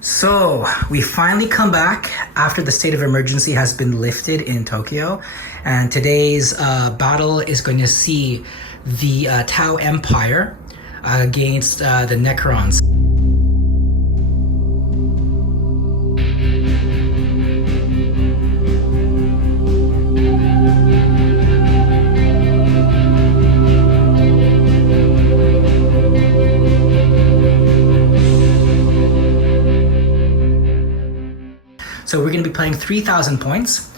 So we finally come back after the state of emergency has been lifted in Tokyo, and today's battle is going to see the Tau Empire against the Necrons. So we're going to be playing 3,000 points,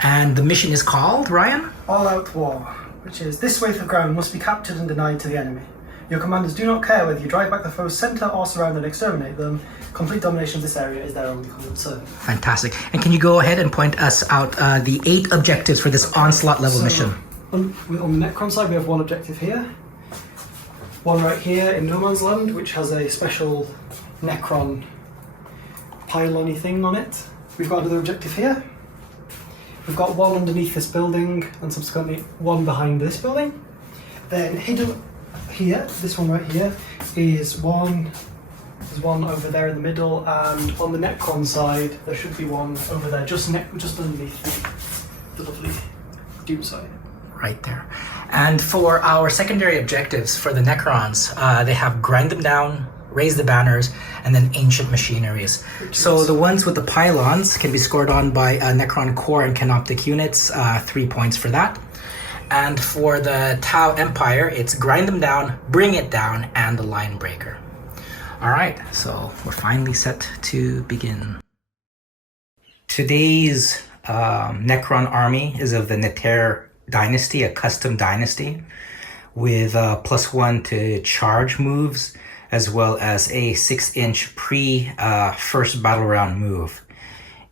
and the mission is called, Ryan? All-out war, which is this swathe of ground must be captured and denied to the enemy. Your commanders do not care whether you drive back the foe's centre or surround and exterminate them. Complete domination of this area is their only concern. Fantastic. And can you go ahead and point us out the 8 objectives for this onslaught level mission? On the Necron side, we have one objective here. One right here in No Man's Land, which has a special Necron pylon-y thing on it. We've got another objective here. We've got one underneath this building and subsequently one behind this building. Then hidden here, this one right here, is one. There's one over there in the middle, and on the Necron side there should be one over there, just underneath the lovely Doom side. Right there. And for our secondary objectives for the Necrons, they have grind them down, raise the banners, and then ancient machineries. So the ones with the pylons can be scored on by Necron core and canoptic units, 3 points for that. And for the Tau Empire, it's grind them down, bring it down, and the line breaker. All right, so we're finally set to begin. Today's Necron army is of the Neter dynasty, a custom dynasty, with +1 to charge moves, as well as a 6-inch pre-first battle round move.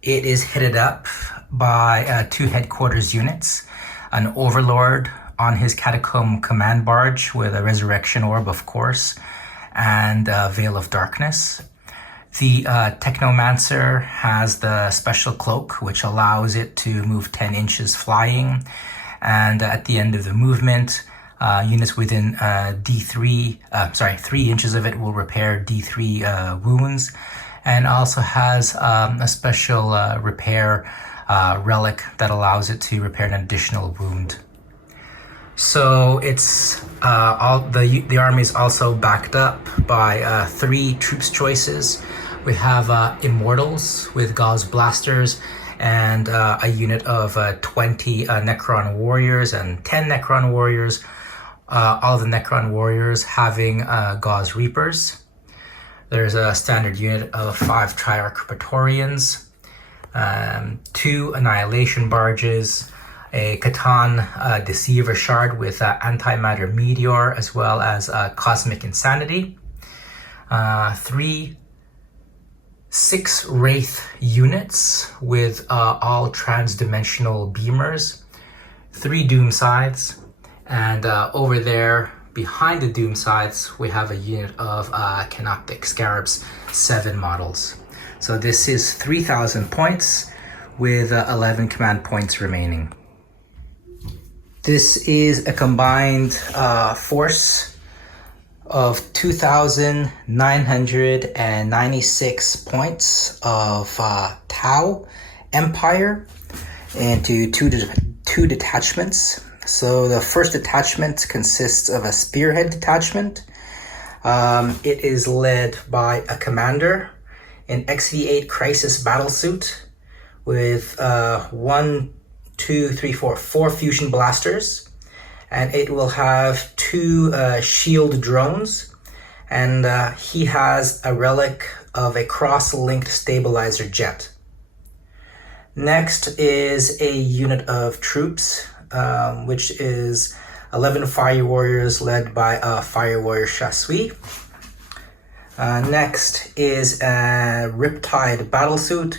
It is headed up by 2 headquarters units, an overlord on his catacomb command barge with a resurrection orb, of course, and a veil of darkness. The technomancer has the special cloak, which allows it to move 10 inches flying, and at the end of the movement, units within 3 inches of it will repair D3 wounds, and also has a special repair relic that allows it to repair an additional wound. So it's the army is also backed up by 3 troops choices. We have Immortals with Gauss blasters, and a unit of 20 Necron warriors and 10 Necron warriors. All the Necron warriors having Gauss Reapers. There's a standard unit of 5 Triarch Praetorians, 2 Annihilation Barges, a Catan Deceiver Shard with Antimatter Meteor, as well as Cosmic Insanity, 6 Wraith units with all transdimensional beamers, 3 Doom Scythes, and over there behind the Doom Scythes we have a unit of Canoptic Scarabs, 7 models. So this is 3,000 points with 11 command points remaining. This is a combined force of 2,996 points of Tau Empire into two detachments. So the first detachment consists of a spearhead detachment. It is led by a commander in XV8 Crisis battlesuit with 4 fusion blasters, and it will have 2 shield drones, and he has a relic of a cross-linked stabilizer jet. Next is a unit of troops, which is 11 Fire Warriors led by Fire Warrior Chasui. Next is a Riptide battlesuit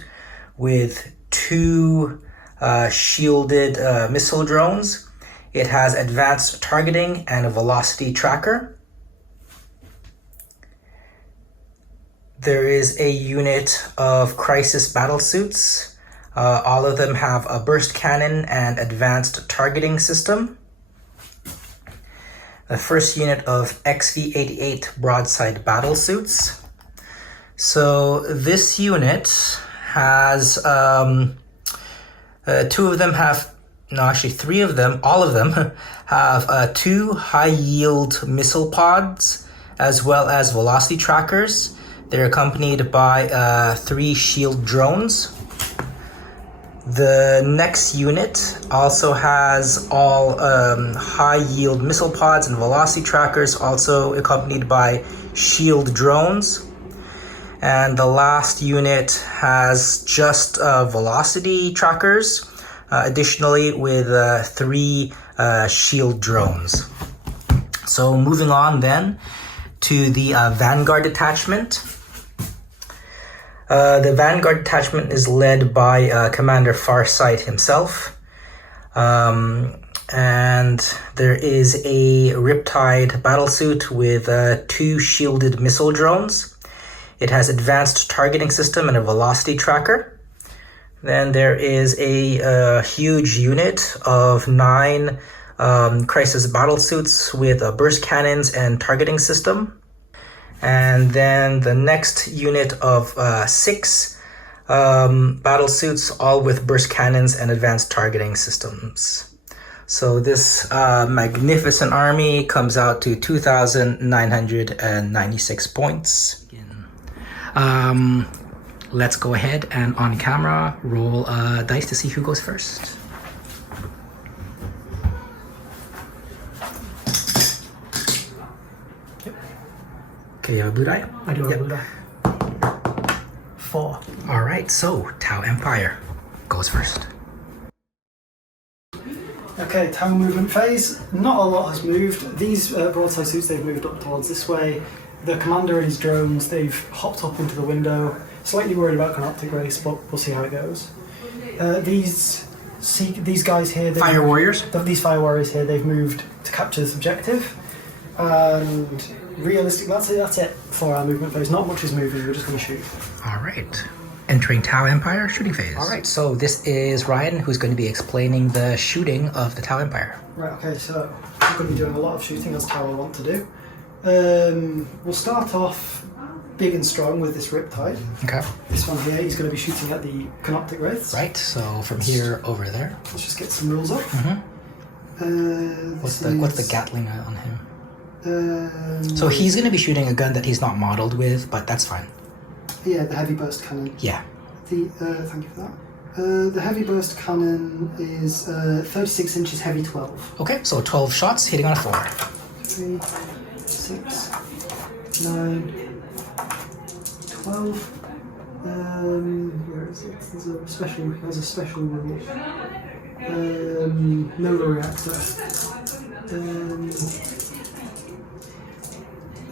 with 2 shielded missile drones. It has advanced targeting and a velocity tracker. There is a unit of Crisis battlesuits. All of them have a burst cannon and advanced targeting system. The first unit of XV-88 broadside battlesuits. So this unit has two of them have, no, actually three of them, all of them have two high-yield missile pods as well as velocity trackers. They're accompanied by 3 shield drones. The next unit also has all high-yield missile pods and velocity trackers, also accompanied by shield drones. And the last unit has just velocity trackers, additionally with 3 shield drones. So moving on then to the Vanguard detachment. The Vanguard detachment is led by Commander Farsight himself. And there is a Riptide battlesuit with 2 shielded missile drones. It has advanced targeting system and a velocity tracker. Then there is a huge unit of 9 crisis battlesuits with burst cannons and targeting system. And then the next unit of 6 battlesuits, all with burst cannons and advanced targeting systems. So this magnificent army comes out to 2,996 points. Let's go ahead and on camera roll dice to see who goes first. Okay, you have a blue die? I do have a blue die. 4. All right, so Tau Empire goes first. Okay, Tau movement phase. Not a lot has moved. These broadside suits, they've moved up towards this way. The commander and his drones, they've hopped up into the window. Slightly worried about Canoptic Race, but we'll see how it goes. These guys here... Fire Warriors? These Fire Warriors here, they've moved to capture this objective. And realistic, that's it for our movement phase. Not much is moving, we're just going to shoot. All right. Entering Tau Empire shooting phase. All right, so this is Ryan, who's going to be explaining the shooting of the Tau Empire. Right, okay, so I'm going to be doing a lot of shooting as Tau I want to do. We'll start off big and strong with this Riptide. Okay. This one here, he's going to be shooting at the Canoptic Wraiths. Right, so from here over there. Let's just get some rules up. What's the Gatling on him? So he's going to be shooting a gun that he's not modeled with, but that's fine. Yeah, the heavy burst cannon. Yeah. Thank you for that. The heavy burst cannon is 36 inches, heavy 12. Okay, so 12 shots hitting on a 4. 3, 6, 9, 12. Where is it? There's a special rule. No low reactor.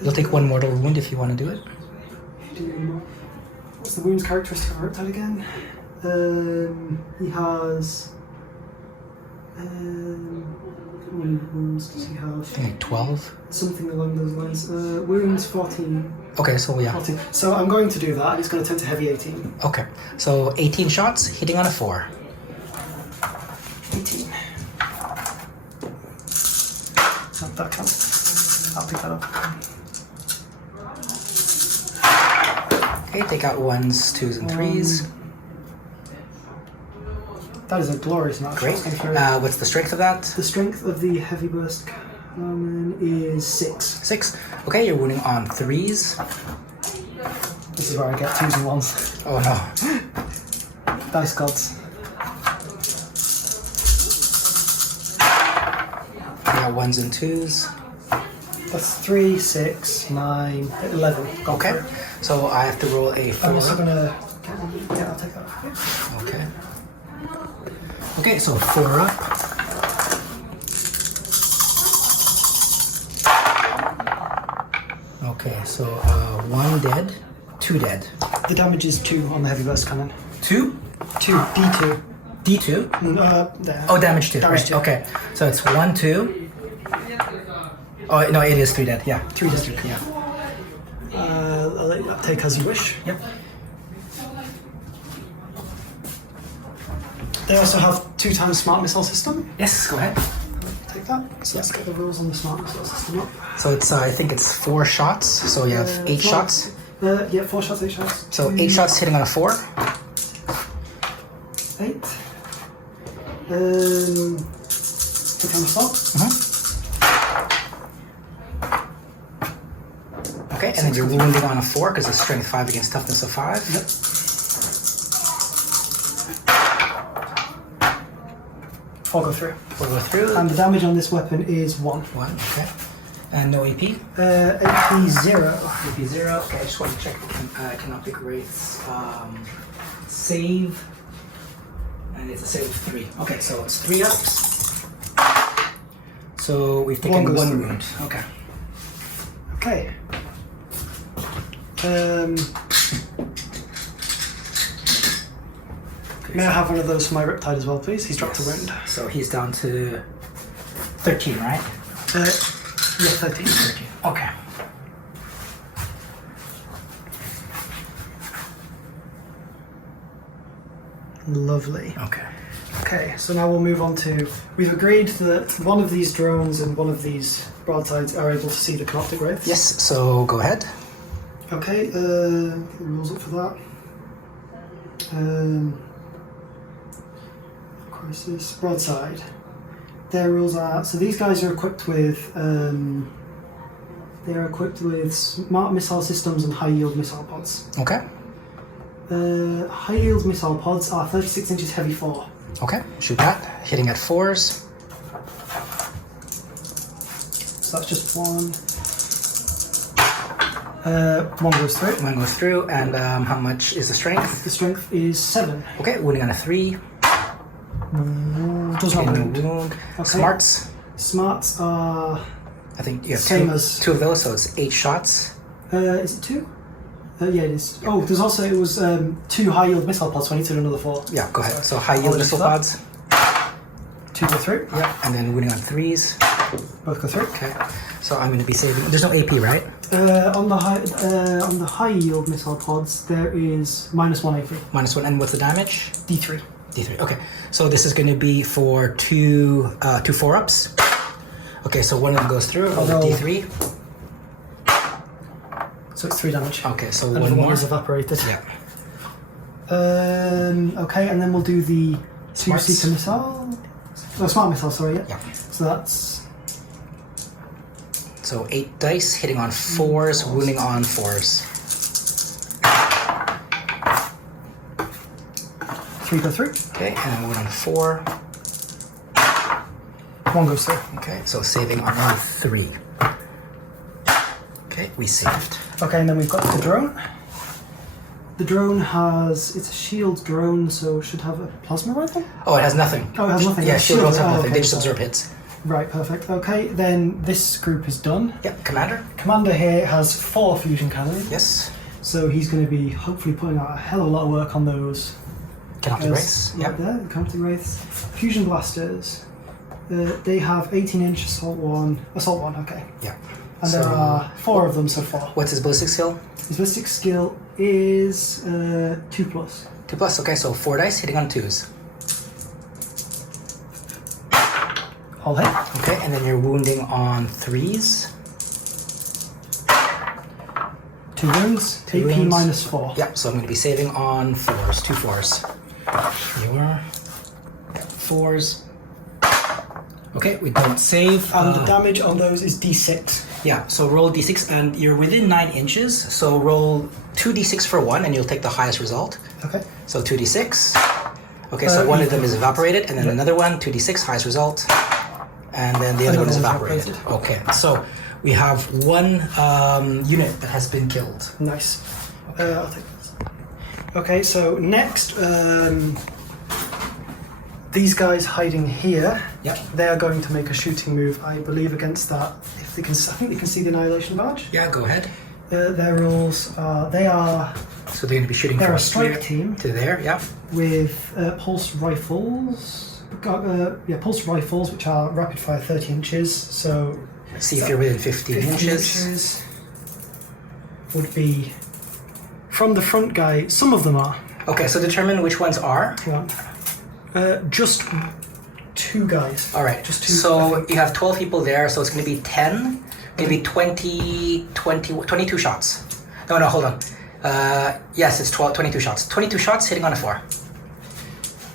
You'll take 1 mortal wound if you want to do it. What's the wounds characteristic of Riptide again? He has... how many wounds does he have? I think like 12. Something along those lines. Wounds 14. Okay, so yeah. 14. So I'm going to do that. It's going to turn to heavy 18. Okay, so 18 shots hitting on a 4. 18. So that counts. I'll pick that up. Okay, take out 1s, 2s, and 3s. That is a glorious match. Great. What's the strength of that? The strength of the heavy burst cannon is 6. 6. Okay, you're wounding on 3s. This is where I get 2s and 1s. Oh no. Dice gods. I got 1s and 2s. That's 3, 6, 9, 11. Okay, so I have to roll a 4. I'm also gonna yeah, I'll take that. Okay. Okay, so 4 up. Okay, so 1 dead, 2 dead. The damage is 2 on the heavy burst cannon. 2? 2, D2. D2? There. Oh, damage 2. Damage Right. 2. Okay, so it's 1, 2. Oh, no, it is 3 dead. Yeah, 3 dead. Yeah. I'll let you take as you wish. Yep. They also have 2 times smart missile system. Yes, go ahead. Take that. So let's get the rules on the smart missile system up. So it's, I think it's 4 shots, so you have 8 shots. Yeah, 4 shots, 8 shots. So 8 shots hitting on a 4. 8. Click on assault. Okay, and then you're wounding on a 4 because it's strength 5 against toughness of 5. Yep. 4 go through. 4 go through. And the damage on this weapon is 1. 1, okay. And no AP? AP 0. AP 0. Okay, I just want to check the canoptic wraiths. Save. And it's a save of 3. Okay, so it's 3 ups. So we've taken 1 wound. Okay. Okay. May I have one of those for my Riptide as well, please? He's dropped a wound. So he's down to 13, right? Yeah, 13. 13. Okay. Lovely. Okay. Okay, so now we'll move on to... We've agreed that one of these drones and one of these broadsides are able to see the Canoptic Wraiths. Yes, so go ahead. Okay, rules up for that. Crisis. Broadside. Their rules are... So these guys are equipped with... they are equipped with smart missile systems and high-yield missile pods. Okay. High-yield missile pods are 36 inches heavy 4. Okay, shoot that. Hitting at 4s. So that's just 1. 1 goes through. 1 goes through, and how much is the strength? The strength is 7. Okay, wounding on a 3. Does not Okay, no wound. wound. Okay. Smarts. Smarts are... I think you have Same two, as- 2 of those, so it's 8 shots. is it 2? Yeah, it is. Oh, there's also... It was 2 high-yield missile pods, so I need to do another 4. Yeah, go ahead. Sorry. So high yield Apologies missile for that. pods. 2 go through. Yeah, and then wounding on 3s. Both go through. Okay, so I'm going to be saving. There's no AP, right? On the high-yield missile pods, there is -1 AP. -1, and what's the damage? D3. D3. Okay, so this is going to be for two 4-ups. Okay, so one of them goes through. Roll the Although- D3. So it's 3 damage. Okay, so And one the more. one is evaporated. Yeah. Okay, and then we'll do the Smarts. two-seeker missile. Oh, smart missile, sorry, yeah. Yeah. So that's... So 8 dice, hitting on 4s, wounding on 4s. 3 go through. Okay, and then 1 on 4. 1 goes through. Okay, so saving on all 3. Okay, we saved. Okay, and then we've got the drone. The drone has... It's a shield drone, so it should have a plasma rifle? Oh, it has nothing. Oh, it has nothing. Yeah, It's shield rolls have oh, nothing. okay, They just sorry. absorb hits. Right, perfect. Okay, then this group is done. Yep, commander. Commander here has 4 fusion cannons. Yes. So he's going to be hopefully putting out a hell of a lot of work on those. Canoptic Yes, race. right Yep. there, the Canoptic Wraiths. Fusion blasters. They have 18-inch assault 1. Assault 1, okay. Yeah. And there are 4 of them so far. What's his ballistic skill? His ballistic skill is 2 plus. 2 plus. Okay, so 4 dice, hitting on 2s. All hit. Okay, and then you're wounding on 3s. 2 wounds. 2 AP wounds. minus 4. Yep, so I'm going to be saving on 4s. 2 4s. You are. 4s. Okay, we don't save. And the damage on those is D6. Yeah, so roll d6, and you're within 9 inches, so roll 2d6 for 1, and you'll take the highest result. Okay. So 2d6. Okay, so one of them is evaporated, and then another one, 2d6, highest result. And then the other one is evaporated. Okay, so we have 1 unit that has been killed. Nice. I'll take this. Okay, so next, these guys hiding here. Yep. They are going to make a shooting move, I believe, against that. If they can, I think they can see the annihilation badge. Yeah, go ahead. Their rules are they are So they're going to be shooting they're from a strike here team to there, yeah. with pulse rifles. Pulse rifles, which are rapid fire 30 inches. So See if you're within 15 50 inches. would be from the front guy. Some of them are. Okay, so determine which ones are. Just 2 guys. All right, Just 2. so you have 12 people there, so it's going to be 10. Going to be 22 shots. No, hold on. Yes, it's 22 shots. 22 shots hitting on a 4.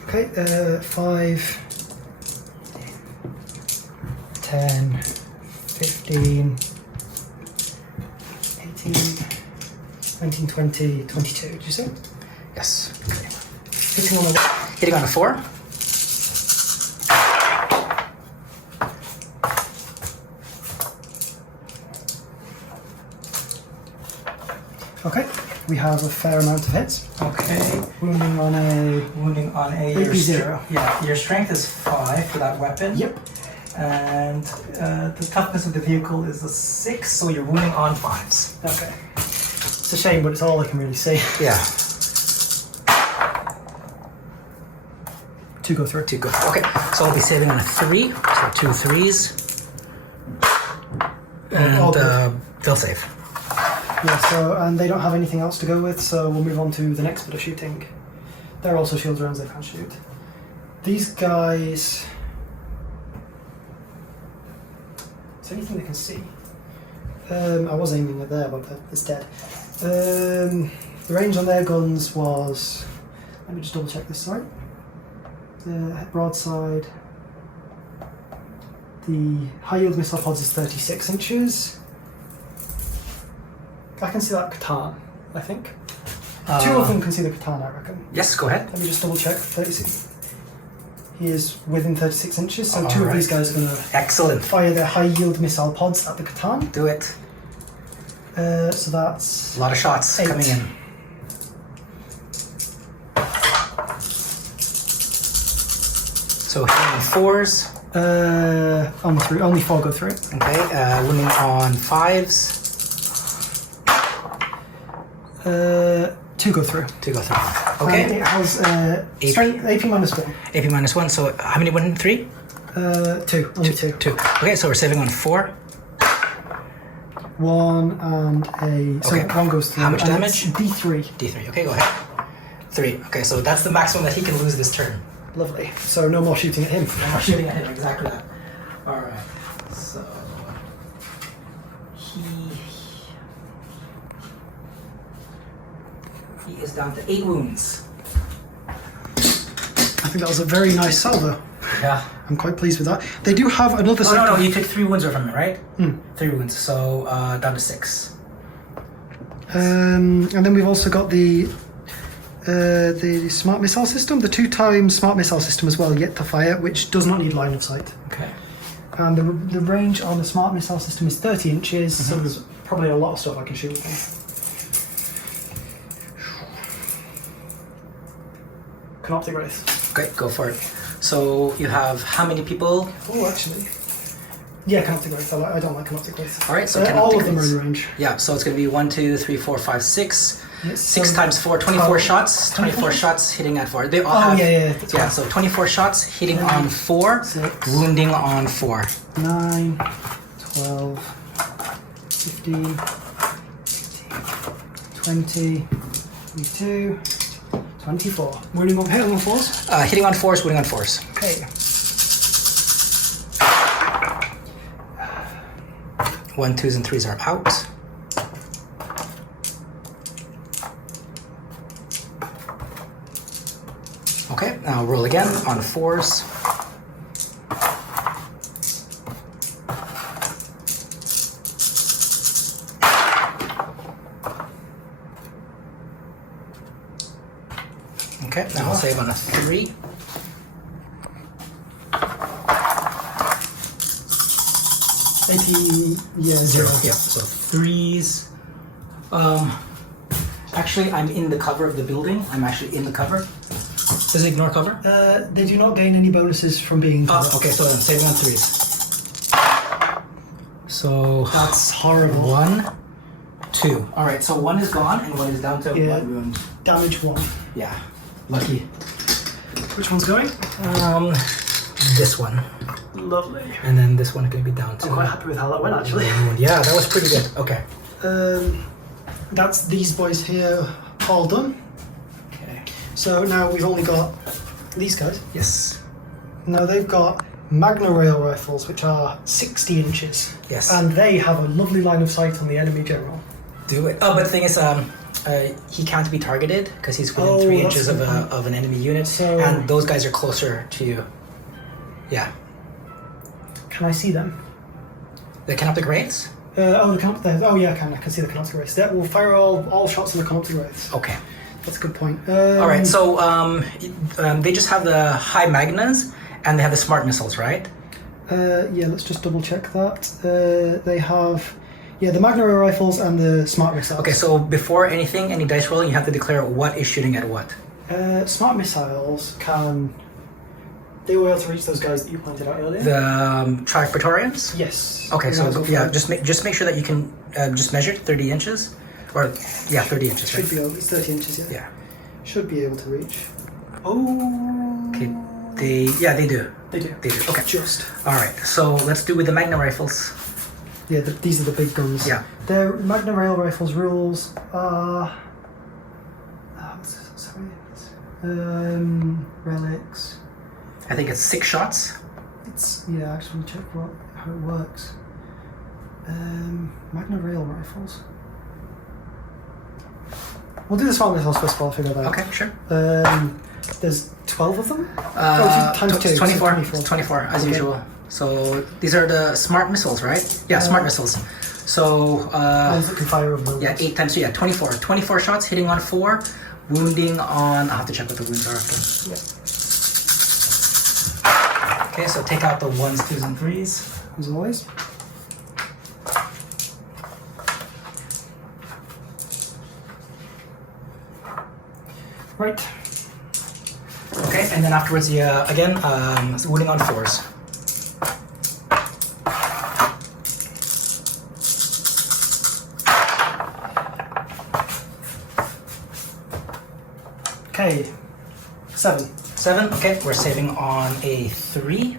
Okay, 5, 10, 15, 18, 19, 20, 22. Did you say? Yes. Okay. Hitting on a 4. Okay, we have a fair amount of hits. Okay. Wounding on a AP0. Your strength is 5 for that weapon. Yep. And the toughness of the vehicle is a 6, so you're wounding on 5s. Okay. It's a shame, but it's all I can really see. Yeah. 2 go through. 2 go through. Okay, so I'll be saving on a 3, so 2 3s. And they'll save. Yeah, and they don't have anything else to go with, so we'll move on to the next bit of shooting. They're also shield rounds, they can't shoot. These guys... Is there anything they can see? I was aiming at there, but it's dead. The range on their guns was... Let me just double check this, sorry. The broadside... The high yield missile pods is 36 inches. I can see that Catan, I think. 2 of them can see the Catan, I reckon. Yes, go ahead. Let me just double check. 36. He is within 36 inches, so 2 of these guys are going to fire their high yield missile pods at the Catan. Do it. So that's... A lot of shots 8. coming in. So hitting on 4s. Only 4 go through. Okay, wounding on 5s. 2 go through. 2 go through. Okay. And it has strength, AP minus 1. AP minus 1, so how many went in 3? 2. Only 2. 2. Okay, so we're saving on 4. 1 and a... So okay. 1 goes through. How much damage? D3. D3, okay, go ahead. 3. Okay, so that's the maximum that he can lose this turn. Lovely. So no more shooting at him. No more shooting at him, exactly that. Alright, so... He is down to 8 wounds. I think that was a very nice salvo. Yeah. I'm quite pleased with that. They do have another... Oh, no, you took 3 wounds from him, right? 3 wounds, so down to 6. And then we've also got the smart missile system, the 2-time smart missile system as well, yet to fire, which does not need line of sight. Okay. And the range on the smart missile system is 30 inches, so there's probably a lot of stuff I can shoot with them. Canoptic Wraith. Okay, go for it. So you have how many people? Oh, actually. Yeah, Canoptic Wraith. I don't like Canoptic Wraith. Alright, so all of them are in range. Yeah, so it's going to be 1, 2, 3, 4, 5, 6. Yes, 6 times 4, 24 shots. 24 shots hitting at 4. They all have... That's yeah, right. so 24 shots hitting on 4, 6, wounding on 4. 9, 12, 15, 20, 22, 24. Wounding on hitting on 4s? Hitting on 4s, wounding on 4s. Okay. 1, 2s, and 3s are out. Okay, now roll again on 4s. Okay, now I'll save on a 3. Zero. Yeah, so 3s. Actually, I'm in the cover of the building. I'm actually in the cover. Does it ignore cover? They do not gain any bonuses from being covered. Okay, so then saving on 3s. So that's horrible. 1, 2. All right, so 1 is gone and 1 is down to 1 wound. Damage 1. Yeah, lucky. Which one's going? This one. Lovely. And then this one can be down to... I'm quite happy with how that went, actually. Yeah, that was pretty good. Okay. That's these boys here all done. Okay. So now we've only got these guys. Yes. Now they've got Magna Rail rifles, which are 60 inches. Yes. And they have a lovely line of sight on the enemy general. do it. Oh, but the thing is, he can't be targeted because he's within 3 inches of an enemy unit, and those guys are closer to you. Yeah. Can I see them? The Canoptic Wraiths? The Canoptic. Oh yeah, I can see the Canoptic Wraiths. Yeah, we'll fire all shots on the Canoptic Wraiths. Okay. That's a good point. All right. So they just have the high magnas and they have the smart missiles, right? Yeah. Let's just double check that. They have. Yeah, the Magna Rail rifles and the smart missiles. Okay, so before anything, any dice rolling, you have to declare what is shooting at what. Smart missiles can. They were able to reach those guys that you pointed out earlier. The Tri-Praetorians? Yes. Okay, so yeah, just make sure that you can just measure 30 inches, or yeah, 30 inches. Should right? be able. It's 30 inches. Yeah. Yeah. Should be able to reach. Oh. Okay. They do. They do. They do. Okay. Just. All right. So let's do with the Magna rifles. Yeah, these are the big guns. Yeah. Their Magna Rail rifles rules are. Relics. I think it's 6 shots. Actually check how it works. Magna Rail rifles. We'll do the smart missiles first of all, figure that out. Okay, sure. There's 12 of them? Times 2. 24. So 24 as usual. So these are the smart missiles, right? Yeah, smart missiles. So ones that can fire over buildings. yeah, 8 times 2, yeah, 24. 24 shots, hitting on 4, wounding on. I'll have to check what the wounds are after. Yeah. Okay, so take out the 1s, 2s, and 3s. As always. Right. Okay, and then afterwards, yeah, again, wounding on 4s. Okay. 7. 7, okay, we're saving on a 3.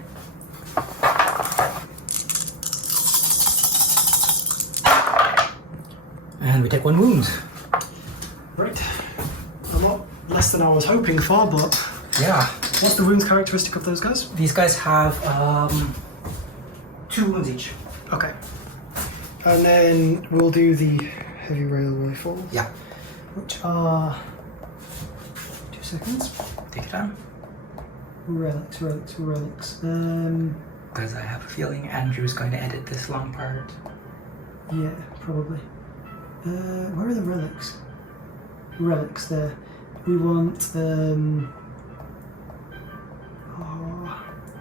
And we take 1 wound. Right. A lot less than I was hoping for, but Yeah. what's the wounds characteristic of those guys? These guys have 2 wounds each. Okay. And then we'll do the heavy rail rifle, Yeah. which are 2 seconds. Take it down. Relics. Because I have a feeling Andrew's going to edit this long part. Yeah, probably. Where are the relics? Relics there. We want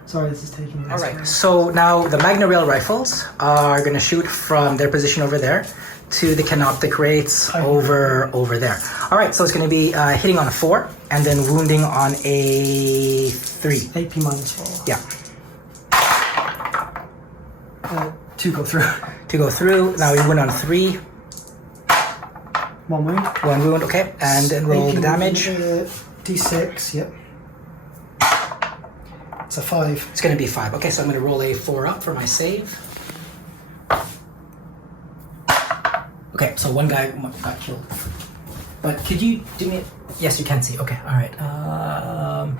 sorry, this is taking this. Alright, so now the Magna Rail rifles are going to shoot from their position over there to the Canoptic Wraiths over there. Alright, so it's going to be hitting on a 4 and then wounding on a 3. AP -4. Yeah. 2 go through. 2 go through. Now we wound on 3. 1 wound. 1 wound, okay. And then roll the damage. D6, yep. It's a 5. It's going to be 5. Okay, so I'm going to roll a 4 up for my save. Okay, so 1 guy got killed. But could you do me... Yes, you can see. Okay, all right.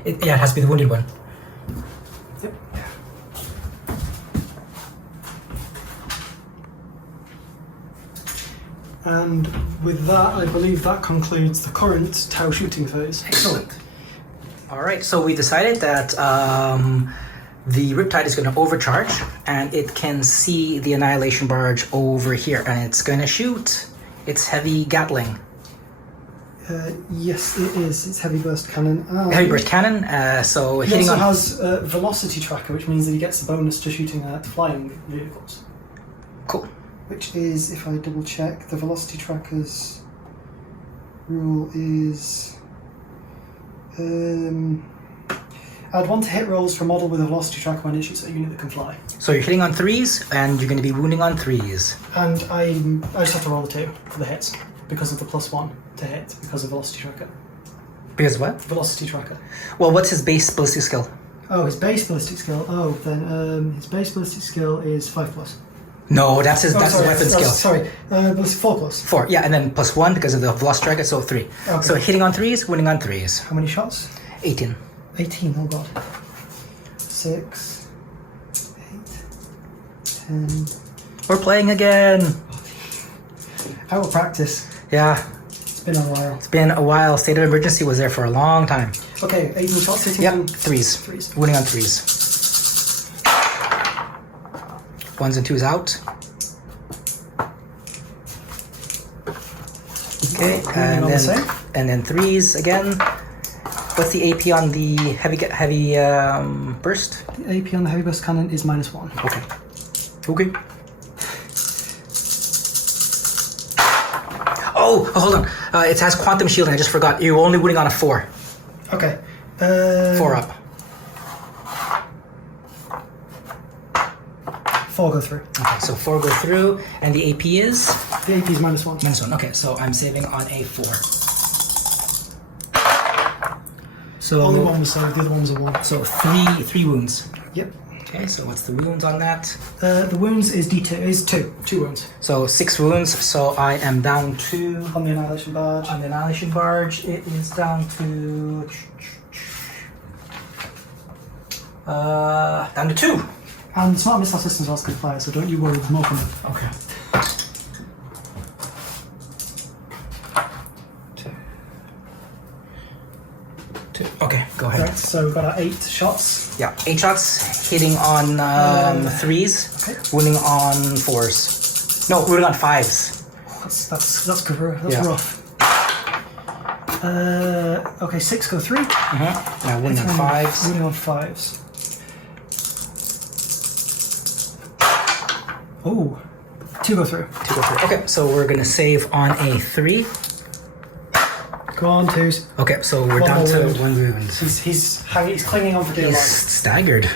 It has to be the wounded one. Yep. And with that, I believe that concludes the current Tau shooting phase. Excellent. All right, so we decided that the Riptide is going to overcharge, and it can see the Annihilation Barge over here, and it's going to shoot its heavy Gatling. Yes, it is. It's heavy burst cannon. Heavy burst cannon, so He hitting also on... has velocity tracker, which means that he gets a bonus to shooting at flying vehicles. Cool. Which is, if I double check, the velocity tracker's rule is... I'd want to hit rolls for a model with a velocity tracker when it shoots at a unit that can fly. So you're hitting on 3s, and you're going to be wounding on 3s. And I just have to roll a 2 for the hits, because of the +1 to hit, because of velocity tracker. Because what? Velocity tracker. Well, what's his base ballistic skill? Oh, his base ballistic skill. Oh, then his base ballistic skill is 5+. No, that's his weapon skill. Sorry, ballistic 4+. 4, yeah, and then +1 because of the velocity tracker, so 3. Okay. So hitting on 3s, winning on 3s. How many shots? 18. 18, oh god. 6, 8, 10. We're playing again. I will practice. Yeah, It's been a while. it's been a while. State of emergency was there for a long time. Okay, 8 more shots. Hitting Yep, on threes. threes. Winning on threes. 1s and 2s out. Okay, Winning on the same. and then threes again. What's the AP on the heavy burst? The AP on the heavy burst cannon is -1. Okay. Okay. Oh, hold on. It has quantum shielding. I just forgot. You're only winning on a 4. Okay. 4 up. 4 go through. Okay, so 4 go through, and the AP is The AP is -1. -1. Okay, so I'm saving on a 4. So Only one was saved, the other one was a 1. So three wounds. Yep. Okay, so what's the wounds on that? The wounds is D2, is 2. 2 wounds. So 6 wounds. So I am down to On the Annihilation Barge. on the Annihilation Barge. It is down to down to 2. And the Smart Missile Systems are also good fire, so don't you worry, there's more coming. Okay. Two. Okay, go ahead. Right, so we've got our 8 shots. Yeah, 8 shots, hitting on 3s, Okay. winning on 4s. No, winning on 5s. That's good. That's Yeah. rough. Okay, 6 go through. Now winning on 5s. Winning on 5s. Oh, 2 go through. 2 go through. Okay, so we're gonna save on a 3. Go on, 2s. Okay, so we're One down more to wound. 1 wound. He's clinging on for dear He's life. staggered.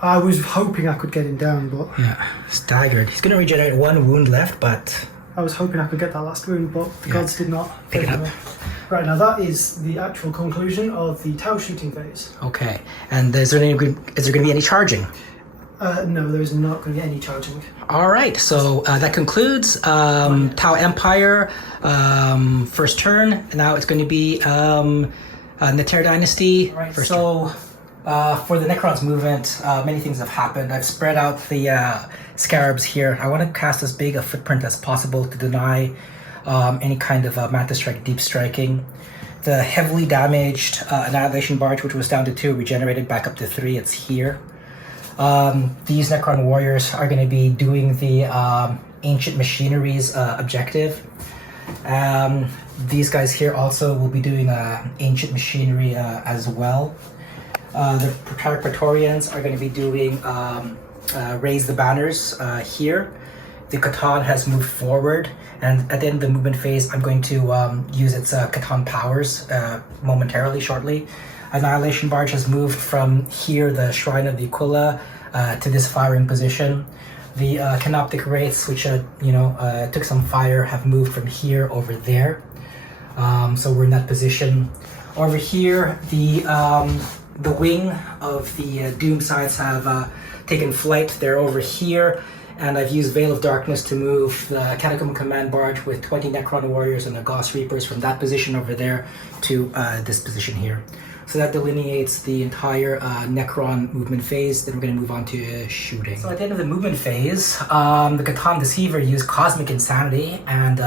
I was hoping I could get him down, but Yeah, staggered. He's gonna regenerate 1 wound left, but I was hoping I could get that last wound, but the Yeah. gods did not Pick it favour up. me. Right, now that is the actual conclusion of the Tau shooting phase. okay. And is there gonna be any charging? No, there is not going to be any charging. All right, so that concludes Tau Empire first turn. And now it's going to be Nether Dynasty. Right, First so for the Necrons movement, many things have happened. I've spread out the scarabs here. I want to cast as big a footprint as possible to deny any kind of Mantis Strike deep striking. The heavily damaged Annihilation Barge, which was down to 2, regenerated back up to 3. It's here. These Necron warriors are going to be doing the ancient machineries objective. These guys here also will be doing ancient machinery as well. The Praetorians are going to be doing raise the banners here. The Catan has moved forward, and at the end of the movement phase, I'm going to use its Catan powers momentarily, shortly. Annihilation Barge has moved from here, the Shrine of the Aquila, to this firing position. The Canoptic Wraiths, which took some fire, have moved from here over there. So we're in that position. Over here, the wing of the Doom Sides have taken flight. They're over here. And I've used Veil of Darkness to move the Catacomb Command Barge with 20 Necron Warriors and the Gauss Reapers from that position over there to this position here. So that delineates the entire Necron movement phase. Then we're going to move on to shooting. So at the end of the movement phase, the Catan Deceiver used Cosmic Insanity and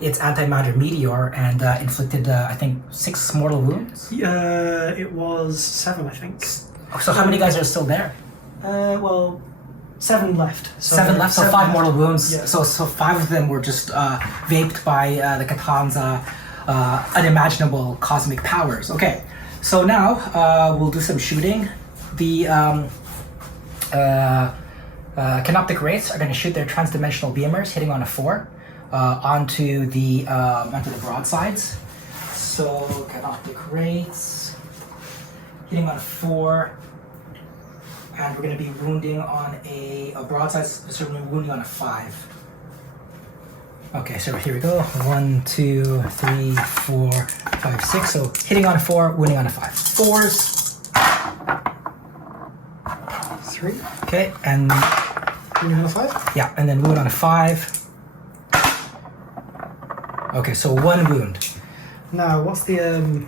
its Antimatter Meteor and inflicted, I think, 6 mortal wounds. It was 7, I think. So how many guys are still there? Well, 7 left. So 7 left, so 5 mortal wounds. Yeah. So 5 of them were just vaped by the Catan's unimaginable cosmic powers. Okay, so now we'll do some shooting. The Canoptic Wraiths are going to shoot their transdimensional beamers, hitting on a 4 onto the broadsides. So Canoptic Wraiths hitting on a 4. And we're going to be wounding on a broadside, so we're going to be wounding on a 5. Okay, so here we go. 1, 2, 3, 4, 5, 6. So hitting on a 4, wounding on a 5. 4s. 3. Okay, and Wounding on a 5. yeah, and then wound on a 5. Okay, so 1 wound. Now, what's the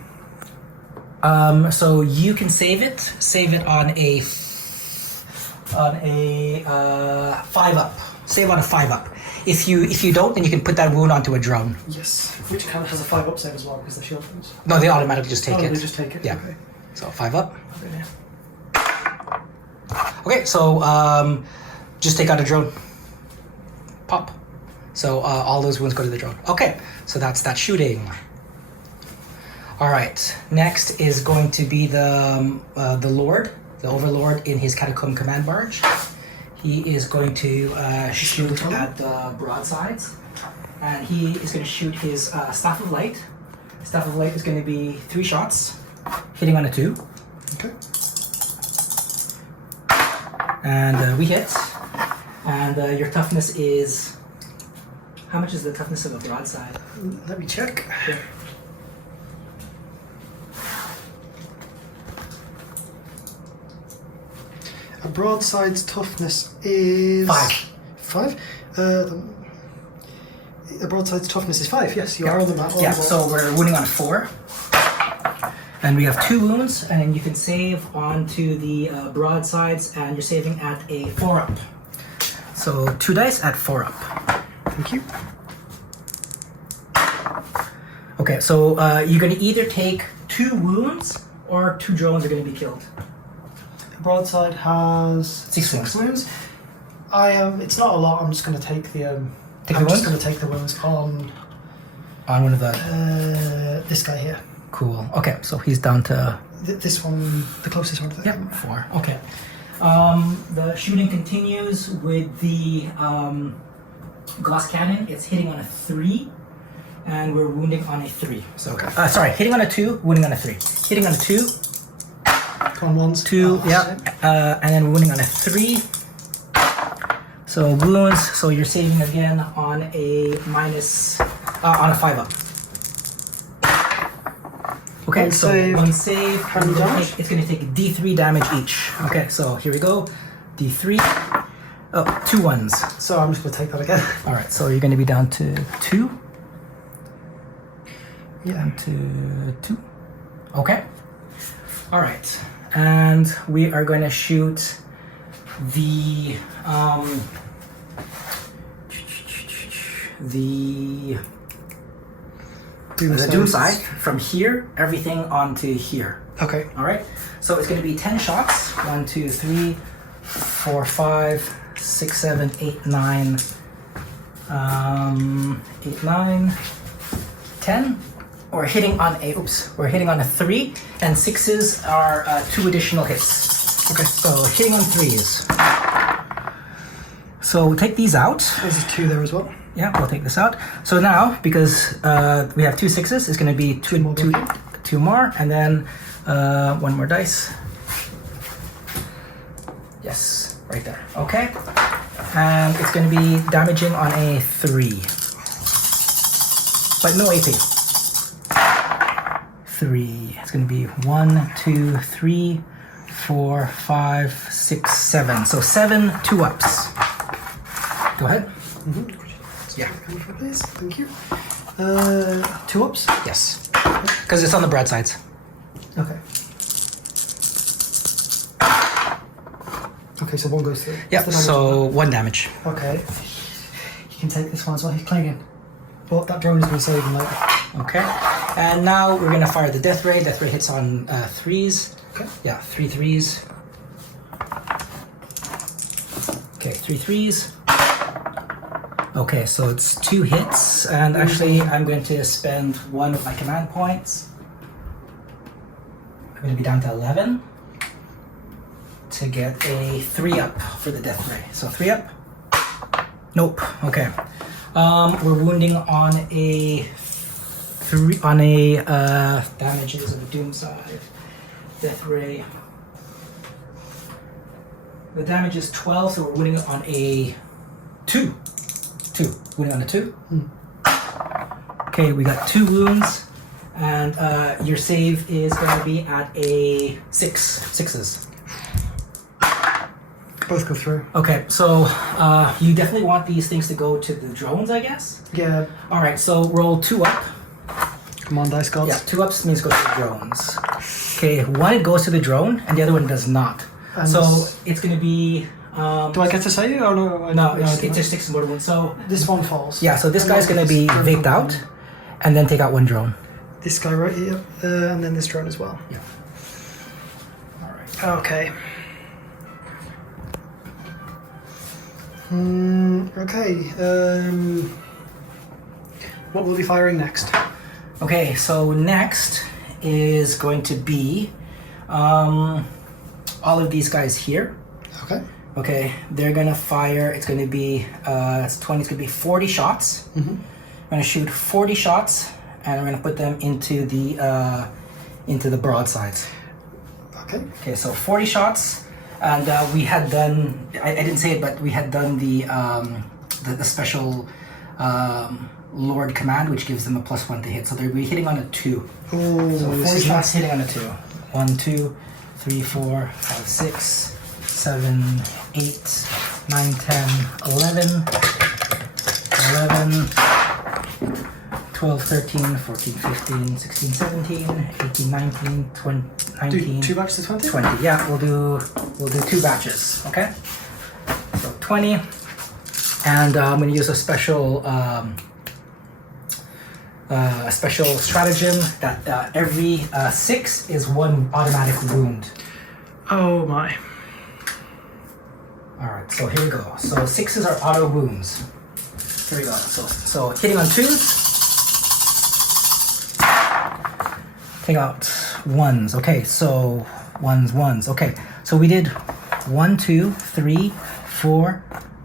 So you can save it on a 5 up. Save on a 5 up. If you don't, then you can put that wound onto a drone. Yes, which kind of has a 5-up save as well because they're shield wounds. No, they automatically just take Oh, it. they just take it. Yeah. Okay. So 5 up. Okay. Okay, so just take out a drone. Pop. So all those wounds go to the drone. Okay, so that's that shooting. All right, next is going to be the Lord, the Overlord in his Catacomb Command Barge. He is going to shoot at the broadsides, and he is going to shoot his Staff of Light. Staff of Light is going to be 3 shots, hitting on a 2. Okay. And we hit. And your toughness is... How much is the toughness of a broadside? Let me check. Yeah. A broadside's toughness is 5. 5. A broadside's toughness is 5. Yes, you are on the map. Yeah, so we're wounding on a 4. And we have 2 wounds, and then you can save onto the broadsides, and you're saving at a 4 up. So 2 dice at 4 up. Thank you. Okay, so you're going to either take 2 wounds or 2 drones are going to be killed. A broadside has 6 wounds. It's not a lot. I'm just going to take the. Take I'm the just wounds? going to take the wounds on On one of the... this guy here. Cool. Okay, so he's down to... This one, the closest one to that. Yep, 4. Okay. The shooting continues with the glass cannon. It's hitting on a 3, and we're wounding on a 3. So, Okay. sorry, hitting on a 2, wounding on a 3. Hitting on a 2, Come on, ones. 2, yeah, and then wounding on a 3. So wounds. So you're saving again on a minus, on a 5 up. Okay, One so save. 1 save. How many damage? It's going to take D3 damage each. Okay, so here we go. D3. Oh, 2 ones. So I'm just going to take that again. All right, so you're going to be down to 2. Yeah. Down to 2. Okay. All right, and we are going to shoot the doom side from here, everything onto here. Okay. All right. So it's going to be 10 shots. 1, 2, 3, 4, 5, 6, 7, 8, 9. 8, 9, 10. We're hitting on a. Oops. We're hitting on a 3, and 6s are 2 additional hits. Okay. So hitting on 3s. So we'll take these out. There's 2 there as well. Yeah, we'll take this out. So now, because we have 2 6s, it's going to be two more, and then 1 more dice. Yes, right there. Okay. And it's going to be damaging on a 3. But no AP. 3. It's going to be 1, 2, 3, 4, 5, 6, 7. So 7 2-ups. Go ahead. Mm-hmm. Yeah. Please. Thank you. 2 ups? Yes. Because it's on the broadsides. Okay. Okay, so 1 goes through. Yeah, What's the damage so 1 damage. on that? Okay. You can take this one as well. He's clinging. But that drone is going to save him later. Okay. And now we're going to fire the Death Ray. Death Ray hits on 3s. Okay. Yeah, 3 3s. Okay, 3 3s. Okay, so it's 2 hits, and actually I'm going to spend 1 of my command points. I'm going to be down to 11 to get a 3 up for the Death Ray. So 3 up. Nope. Okay. We're wounding on a 3 on a damages of the Doom side. Death Ray. The damage is 12, so we're wounding on a 2. 2. Wounding on a 2. Okay, we got 2 wounds, and your save is going to be at a 6. 6s. Both go through. Okay, so you definitely want these things to go to the drones, I guess? Yeah. Alright, so roll 2 up. Come on, dice gods. Yeah, 2 ups means go to the drones. Okay, 1 it goes to the drone, and the other one does not. And So this- it's going to be Do I get to say it or no? No, it just takes more than one. So this one falls. yeah, so this guy's gonna be vaped out, and then take out one drone. This guy right here, and then this drone as well. Yeah. All right. Okay. Okay. What will we be firing next? Okay, so next is going to be all of these guys here. Okay. Okay, they're gonna fire. It's gonna be it's 20. It's gonna be 40 shots. Mm-hmm. I'm gonna shoot 40 shots, and I'm gonna put them into the broadsides. Okay. Okay, so 40 shots, and we had done. I didn't say it, but we had done the special Lord command, which gives them a +1 to hit. So they'll be hitting on a 2. Oh, So 40 shots hitting on a 2. 1, 2, 3, 4, 5, 6, 7, 8, 9, 10, 11, 12, 13, 14, 15, 16, 17, 18, 19, 20, 19. Do 2 batches of 20? 20. Yeah, we'll do 2 batches. Okay. So 20, and I'm going to use a special stratagem that every 6 is 1 automatic wound. Oh my. All right, so here we go. So 6s are auto wounds. Here we go. So hitting on 2s. Take out 1s. Okay, so 1s. Okay, so we did 1, 2, 3, 4,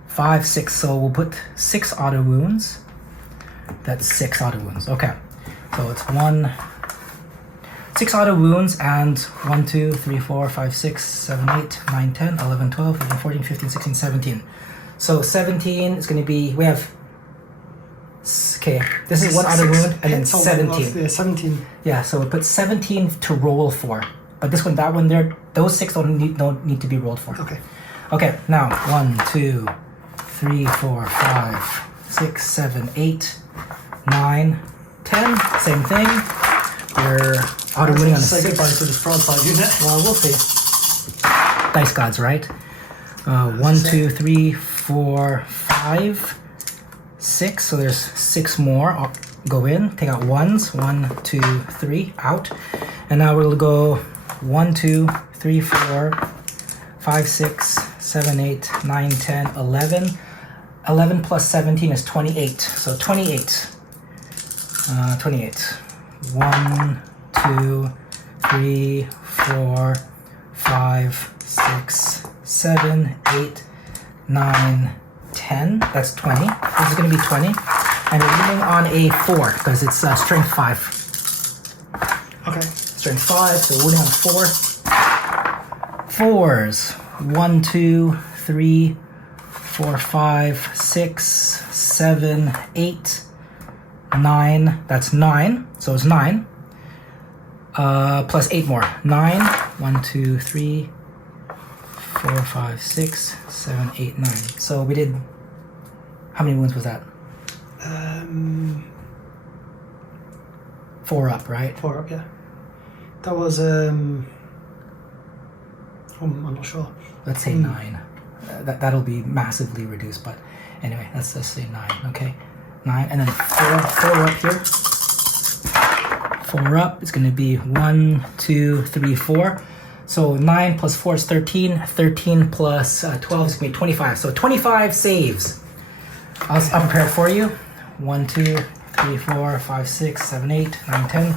5, 6. So we'll put 6 auto wounds. That's 6 auto wounds. Okay, so it's 6 auto wounds and 1, 2, 3, 4, 5, 6, 7, 8, 9, 10, 11, 12, 13, 14, 15, 16, 17. So 17 is going to be, we have, okay, this is 1 auto wound and then 17. Yeah, 17. Yeah, so we put 17 to roll for. But this one, that one there, those 6 don't need to be rolled for. Okay. Okay, now 1, 2, 3, 4, 5, 6, 7, 8, 9, 10. Same thing. We're auto winning on a 6. Say goodbye to this broadside unit. Well, we'll see. Dice gods, right? 1, 2, 3, 4, 5, 6. So there's 6 more. I'll go in, take out 1s. 1, 2, 3, out. And now we'll go 1, 2, 3, 4, 5, 6, 7, 8, 9, 10, 11. 11 plus 17 is 28. So 28. 28. 1, 2, 3, 4, 5, 6, 7, 8, 9, 10. That's 20. This is going to be 20. And we're leaning on a 4 because it's strength 5. Okay. Strength 5, so we're leaning on 4. 4s. 1, 2, 3, 4, 5, 6, 7, 8, 9. That's 9. So it's 9. Plus 8 more. 9. 1, 2, 3, 4, 5, 6, 7, 8, 9. So we did. How many wounds was that? 4 up, right? 4 up, yeah. That was I'm not sure. Let's say 9. That'll be massively reduced, but anyway, let's just say 9. Okay, 9, and then 4 up here. 4 up is going to be 1, 2, 3, 4. So 9 plus 4 is 13. 13 plus 12 is going to be 25. So 25 saves. I'll prepare it for you. 1, 2, 3, 4, 5, 6, 7, 8, 9, 10,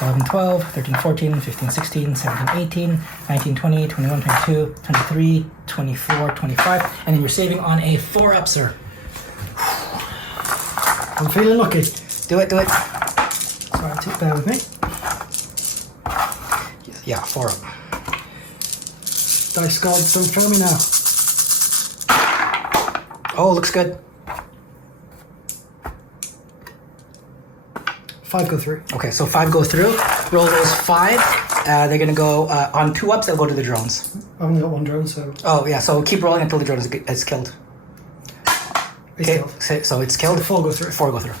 11, 12, 13, 14, 15, 16, 17, 18, 19, 20, 21, 22, 23, 24, 25. And then you're saving on a 4 up, sir. I'm feeling lucky. Do it. Sorry, bear with me. Yeah, 4 up. Dice gods, don't fail me now. Oh, looks good. 5 go through. Okay, so 5 go through. Roll those 5. They're going to go on 2 ups, they'll go to the drones. I've only got 1 drone, so... Oh, yeah, so keep rolling until the drone is killed. It's Okay, killed. so it's killed. 4 go through. 4 go through.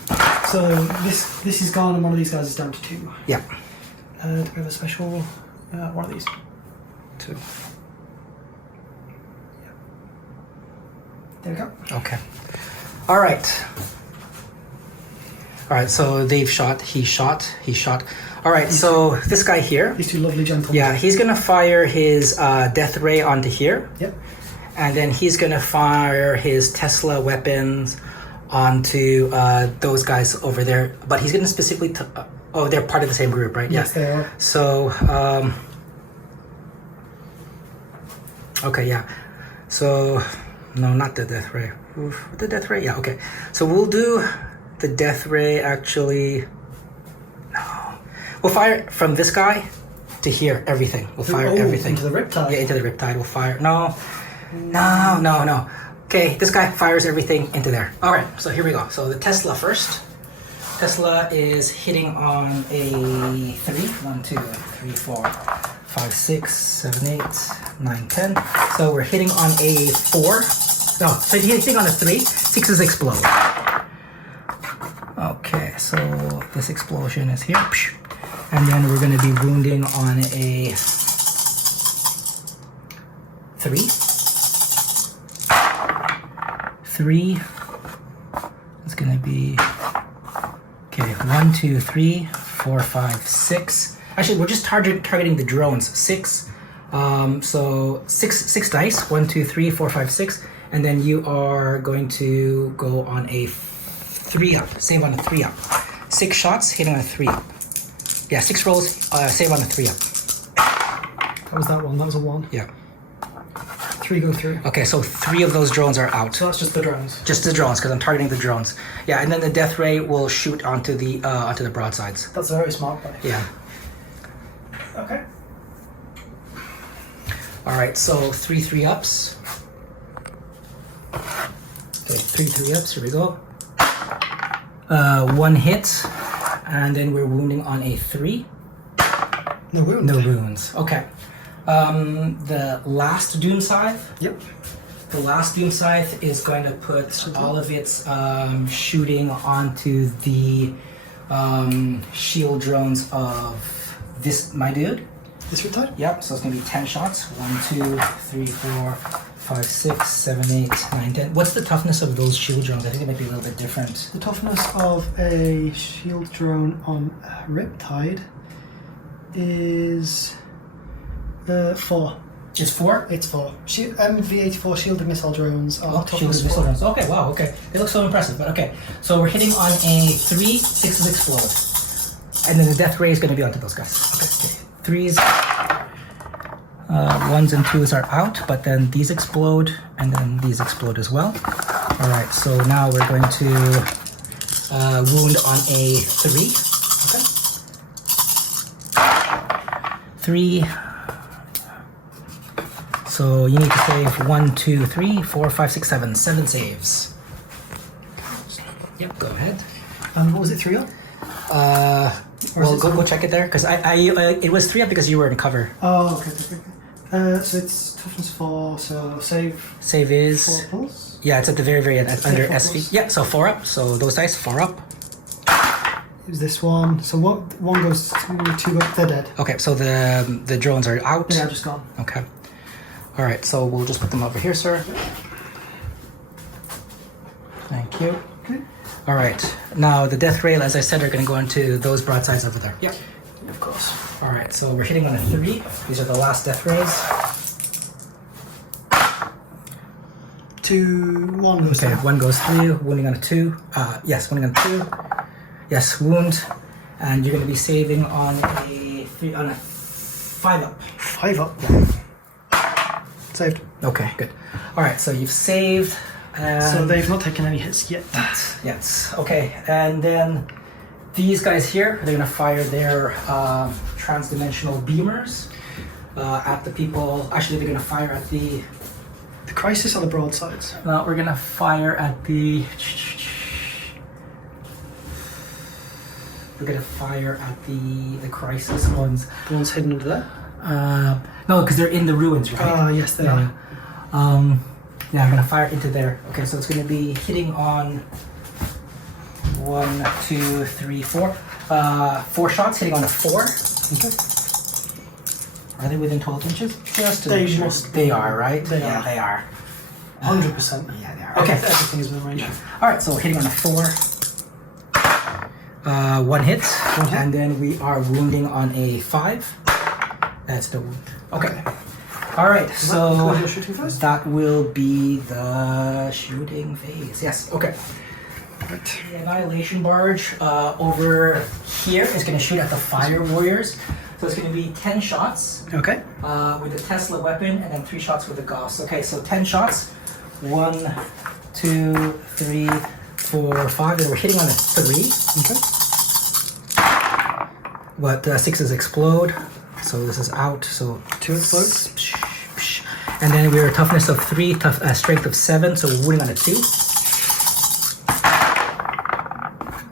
So this is gone and one of these guys is down to 2. Yeah. Do we have a special... one of these? 2. There we go. Okay. All right. All right, so they've shot, he shot. All right, so this guy here. These two lovely gentlemen. Yeah, he's going to fire his death ray onto here. Yep. And then he's going to fire his Tesla weapons onto those guys over there. But he's going to specifically... oh, they're part of the same group, right? Yes, they are. So, okay, yeah. So, no, not the death ray. Oof, the death ray? Yeah, okay. So we'll do the death ray actually... No. We'll fire from this guy to here, everything. We'll fire everything. Into the riptide? Yeah, into the riptide. We'll fire... No. Okay, this guy fires everything into there. All right, so here we go. So the Tesla first. Tesla is hitting on a 3. 1, 2, 3, 4, 5, 6, 7, 8, 9, 10. So we're hitting on a 4. No, so he's hitting on a 3. 6s explode. Okay, so this explosion is here. And then we're going to be wounding on a 3. 3. It's going to be... Okay, 1, 2, 3, 4, 5, 6. Actually, we're just targeting the drones. 6. So six dice. 1, 2, 3, 4, 5, 6. And then you are going to go on a 3 up. Save on a 3 up. 6 shots, hitting on a 3 up. Yeah, 6 rolls, save on a 3 up. That was that one. That was a 1. Yeah. 3 go through. Okay, so 3 of those drones are out. So that's just the drones. Just the drones, because I'm targeting the drones. Yeah, and then the death ray will shoot onto the broadsides. That's a very smart play. Yeah. Okay. All right, so 3 3-ups. Okay, 3 3-ups. Here we go. 1 hit, and then we're wounding on a 3. No wounds. No wounds. Okay. The last Doom Scythe. Yep. The last Doom Scythe is going to put all of its shooting onto the shield drones of this, my dude. This riptide? Yep, so it's going to be 10 shots. 1, 2, 3, 4, 5, 6, 7, 8, 9, 10. What's the toughness of those shield drones? I think it might be a little bit different. The toughness of a shield drone on a riptide is 4. It's 4? It's 4. MV-84 shielded missile drones are toughness shielded missile drones. Okay, wow, okay. They look so impressive, but okay. So we're hitting on a 3, 6s explode. And then the death ray is going to be onto those guys. Okay. 3s, 1s and 2s are out, but then these explode, and then these explode as well. All right, so now we're going to wound on a 3. Okay. 3. So you need to save 1, 2, 3, 4, 5, 6, 7. 7 saves. Yep, go ahead. What was it, 3 up? Well, go check it there, because it was 3 up because you were in cover. Oh, okay. So it's toughness 4, so save... Save is... 4 plus? Yeah, it's at the very, very end, under 4 SV. plus. Yeah, so 4 up, so those dice, 4 up. It was this one. So one goes to 2 up, they're dead. Okay, so the drones are out. They are just gone. Okay. All right, so we'll just put them over here, sir. Thank you. Okay. All right, now the death ray, as I said, are going to go into those broadsides over there. Yep. Of course. All right, so we're hitting on a 3. These are the last death rays. 2, 1 goes Okay, down. 1 goes through, wounding on a 2. Yes, wounding on a 2. Yes, wound. And you're going to be saving on a 3, on a 5 up. 5 up. Saved. Okay, good. All right, so you've saved. So they've not taken any hits yet. Yes. Okay, and then these guys here, they're going to fire their trans-dimensional beamers at the people. Actually, they're going to fire at the... The crisis or the broadsides? No, we're going to fire at the... We're going to fire at the crisis ones. The ones hidden under there? No, because they're in the ruins, right? Yes, they are. Yeah, I'm going to fire into there. Okay, so it's going to be hitting on 1, 2, 3, 4. 4 shots, hitting on a 4. Okay. Are they within 12 inches? Just to They make sure. must They be. are, right? They Yeah, are. they are. 100%. Yeah, they are. Okay, Okay. everything is within range. All right, so hitting on a 4. One hit, hit. and then we are wounding on a 5. That's the wound. Okay. All right, so include your shooting phase? that will be the shooting phase. Yes. Okay. Right. The Annihilation Barge over here is going to shoot at the Fire Warriors. So it's going to be 10 shots Okay. with the Tesla weapon, and then 3 shots with the Gauss. Okay, so 10 shots. 1, 2, 3, 4, 5. And we're hitting on a 3. Okay. But 6s explode. So this is out. So 2 explodes. And then we're a toughness of 3, strength of 7. So we're wounding on a 2.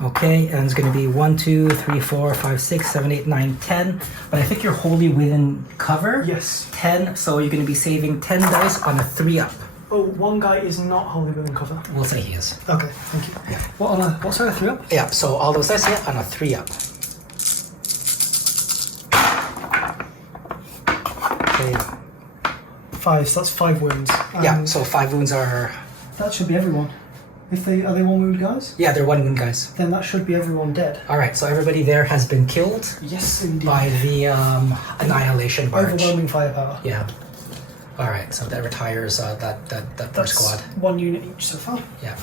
Okay, and it's going to be 1, 2, 3, 4, 5, 6, 7, 8, 9, 10. But I think you're wholly within cover. Yes. 10, so you're going to be saving 10 dice on a 3-up. Oh, one guy is not wholly within cover. We'll say he is. Okay, thank you. Yeah. What's our 3 up? Yeah, so all those dice hit on a 3-up. Okay. 5, so that's 5 wounds. Yeah, so 5 wounds are... That should be everyone. Are they 1 wound guys? Yeah, they're 1 wound guys. Then that should be everyone dead. Alright, so everybody there has been killed Yes, indeed. by the Annihilation Barge. Overwhelming firepower. Yeah. Alright, so that retires that first squad. 1 unit each so far. Yeah.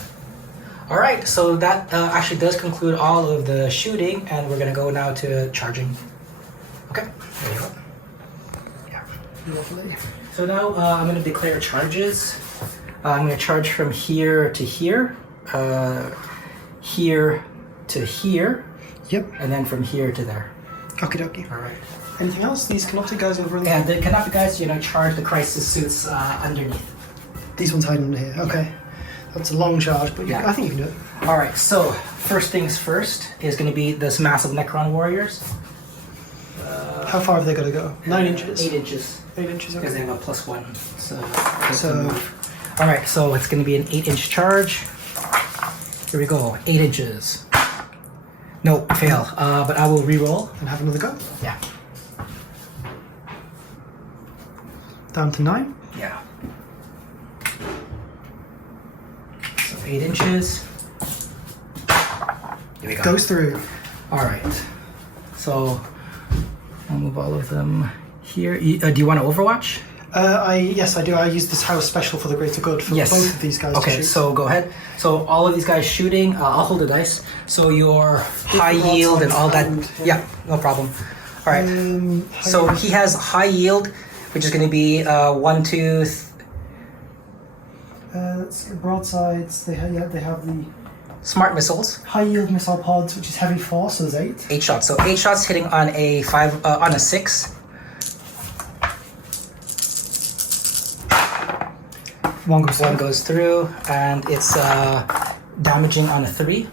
Alright, so that actually does conclude all of the shooting, and we're going to go now to charging. Okay, there you go. Yeah. Lovely. So now I'm going to declare charges. I'm going to charge from here to here, here to here, Yep. and then from here to there. Okie dokie. Alright. Anything else? These Canoptic guys over in And the Canopy guys, charge the crisis suits underneath. These ones hiding under here. Okay. That's a long charge, but Yeah. I think you can do it. Alright, so first things first is going to be this massive Necron warriors. How far have they got to go? 9 inches. 8 inches. 8 inches, Because they okay. have a +1. So, So- alright, so it's going to be an 8-inch charge. Here we go, 8 inches. No, fail. But I will re-roll. And have another go. Yeah. Down to 9. Yeah. So 8 inches. Here we go. Goes through. Alright. So I'll move all of them here. Do you want to Overwatch? Yes, I do. I use this house special for the greater good for Yes. both of these guys to Okay, shoot. so go ahead. So all of these guys shooting, I'll hold the dice. So your high yield and all that. And, Yeah, no problem. All right. So he has high yield, which is going to be 1, 2. Let's get broadsides. They have the Smart missiles, high yield missile pods, which is heavy 4, so there's 8. 8 shots. So 8 shots hitting on a 5 on a 6. One goes One through. goes through, and it's damaging on a 3.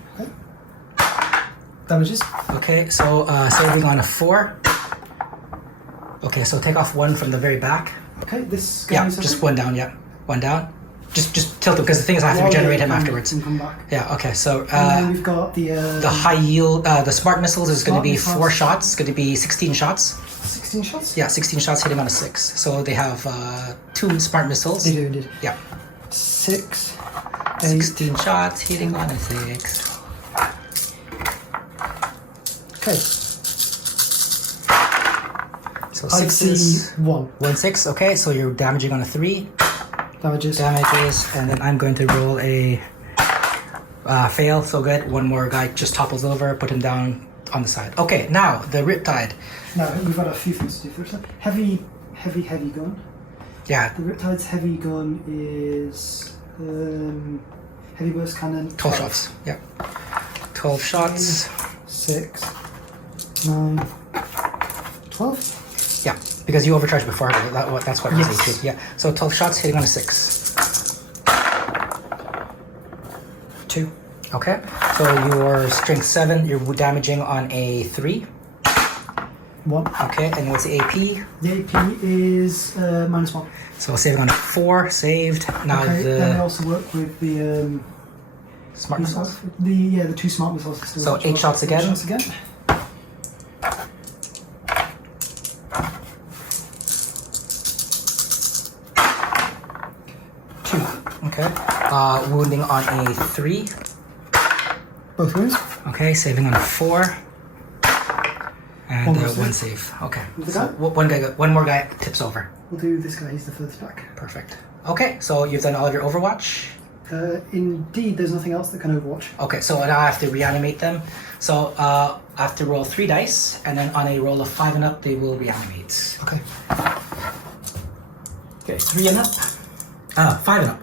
Damages. Okay, so serving on a 4. Okay, so take off 1 from the very back. Okay, this guy Yeah, is just okay. 1 down. Yeah, 1 down. Just tilt it because the thing is I have to regenerate him afterwards. And come back. Yeah. Okay. So And then we've got the high yield, the smart missiles is going to be Smart 4 missiles. shots. It's going to be 16 shots. 16 shots? Yeah, 16 shots hitting on a 6. So they have 2 smart missiles. They do indeed. Yeah. 6, 8. 16 shots hitting on a 6. Okay. So I 6s. see 1. 1 6. Okay, so you're damaging on a 3. Damages. Damages, and then I'm going to roll a fail. So good. One more guy just topples over. Put him down on the side. Okay, now the Riptide. Now, we've got a few things to do first. Heavy gun. Yeah, The Riptide's heavy gun is heavy burst cannon. 12 shots. Yeah, 12 shots. 6, 9, 12. Yeah, because you overcharged before. That's what I was Yes. saying. Yeah, so 12 shots hitting on a 6. 2. Okay, so your strength 7. You're damaging on a 3. 1. Okay, and what's the AP? The AP is -1. So saving on a 4. Saved. Now Okay, then we the also work with the smart missiles. the 2 smart missiles. So 8 shots again. 8 shots again. wounding on a 3. Both wounds. Okay, saving on a 4. And One more one save. save. Okay. The So guy? one more guy tips over. We'll do this guy. He's the furthest back. Perfect. Okay, so you've done all of your Overwatch. Indeed, there's nothing else that can Overwatch. Okay, so now I have to reanimate them. So I have to roll 3 dice, and then on a roll of 5 and up, they will reanimate. Okay. Okay, 3 and up. 5 and up.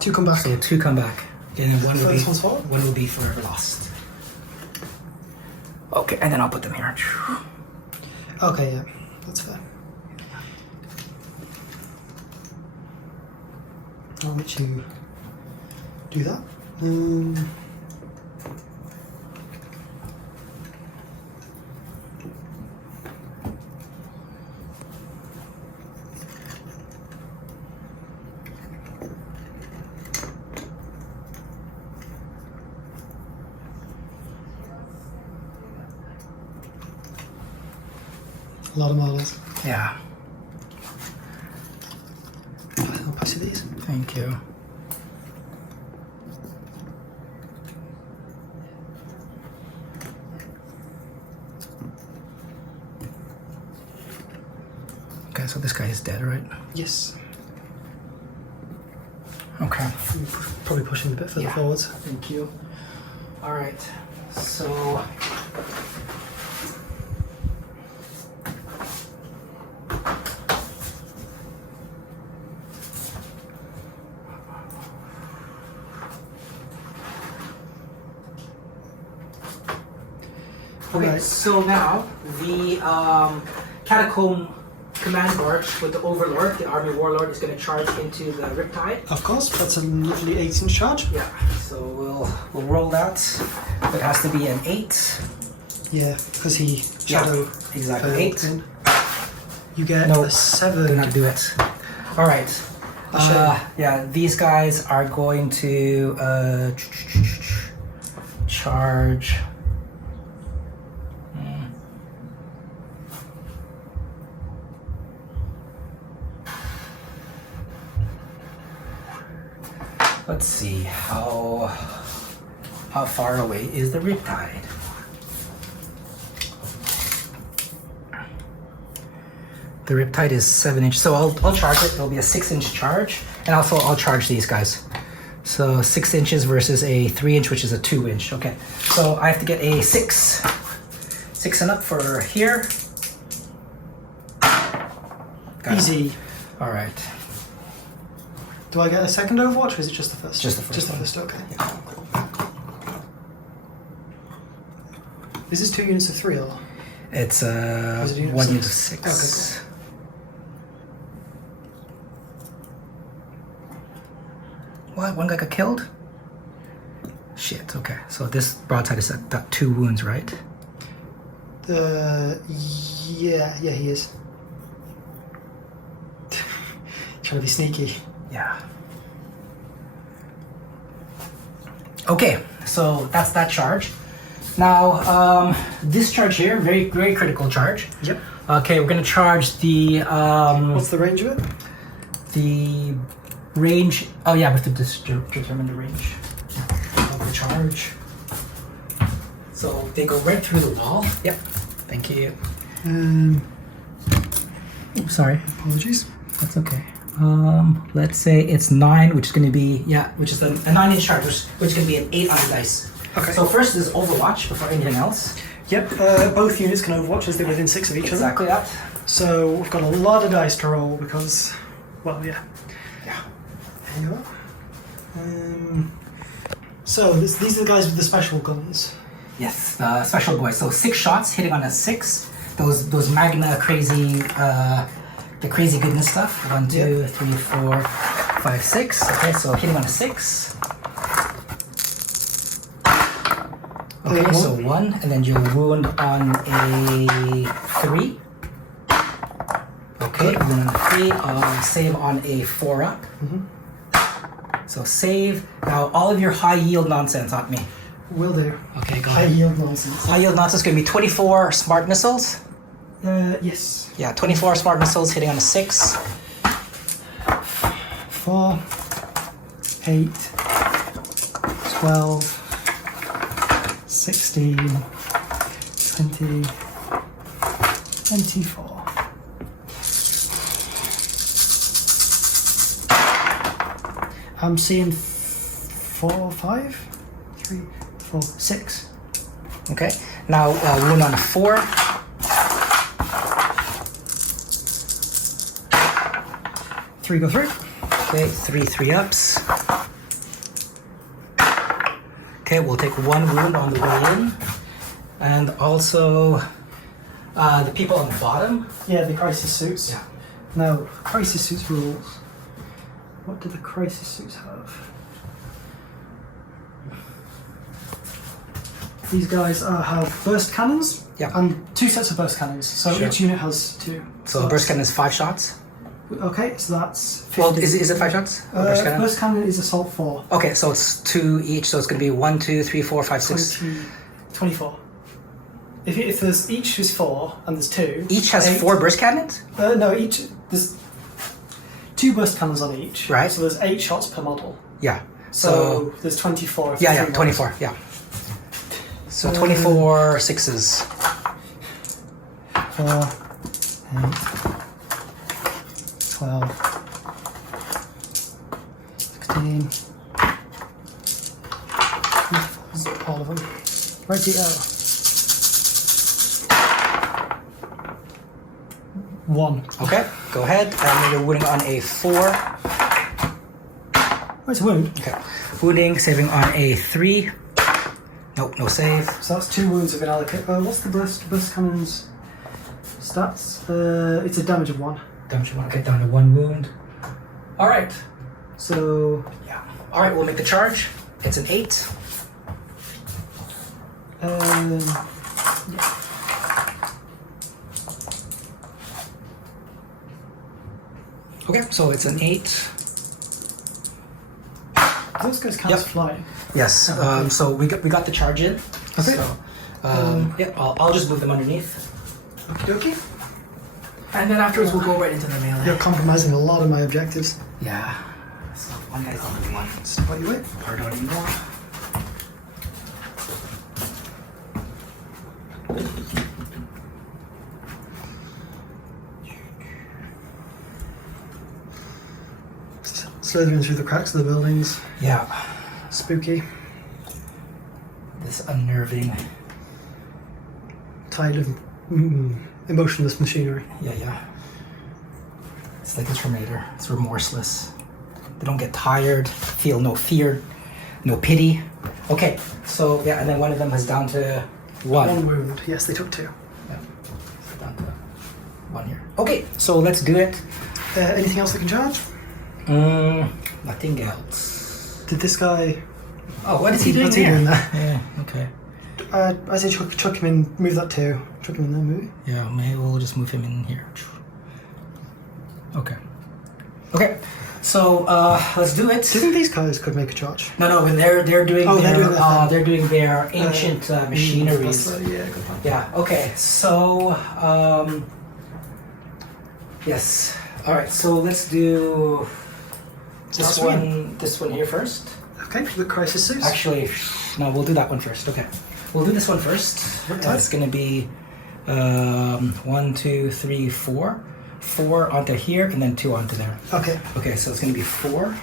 2 come back. So 2 come back, and then First one's forward? one will be forever lost. Okay, and then I'll put them here. Okay, yeah, that's fair. I'll let you do that. A lot of models. Yeah, I'll pass you these. thank you. Okay, so this guy is dead, right? Yes. Okay. Probably pushing a bit further Yeah. forwards. Thank you. All right. So. Okay, Right. so now the catacomb command board with the overlord, the army warlord, is going to charge into the riptide. Of course, that's a lovely 8-inch charge. Yeah, so we'll roll that. It has to be an 8. Yeah, because he shadow. Exactly, failed 8. in. You get No, a 7. Do not do it. All right. A shame. Yeah, these guys are going to charge. Let's see how far away is the riptide. The riptide is 7 inch, so I'll charge it. It'll be a 6-inch charge, and also I'll charge these guys. So 6 inches versus a 3-inch, which is a 2-inch. Okay, so I have to get a 6 and up for here. Got it. Easy. All right. Do I get a second Overwatch or is it just the first? Just the first Just the one. first, okay. Is this 2 units of 3 or? It's Is it unit 1 of unit of 6? 6. Okay, What? One guy got killed? Shit, okay. So this broadside is got 2 wounds, right? Yeah, he is. Trying to be sneaky. Yeah. Okay, so that's that charge. Now, this charge here, very, very critical charge. Yep. Okay, we're gonna charge the What's the range of it? the range. Oh yeah, we have to determine the range of the charge. So they go right through the wall. Yep. Thank you. Oops, sorry. Apologies. That's okay. Let's say it's 9, which is going to be which is a 9-inch charge, which is going to be an 8 on the dice. Okay. So first is Overwatch before anything else. Yep, both units can Overwatch as they're within 6 of each Exactly that. other. So we've got a lot of dice to roll because, well, yeah. Yeah. There you go. So these are the guys with the special guns. Yes, the special boys. So 6 shots hitting on a 6. Those Magna crazy, the crazy goodness stuff. 1, 2, 3, 4, 5, 6. Okay, so hitting on a 6. Okay, so 1, and then you'll wound on a 3. Okay, wound on a 3. Save on a 4 up. So save. Now all of your high yield nonsense on me. Will do. Okay, go High ahead. yield nonsense. High yield nonsense is going to be 24 smart missiles. Yes. Yeah, 24 smart missiles hitting on a 6. 4, 8, 12, 16, 20, 24. I'm seeing 4, 5, 3, 4, 6. Okay. Now wound on a 4. Three go through. Okay, 3 ups. Okay, we'll take 1 wound on the way in. And also the people on the bottom. Yeah, the crisis suits. Yeah. Now, crisis suits rules. What do the crisis suits have? These guys have burst cannons. Yeah. And 2 sets of burst cannons. So Sure. each unit has 2. So burst cannon is 5 shots. Okay, so that's 50. Well, is it 5 shots? Burst cannon? Burst cannon is assault 4. Okay, so it's 2 each. So it's going to be 1, 2, 3, 4, 5, 6. 24. If there's each is 4 and there's 2. Each has 8. 4 burst cannons? No, there's 2 burst cannons on each. Right. So there's 8 shots per model. Yeah. So there's 24. if Yeah, there's yeah, 3 24. Yeah. So 24 sixes. 4, 8, 12, 16, 24, all of them. Righty-o. 1. Okay, go ahead. And you're wounding on a 4. Oh, it's a wound. Okay. Wounding, saving on a 3. Nope, no save. So that's 2 wounds have been allocated. What's the burst cannon's stats? It's a damage of 1. Damage 1. Okay, down to 1 wound. All right. So Yeah. All right, we'll make the charge. It's an 8. yeah. Okay, so it's an 8. Those guys can't Yep. fly. Yes. So we got the charge in. Okay. So, yeah, I'll just move them underneath, Okie dokie. and then afterwards we'll go right into the melee. You're compromising a lot of my objectives. Yeah. So one guy's on the one. What you wait? Part out anymore. Slithering through the cracks of the buildings. Yeah. Spooky. This unnerving. Tide of emotionless machinery. Yeah. It's like a Terminator. It's remorseless. They don't get tired, feel no fear, no pity. Okay, so yeah, and then one of them is down to 1. 1 wound. Yes, they took 2. Yeah, so down to 1 here. Okay, so let's do it. Anything else that can charge? Nothing else. Did this guy... Oh, what is he doing What's he here? doing there? Yeah, okay. I say chuck him in, move that too. Chuck him in there, move. Yeah, maybe we'll just move him in here. Okay. Okay, so let's do it. Do you think these guys could make a charge? No, but they're doing Oh, their they're doing their thing. ancient machineries. Yeah, good point. Yeah. Okay. So yes. All right. So let's do this one. This one here first. Okay, for the crisis suits. Actually, no. We'll do that one first. Okay. We'll do this one first. It's gonna be 1, 2, 3, 4. 4 onto here and then 2 onto there. Okay. Okay, so it's gonna be 4.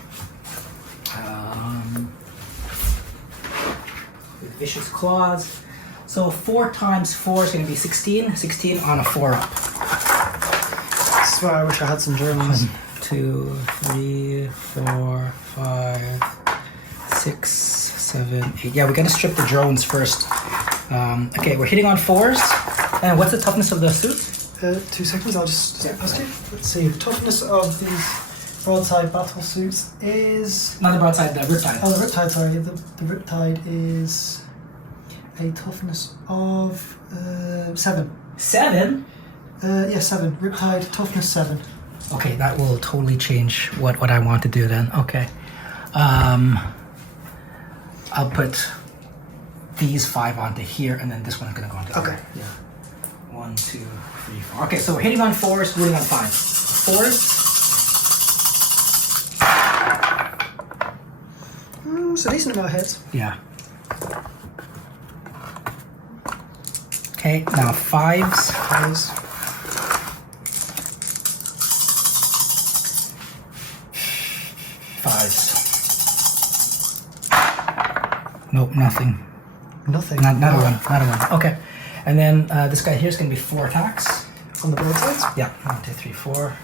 With vicious claws. So 4 times 4 is gonna be 16. 16 on a 4 up. I swear I wish I had some Germans. 1, 2, 3, 4, 5, 6, 7, 8. Yeah, we gotta strip the drones first. Okay, we're hitting on 4s. And what's the toughness of the suit? 2 seconds, I'll just Yeah, step past you. Let's see, the toughness of these broadside battle suits is... Not the broadside, the riptide. Oh, the Riptide, sorry. The Riptide is a toughness of 7. 7? Yeah, 7. Riptide, toughness 7. Okay, that will totally change what I want to do then. Okay. I'll put these 5 onto here, and then this one's gonna go onto Okay. there. Yeah. 1, 2, 3, 4. Okay, so we're hitting on 4s, wounding on 5. 4s. It's a decent amount of hits. Yeah. Okay, now 5s. Fives. Nope, nothing. Nothing. Not a one. Not a one. Okay. And then this guy here is going to be 4 attacks. On the broadsides? Yeah. 1, 2, 3, 4.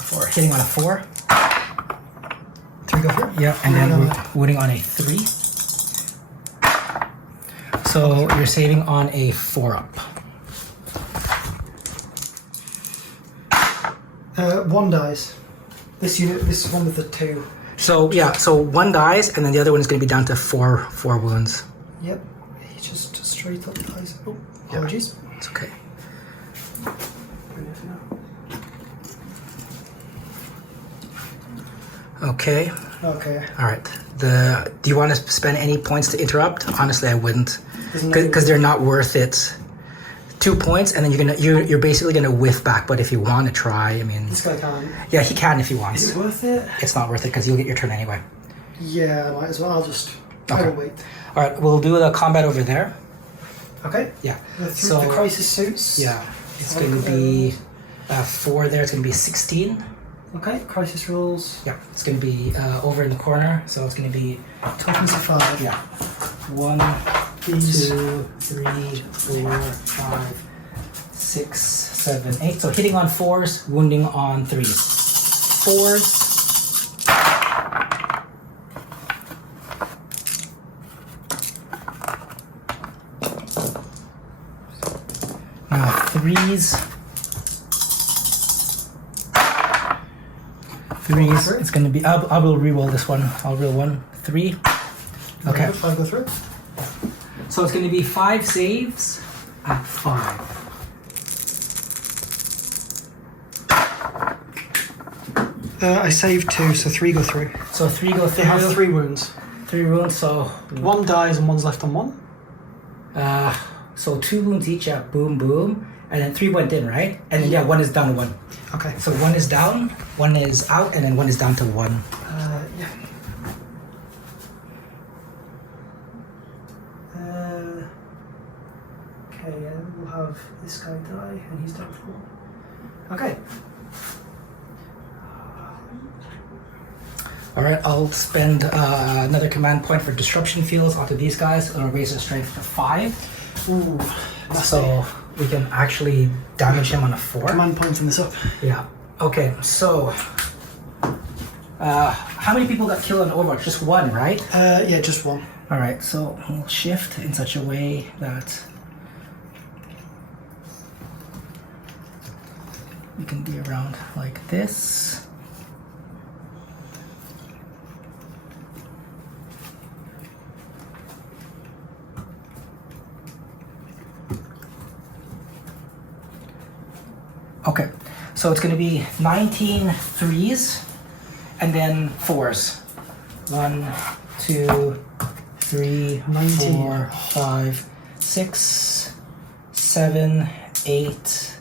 4. Hitting on a 4. 3 go through? Yeah. And then we're wounding on a 3. So you're saving on a 4 up. 1 dies. This unit, this is one with the 2. So yeah, so 1 dies, and then the other one is going to be down to 4 wounds. Yep. He just straight up dies. Oh, apologies. It's okay. Okay. Okay. All right. Do you want to spend any points to interrupt? Honestly, I wouldn't, There's no- because they're not worth it. 2 points, and then you're basically gonna whiff back. But if you want to try, I mean, This guy can't. yeah, he can if he wants. Is it worth it? It's not worth it because you'll get your turn anyway. Yeah, might as well. I'll just try Okay. to wait. All right, we'll do the combat over there. Okay. Yeah. The So crisis suits. yeah, it's going to be 4 there. It's going to be 16. Okay. Crisis rules. Yeah, it's going to be over in the corner. So it's going to be 25. yeah, 1, These. 2, 3, 4, 5, 6, 7, 8. So hitting on 4s, wounding on 3s. 4s. Now 3s. 3s. It's going to be. I will re-roll this one. I'll roll 1, 3. Okay. 5 go through. So it's going to be 5 saves at 5. I saved 2, so 3 go through. So 3 go They have through. 3 wounds. 3 wounds. So 1 dies and 1's left on 1. so 2 wounds each. Yeah, boom, boom, and then 3 went in, right? And then yeah, 1 is down to 1. Okay. So 1 is down, 1 is out, and then 1 is down to 1. Yeah. Okay, yeah, we'll have this guy die, and he's down for 1. Okay. All right, I'll spend another command point for disruption fields onto these guys. It'll raise their strength to 5. Ooh. So we can actually damage him on a 4. Command pointing this up. Yeah. Okay, so how many people got killed in Overwatch? Just 1, right? Yeah, just 1. All right, so we'll shift in such a way that we can be around like this. Okay, so it's going to be 19 3s and then 4s. 1, 2, 3, 19. 4, 5, 6, 7, 8,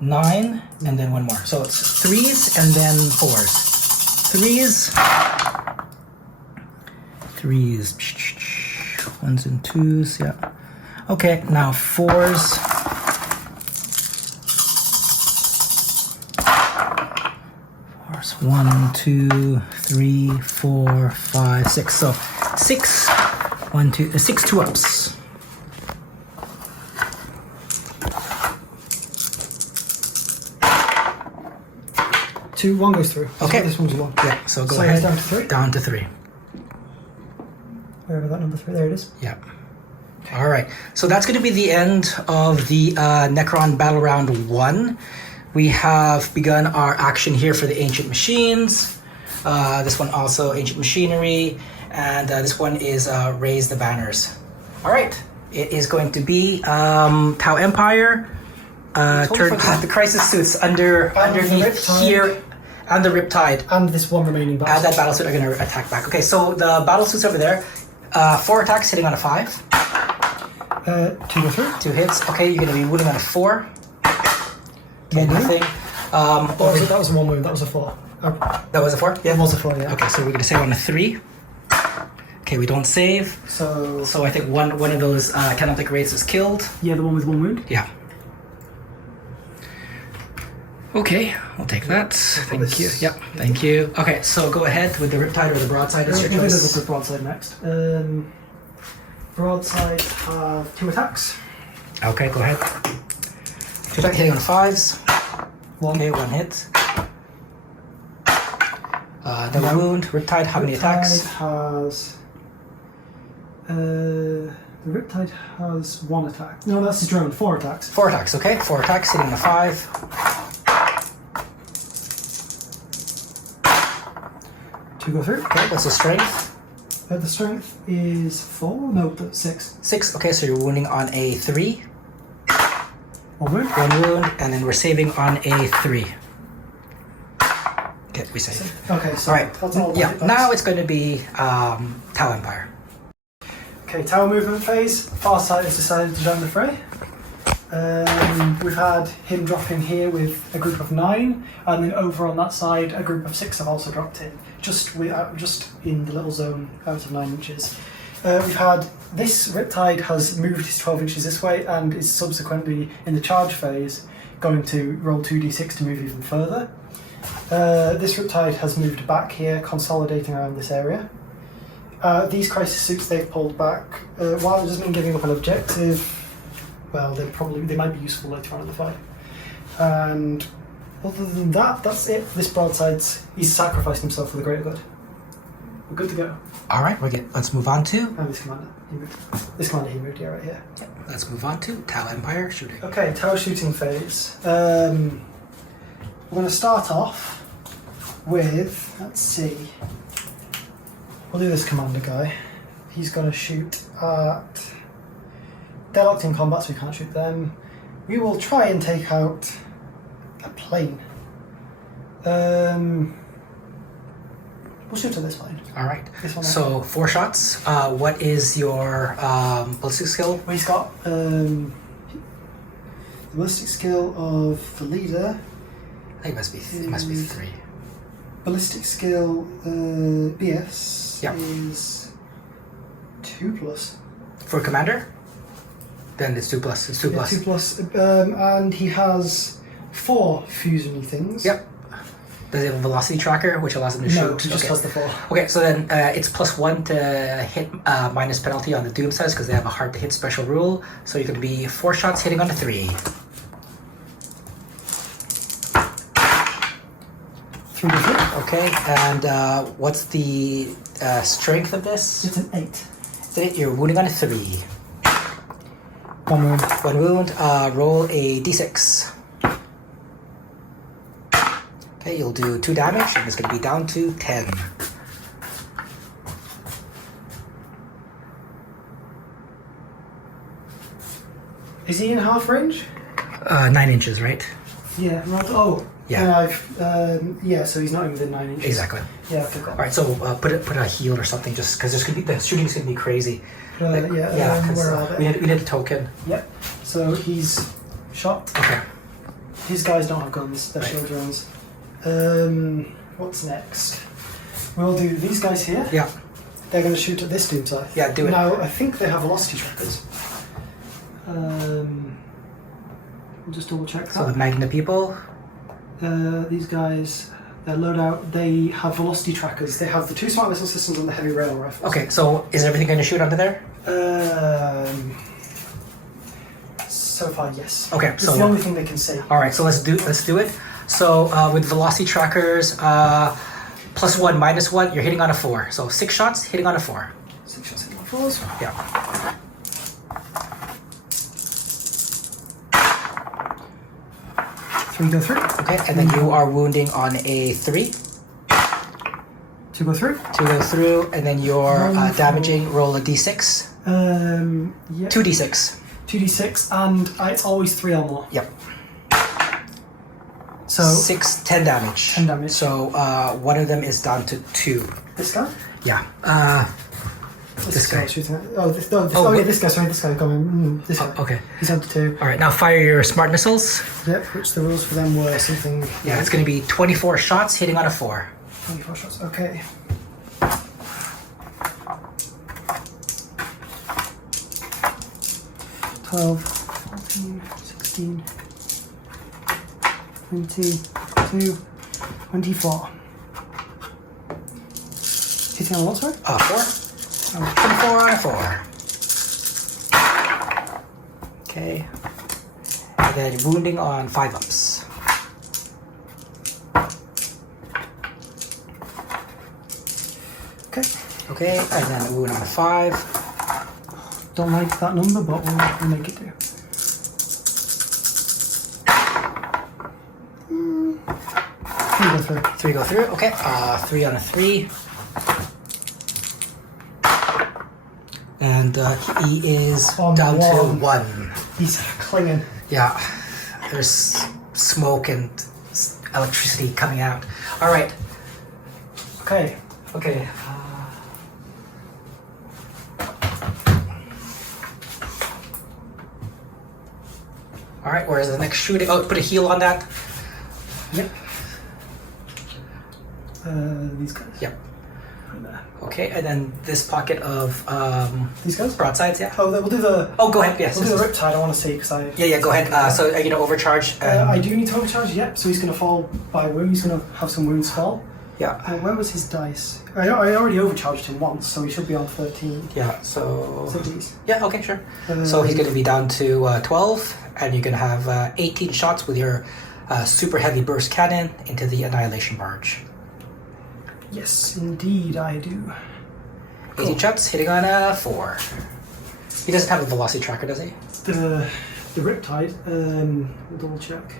9, and then 1 more. So it's 3s and then 4s. 3s. 3s. 1s and 2s, yeah. Okay, now 4s. 1, 2, 3, 4, 5, 6. So 6, 1, 2, 6 2-ups. Two, 1 goes through. Okay. This one's 1. Yeah, so go So ahead. it's down to 3? Down to 3. Wherever that number 3, there it is. Yeah. All right. So that's going to be the end of the Necron Battle Round 1. We have begun our action here for the Ancient Machines. This one also Ancient Machinery. And this one is Raise the Banners. All right. It is going to be Tau Empire. Turn the Crisis Suits underneath Riptide. here. And the Riptide. And this 1 remaining battle. Add that battle suit are going to attack back. Okay, so the battle suits over there. 4 attacks hitting on a 5. 2 go through. 2 hits. Okay, you're going to be wounding on a 4. Okay, One wound. nothing. That was a 1 wound, that was a 4. Oh, That was a 4? it was a 4, yeah. Okay, so we're gonna save on a 3. Okay, we don't save. So I think one of those cannot decorates is killed. yeah, the one with 1 wound. Yeah. Okay, I'll take that. Thank you. Yep, thank you. Okay, so go ahead with the Riptide or the Broadside. It's your We'll do choice. the broadside next. Broadside have 2 attacks. Okay, go ahead. 2 attack hitting on 5s. 1. Okay, 1 hit. Another wound. Riptide, how many attacks? The Riptide has 1 attack. No, that's the drone. 4 attacks. 4 attacks, okay. 4 attacks hitting on a 5. 2 go through. Okay, what's the strength? The strength is 4. No, 6. 6. Okay, so you're wounding on a 3. 1 wound. 1 wound, and then we're saving on a 3. Okay, we save. Okay, so All right. that's all. Yeah. Now it's going to be Tau Empire. Okay, tower movement phase. Farsight has decided to join the fray. We've had him drop in here with a group of 9, and then over on that side, a group of 6 have also dropped in, just in the little zone out of 9 inches. We've had this Riptide has moved his 12 inches this way, and is subsequently in the charge phase going to roll 2d6 to move even further. This Riptide has moved back here, consolidating around this area. These crisis suits they've pulled back. While it doesn't mean giving up an objective, well, they might be useful later on in the fight. And other than that, that's it. This broadside's he's sacrificed himself for the greater good. We're good to go. All right, we're good. Let's move on to. And this commander, he moved here, right here. Yep, let's move on to Tau Empire shooting. Okay, tower shooting phase. We're going to start off with, let's see. We'll do this commander guy. He's going to shoot at. They're locked in combat, so we can't shoot them. We will try and take out a plane. We'll shoot at this plane. All right. This one. So 4 shots. What is your ballistic skill? Well, he's got the ballistic skill of the leader. I think it must be 3. Ballistic skill BS Yeah. is 2+. For commander? Then it's 2+. It's 2+. Yeah, 2+. And he has 4 fusiony things. Yep. Does he have a velocity tracker, which allows him to shoot? No, he just has the 4. Okay, so then it's +1 to hit minus penalty on the Doom size because they have a hard to hit special rule. So you could be 4 shots hitting on a 3. 3 to 3. Okay, and what's the strength of this? It's an 8. So you're wounding on a 3. 1 wound. 1 wound. Roll a d6. Okay, you'll do 2 damage, and it's going to be down to 10. Is he in half range? 9 inches, right? Yeah. Right. Oh. Yeah. Yeah. So he's not even within 9 inches. Exactly. Yeah. Okay. Got it. All right, so put a heal or something, just because the shooting's going to be crazy. Like, Yeah. 'cause, Where are we they? need a token. Yep. So he's shot. Okay. His guys don't have guns. They're shield drones. What's next? We'll do these guys here. Yeah. They're going to shoot at this doom side. Yeah, do it. Now, I think they have velocity trackers. We'll just double check So the that. Magna people. These guys, their loadout, they have velocity trackers. They have the 2 smart missile systems and the heavy rail rifles. Okay, so is everything going to shoot under there? So far, yes. Okay, It's so the only thing they can see. all right, so let's do it. So with velocity trackers, +1, -1, you're hitting on a 4. So 6 shots hitting on a 4. 6 shots hitting on 4s. Yeah. Three go through. Okay, and then you are wounding on a 3. 2 go through. 2 goes through, and then you're Wonderful. damaging. Roll a d6. Yeah. 2d6. 2d6, and it's always 3 or more. Yep. So 10 damage. 10 damage. So one of them is down to 2. this guy. Yeah. This guy. Shooting at, oh, this guy. wait. This guy. Sorry, this guy going. This guy. Okay. He's down to 2. All right, now fire your smart missiles. Yep. Which the rules for them were something. Yeah, it's going to be 24 shots hitting on a 4. 24 shots. Okay. $12, 14, 16, 22, 24. Hitting on what, sorry? 4. 24 on a 4. Okay. And then wounding on 5 ups. Okay. Okay, and then a wound on a 5. Don't like that number, but we'll make it do. Three go through. 3 go through. Okay. 3 on a 3. And he is On down to 1. 1. He's clinging. Yeah. There's smoke and electricity coming out. All right. Okay. Okay. All right. Where's the next shooting? Oh, put a heal on that. Yep. These guys. Yep. Right there. Okay, and then this pocket of These guys? broadsides. Yeah. Oh, we'll do the. Oh, go ahead. Yes. We'll do yes, the yes. riptide. I want to see because I. Yeah. Go ahead. So are you gonna overcharge? I do need to overcharge. Yep. So he's going to fall by wound. He's going to have some wounds fall. Yeah. Where was his dice? I already overcharged him once, so he should be on 13. Yeah. So. So these. Yeah. Okay. Sure. So he's gonna be down to 12, and you're gonna have 18 shots with your super heavy burst cannon into the annihilation barge. Yes, indeed, I do. 18 shots hitting on a 4. He doesn't have a velocity tracker, does he? The riptide. We'll double check.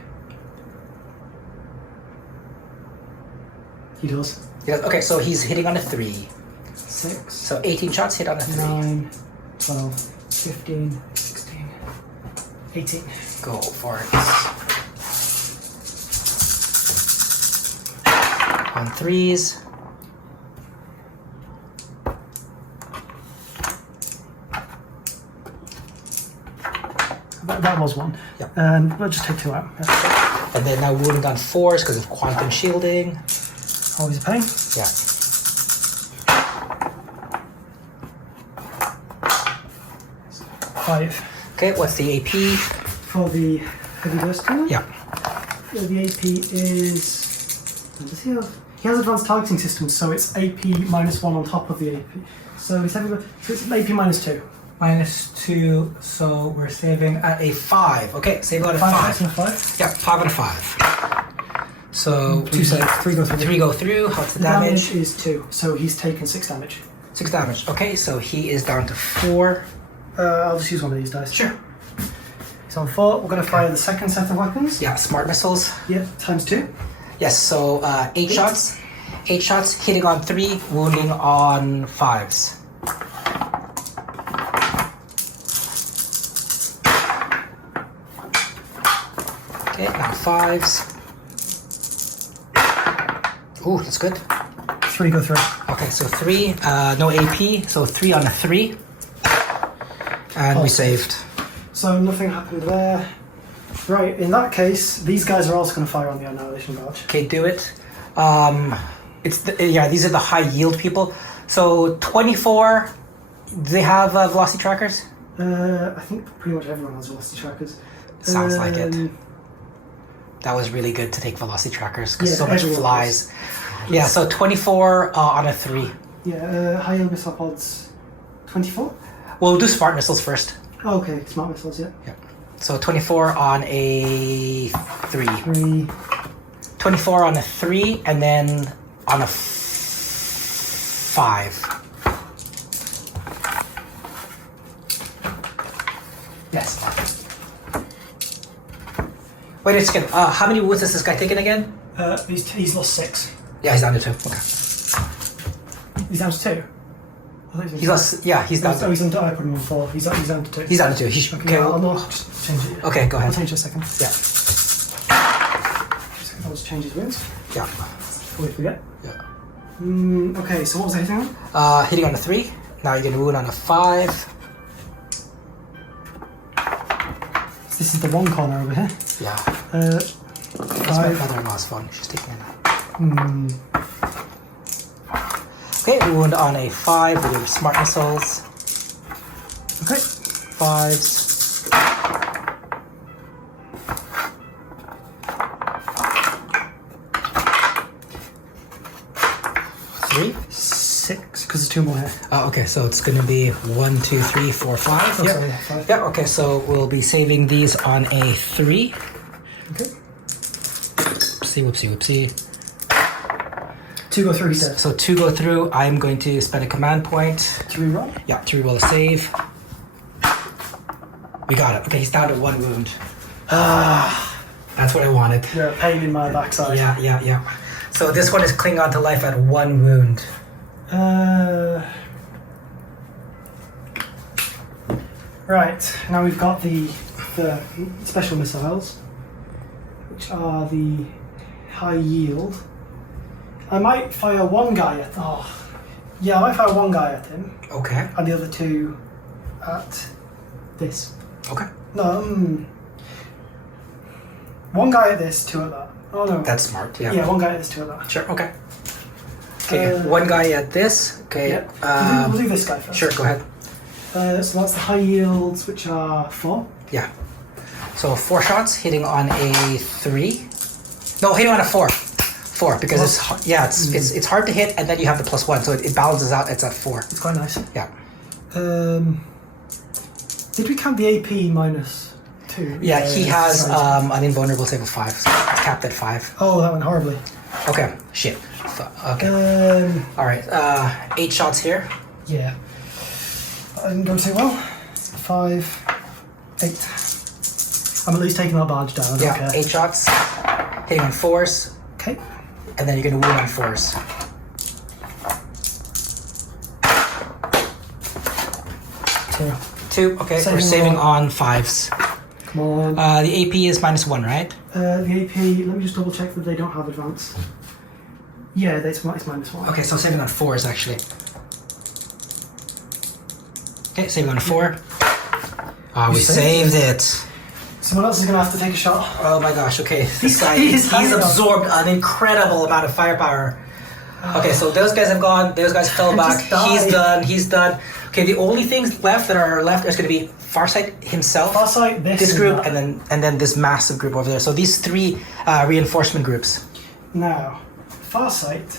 He does. Okay, so he's hitting on a 3. 6, So 18 shots hit on a 3. 9, 12, 15, 16, 18. Go for it. On 3s. That was 1. Yep. We'll just take 2 out. Yeah. And then now wounding on 4s because of quantum shielding. Always a pain. Yeah. 5. Okay, what's the AP? For the heavy burst cannon? Yeah. The AP is. Does he have? He has advanced targeting systems, so it's AP -1 on top of the AP. So it's heavy. So it's AP -2. -2, so we're saving at a 5. Okay, save out a 5 5. shots and a 5. Yeah, 5 and a 5. So 2 saves. 3 go through. 3 go through. What's the The damage? damage is 2, so he's taken 6 damage. 6 damage. Okay, so he is down to 4. I'll just use one of these dice. Sure. He's on 4. We're going to fire the second set of weapons. Yeah, smart missiles. Yeah, times 2. Yes, so 8 shots. 8 shots, hitting on 3, wounding on 5s. Okay, now 5s. Ooh, that's good. 3 go through. Okay, so 3, no AP, so 3 on a 3. And we saved. So nothing happened there. Right, in that case, these guys are also going to fire on the annihilation barge. Okay, do it. These are the high yield people. So 24, do they have velocity trackers? I think pretty much everyone has velocity trackers. Sounds like it. That was really good to take velocity trackers because Yeah, so much everyone flies. Yeah, so 24 on a 3. Yeah, high yield missile pods 24? We'll do smart missiles first. Oh, okay, smart missiles, yeah. Yeah. So 24 on a 3. 3. 24 on a 3 and then on a 5. Yes. Wait a second. How many wounds has this guy taken again? He's lost 6. Yeah, he's down to 2. Okay. He's down to 2? I thought He's lost. Yeah, he's down. Oh, he's on. I put him on 4. He's down to 2. He's down to 2. He Okay, I'll just change it. Okay, go ahead. I'll change it a second. Yeah. I'll just change his wounds. Yeah. Before we forget. Yeah. Okay, so what was I hitting on? Hitting on a 3. Now you're gonna wound on a 5. This is the one corner over here. Yeah. That's That's my mother-in-law's phone. She's taking a nap. Okay, wound on a 5 with your smart missiles. Okay. 5s. 3. 6, because there's 2 more here. Oh, okay, so it's gonna be 1, 2, 3, 4, 5. Oh, Yep. sorry, 5. Yeah, okay, so we'll be saving these on a 3. Okay. Whoopsie. 2 go through, he said. So 2 go through. I'm going to spend a command point. To reroll? Yeah, to reroll a save. We got it. Okay, he's down to 1 wound. That's what I wanted. You're a pain in my backside. Yeah. So this one is clinging on to life at 1 wound. Right, now we've got the special missiles, which are the high yield. I might fire one guy at I might fire one guy at him, Okay. and the other 2 at this. Okay. No, one guy at this, 2 at that. Oh no. That's smart. Yeah. Yeah, one guy at this, 2 at that. Sure. Okay. Okay. 1 guy at this. Okay. Yep. We'll do this guy first. Sure. Go ahead. So that's the high yields, which are 4. Yeah. So 4 shots hitting on a 3. No, hitting on a 4. 4 because it's hard to hit, and then you have the +1, so it balances out. It's at 4. It's quite nice. Yeah. Did we count the AP -2? Yeah. He has sorry. an invulnerable save of 5. So it's capped at 5. Oh, that went horribly. Okay. Shit. Okay. All right. 8 shots here. Yeah. That didn't go too well. 5, 8. I'm at least taking that barge down. I don't care. 8 shots. Hitting on 4s. Okay. And then you're gonna wound on 4s. 2. 2. Okay. Saving We're saving roll. on 5s. Come on. The AP is -1, right? The AP, let me just double check that they don't have advance. Yeah, it's -1. Okay, so saving on 4s actually. Okay, saving on a 4. We saved it. Someone else is going to have to take a shot. Oh my gosh, okay. This guy, he's he's absorbed an incredible amount of firepower. Okay, so those guys have gone, those guys fell back. Just He's done. Okay, the only things left is going to be Farsight himself, Farsight, this group, and then this massive group over there. So these 3 reinforcement groups. Now, Farsight,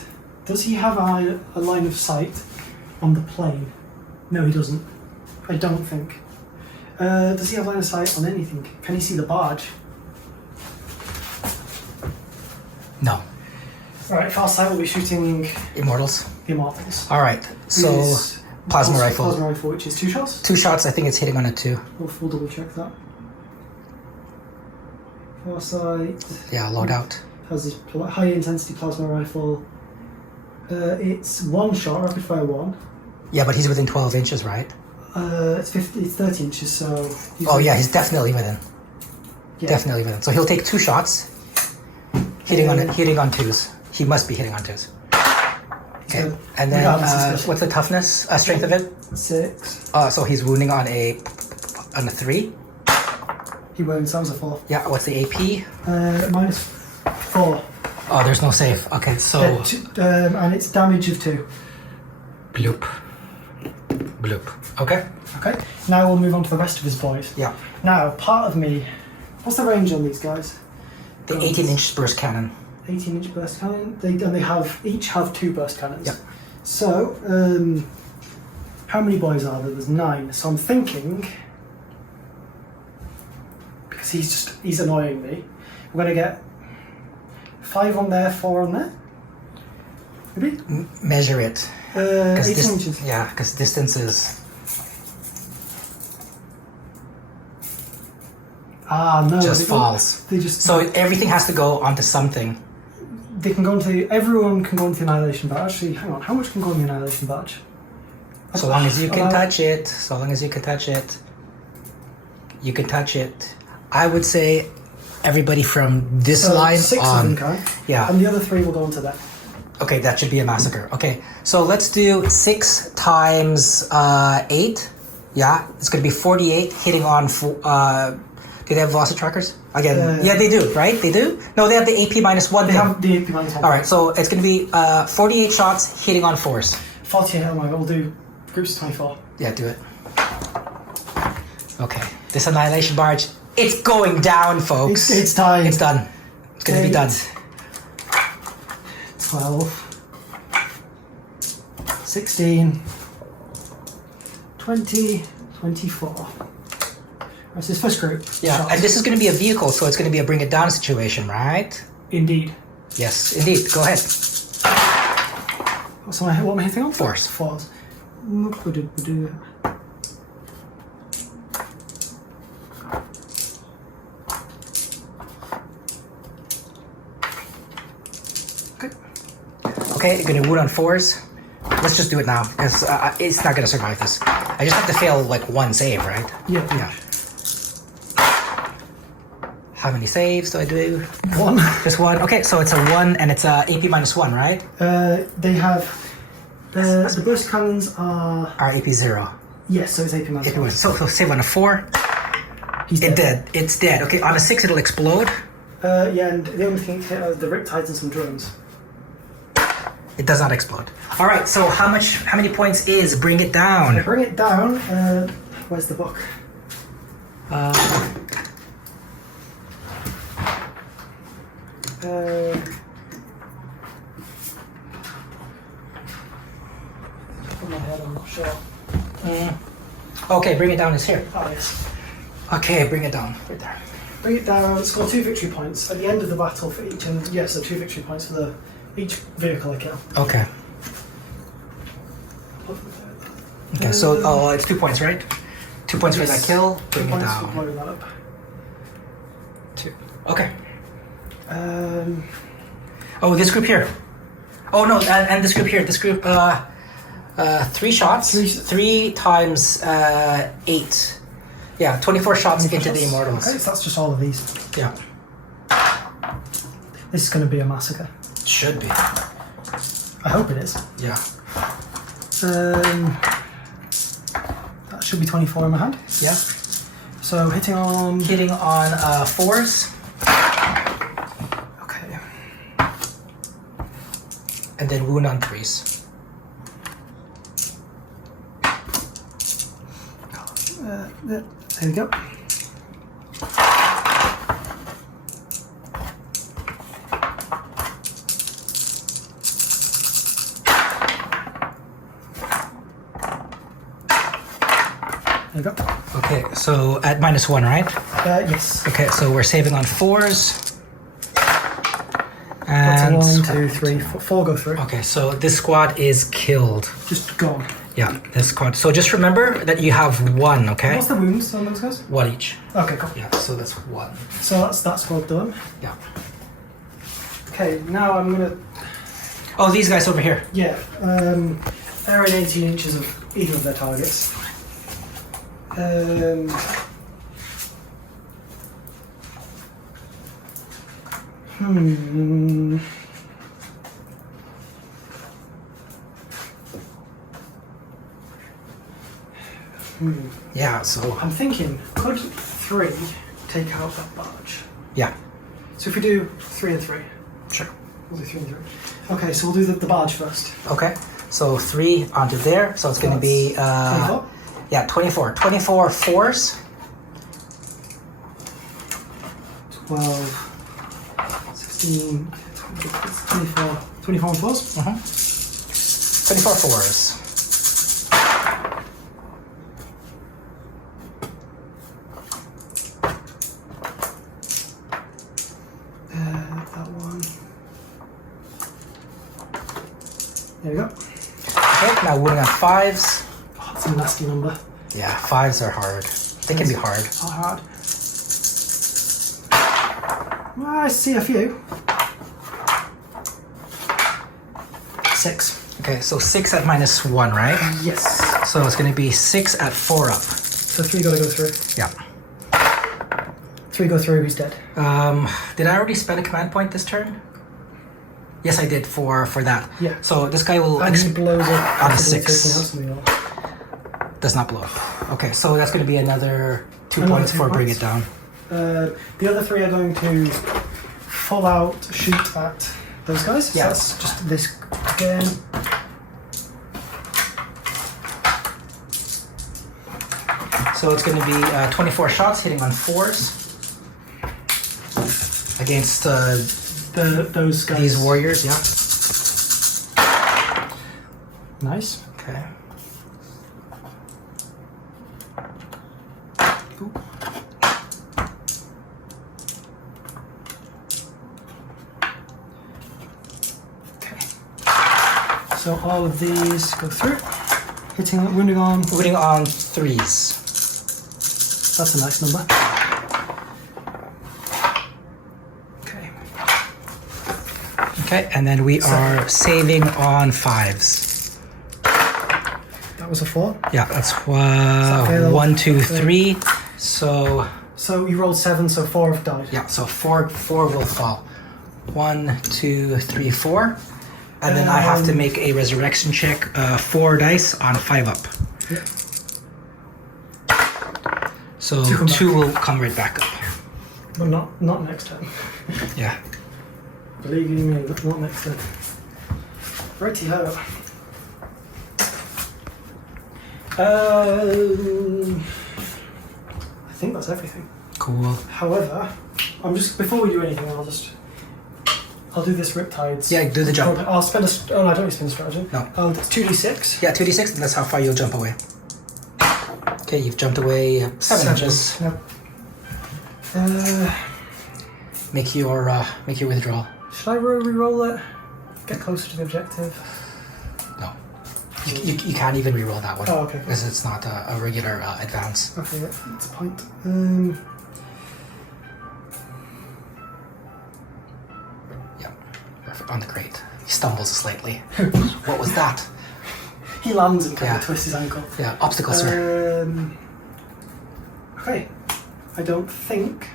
does he have a line of sight on the plane? No, he doesn't. I don't think. Does he have line of sight on anything? Can he see the barge? No. Alright, Farsight will be shooting Immortals. the Immortals. Alright, so His plasma rifle. Plasma rifle, which is 2 shots. 2 shots, I think it's hitting on a 2. We'll double check that. Farsight Yeah, loadout. has his high intensity plasma rifle. It's 1 shot, rapid fire 1. Yeah, but he's within 12 inches, right? It's 30 inches, so... He's definitely within. Yeah. Definitely within. So he'll take 2 shots, hitting on 2s. He must be hitting on 2s. Okay, So, and then regardless, it's good. what's the toughness, strength of it? 6. So he's wounding on a 3. He wounds, that was a 4. Yeah, what's the AP? -4. Oh, there's no save. Okay, so And it's damage of 2. bloop. Okay. Okay, now we'll move on to the rest of his boys. Yeah. Now, part of me... What's the range on these guys? The 18-inch burst cannon. 18-inch burst cannon. They each have 2 burst cannons. Yeah. So, how many boys are there? There's 9. So I'm thinking, because he's annoying me, we're gonna get 5 on there, 4 on there. Maybe. Measure it. 18 inches. Yeah, because distance is. No. Just they don't- falls. They just. So everything has to go onto something. They can go into. Everyone can go into the annihilation badge. Actually, hang on. How much can go in the annihilation badge? So long as you can touch it. So long as you can touch it. You can touch it. I would say everybody from this So line 6 on. of them can. Yeah. And the other 3 will go into that. Okay, that should be a massacre. Okay, so let's do 6 times 8. Yeah, it's going to be 48 hitting on... do they have velocity trackers? Again, yeah, they do, right? They do? No, they have the AP -1. They have the AP -1. All right, so it's going to be 48 shots hitting on 4s. 48, oh my god, we'll do groups of 24. Yeah, do it. Okay, this Annihilation Barge, it's going down, folks. It's time. It's done. It's going to be done. 12, 16, 20, 24. That's this first group. Yeah, shots. and this is going to be a vehicle, so it's going to be a bring it down situation, right? Indeed. Yes, indeed. Go ahead. So what am I hitting on? 4s. 4s. Okay, you're going to wound on 4s. Let's just do it now, because it's not going to survive this. I just have to fail like 1 save, right? Yeah. Yeah. How many saves do I do? 1. Just 1. Okay, so it's a 1 and it's a AP -1, right? They have... the burst cannons are... Our AP 0. Yes, so it's AP -1. So save on a 4. He's It's dead. dead. It's dead. Okay, on a 6 it'll explode. Yeah, and the only thing hit are the Riptides and some drones. It does not explode. All right, so how many points is bring it down? Bring it down. Where's the book? On my head, I'm not sure. Okay, bring it down is here. Oh, yes. Okay, bring it down. Right there. Bring it down, score 2 victory points at the end of the battle for each, and yes, so 2 victory points for each vehicle I kill. Okay. Okay, so it's 2 points, right? 2 points for that kill. Bring it down. Blowing that up. 2. Okay. Oh, this group here. Oh no, and this group here. This group, 3 shots. 3 times 8. Yeah, 24 shots into the Immortals. Okay, so that's just all of these. Yeah. This is going to be a massacre. Should be. I hope it is. Yeah. That should be 24 in my hand. Yeah. So hitting on 4s. Okay. And then wound on 3s. There we go. There we go. Okay, so at -1, right? Yes. Okay, so we're saving on 4s. That's And 1, 2, 3, 4. 4 go through. okay, so this squad is killed. Just gone. Yeah, this squad. So just remember that you have 1, okay? What's the wounds on those guys? 1 each. Okay, cool. Yeah, so that's 1. So that squad done. Yeah. Okay, now I'm gonna. Oh, these guys over here. Yeah. They're in 18 inches of either of their targets. Yeah, so I'm thinking, could 3 take out that barge? yeah, So if we do 3 and 3, sure. we'll do 3 and 3. Okay, so we'll do the barge first. Okay, so 3 onto there. So it's going to be 24. yeah, 24. 24 4s. 12, 16, 24, 24 and 4s. 24 4s. That one. There we go. Okay, now wounding on 5s. Oh, that's a nasty number. Yeah, 5s are hard. They can be hard. Not hard. Well, I see a few. 6. Okay, so 6 at -1, right? Yes. So it's going to be 6 at 4 up. So 3 gotta go through. Yeah. 3 go through, he's dead. Did I already spend a command point this turn? Yes, I did for that. Yeah. So this guy will And he blows up on a after 6. taking out something else. Does not blow up. Okay, so that's going to be another 2 Another points 2 for bring points. it down. The other 3 are going to full out shoot at those guys. Yeah. So that's just this again. So it's going to be 24 shots hitting on 4s against Those guys. these warriors. Yeah. Nice. Okay. Ooh. Okay. So all of these go through. Hitting, wounding on. Wounding on 3s. That's a nice number. Okay. Okay, and then we are saving on 5s. That was a 4. Yeah, that's fail? 1, 2, 3. So So you rolled 7, so 4 have died. yeah, so four will fall. 1, 2, 3, 4, and then I have to make a resurrection check. 4 dice on 5 up. Yeah. So Two come 2 will come right back up. But not next time. Yeah. Believe you me, not next time. Righty-ho. I think that's everything. Cool. However, before we do anything, I'll do this Riptides. Yeah, do the jump. I'll spend oh no, I don't need to spend a stratagem. No. Oh, that's 2d6. Yeah, 2d6, and that's how far you'll jump away. Okay, you've jumped away 7 inches. Yep. Make your withdrawal. Should I re-roll it? Get closer to the objective. No. You can't even re-roll that one. Oh, okay. Because it's not a regular advance. Okay, that's a point. Yeah. Perfect. On the crate. He stumbles slightly. What was that? He lands and kind Yeah. of twists his ankle. Yeah, obstacle, sir. Okay. I don't think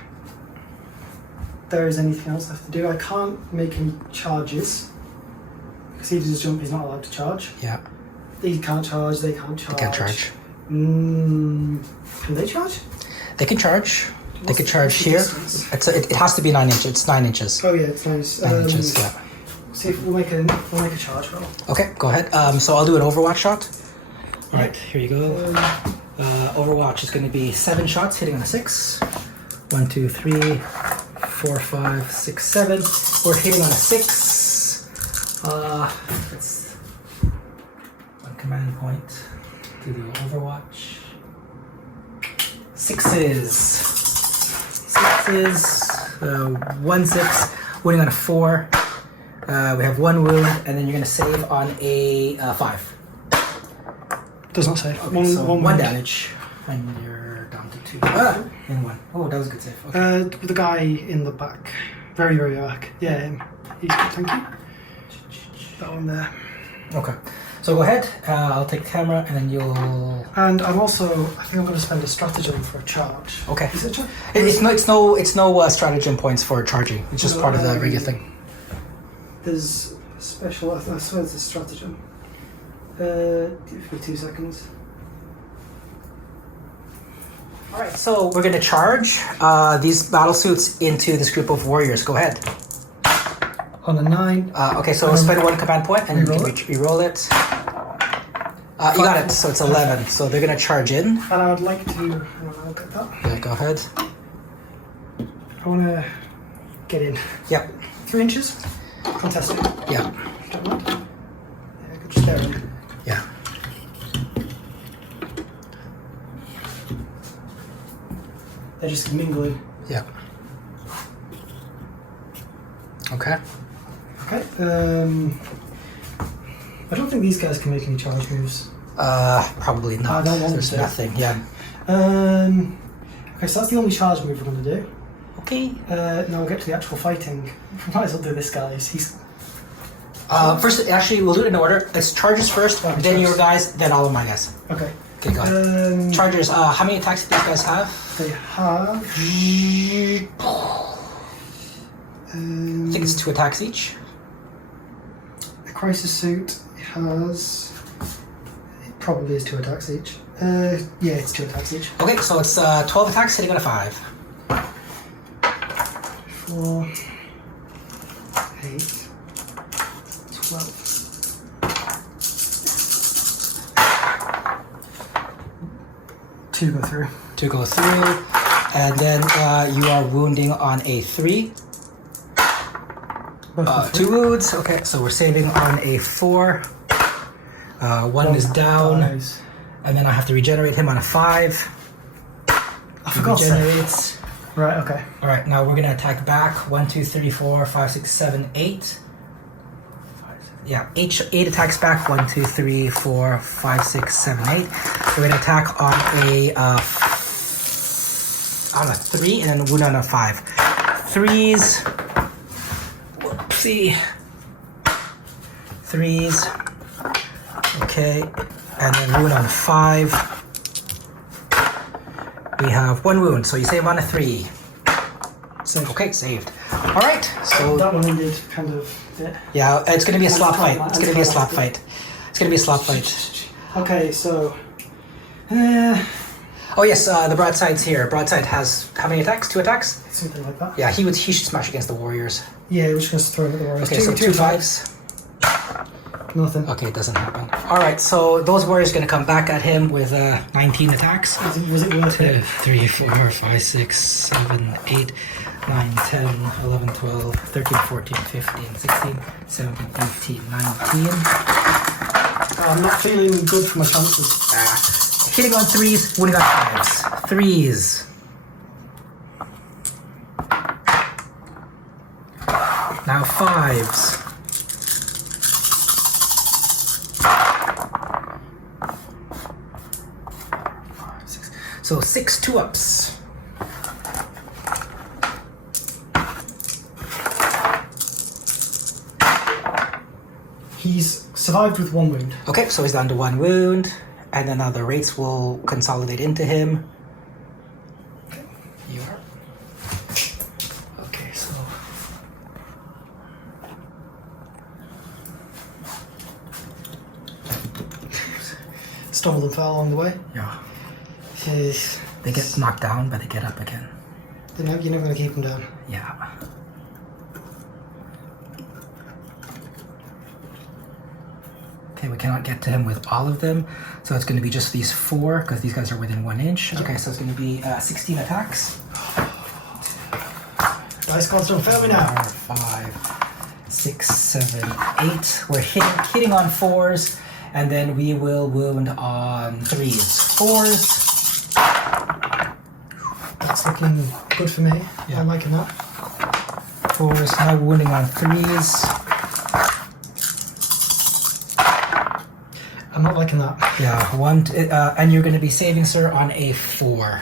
there is anything else left to do. I can't make any charges. Because he does jump, he's not allowed to charge. Yeah, He can't charge, they can't charge. they can charge. Can they charge? They can charge. They What's can the- charge what's the here. distance? It has to be 9 inches. It's 9 inches. Oh yeah, it's nice. 9 inches, yeah. See if we'll make a charge roll. Okay, go ahead. So I'll do an Overwatch shot. All right, here you go. Overwatch is going to be 7 shots hitting on a 6. 1, 2, 3, 4, 5, 6, 7. We're hitting on a 6. That's 1 command point to the Overwatch. 6s. 1 6. Winning on a 4. We have 1 wound, and then you're going to save on a 5. Does not say. Okay, so one wound. damage, and you're down to 2. And 1. Oh, that was a good save. Okay. The guy in the back. Very, very back. Yeah, him. He's good, thank you. That one there. Okay. So go ahead. I'll take the camera, and then you'll. And I'm also, I think I'm going to spend a stratagem for a charge. Okay. Is it a charge? It's no stratagem points for charging. It's just part of the regular thing. There's special, I swear there's a stratagem. Give me 2 seconds. All right. So we're gonna charge these battle suits into this group of warriors. Go ahead. On a 9. Okay. So spend 1 command point, and Reroll you reroll it. You got it. So it's 11. So they're gonna charge in. And I would like to, hang on, I'll get that. Yeah. Go ahead. I want to get in. Yep. 3 inches. Contested. Yeah. Don't mind. Yeah, I could just stare in. Yeah. They're just mingling. Yeah. Okay. Okay. I don't think these guys can make any charge moves. Probably not. I don't want There's to. nothing. Yeah. Okay, so that's the only charge move we're going to do. Okay. Now we'll get to the actual fighting. Might as well do this, guys. He's First, actually, we'll do it in order. It's chargers first, Okay, then your first. guys, then all of my guys. okay. Okay, go ahead. Chargers. How many attacks do these guys have? They have. I think it's 2 attacks each. Crisis Suit has... It probably is 2 attacks each. Yeah, it's 2 attacks each. Okay, so it's 12 attacks hitting on a 5. 4, 8, 12. Two go through. 2 goes through. And then you are wounding on a 3. Both go 2 through. wounds. Okay, so we're saving on a 4. 1 is down. Dies. And then I have to regenerate him on a 5. I forgot that. Regenerates. Right, okay. Alright, now we're gonna attack back. 1, 2, 3, 4, 5, 6, 7, 8. Yeah, 8 attacks back. 1, 2, 3, 4, 5, 6, 7, 8. We're gonna attack on a 3 and then wound on a 5. 3s. Whoopsie. 3s. Okay, and then wound on a 5. We have 1 wound, so you save on a 3. Saved. Okay, saved. All right, so That one ended kind of... yeah, it's gonna be a slap fight. Anti-climactic. It's gonna be a slap fight. It's gonna be a slap fight. Okay, so... Oh yes, the broadside's here. Broadside has how many attacks? 2 attacks? something like that. Yeah, he should smash against the warriors. Yeah, we're just going to throw it at the warriors. Okay, so 2 attacks. 5s. Nothing. Okay, it doesn't happen. All right, so those warriors are gonna come back at him with 19 attacks. Was it worth 2, it? 3, 4, 5, 6, 7, 8, 9, 10, 11, 12, 13, 14, 15, 16, 17, 18, 19. I'm not feeling good for my chances. Hitting on 3s, winning on 5s. 3s. Now 5s. So 6 2-ups. He's survived with 1 wound. Okay, so he's down to 1 wound, and then now the rates will consolidate into him. You are. Okay, so. Stumbled and fell along the way. Yeah. Jeez. They get knocked down, but they get up again. You're never going to keep him down. Yeah. Okay, we cannot get to him with all of them, so it's going to be just these 4 because these guys are within 1 inch. Okay, so it's going to be 16 attacks. Dice gods don't fail me now. 4, 5, 6, 7, 8. We're hitting on 4s, and then we will wound on 3s. 4s. That's looking good for me. Yeah. I'm liking that. 4s. Now wounding on 3s. I'm not liking that. Yeah, and you're going to be saving, sir, on a 4.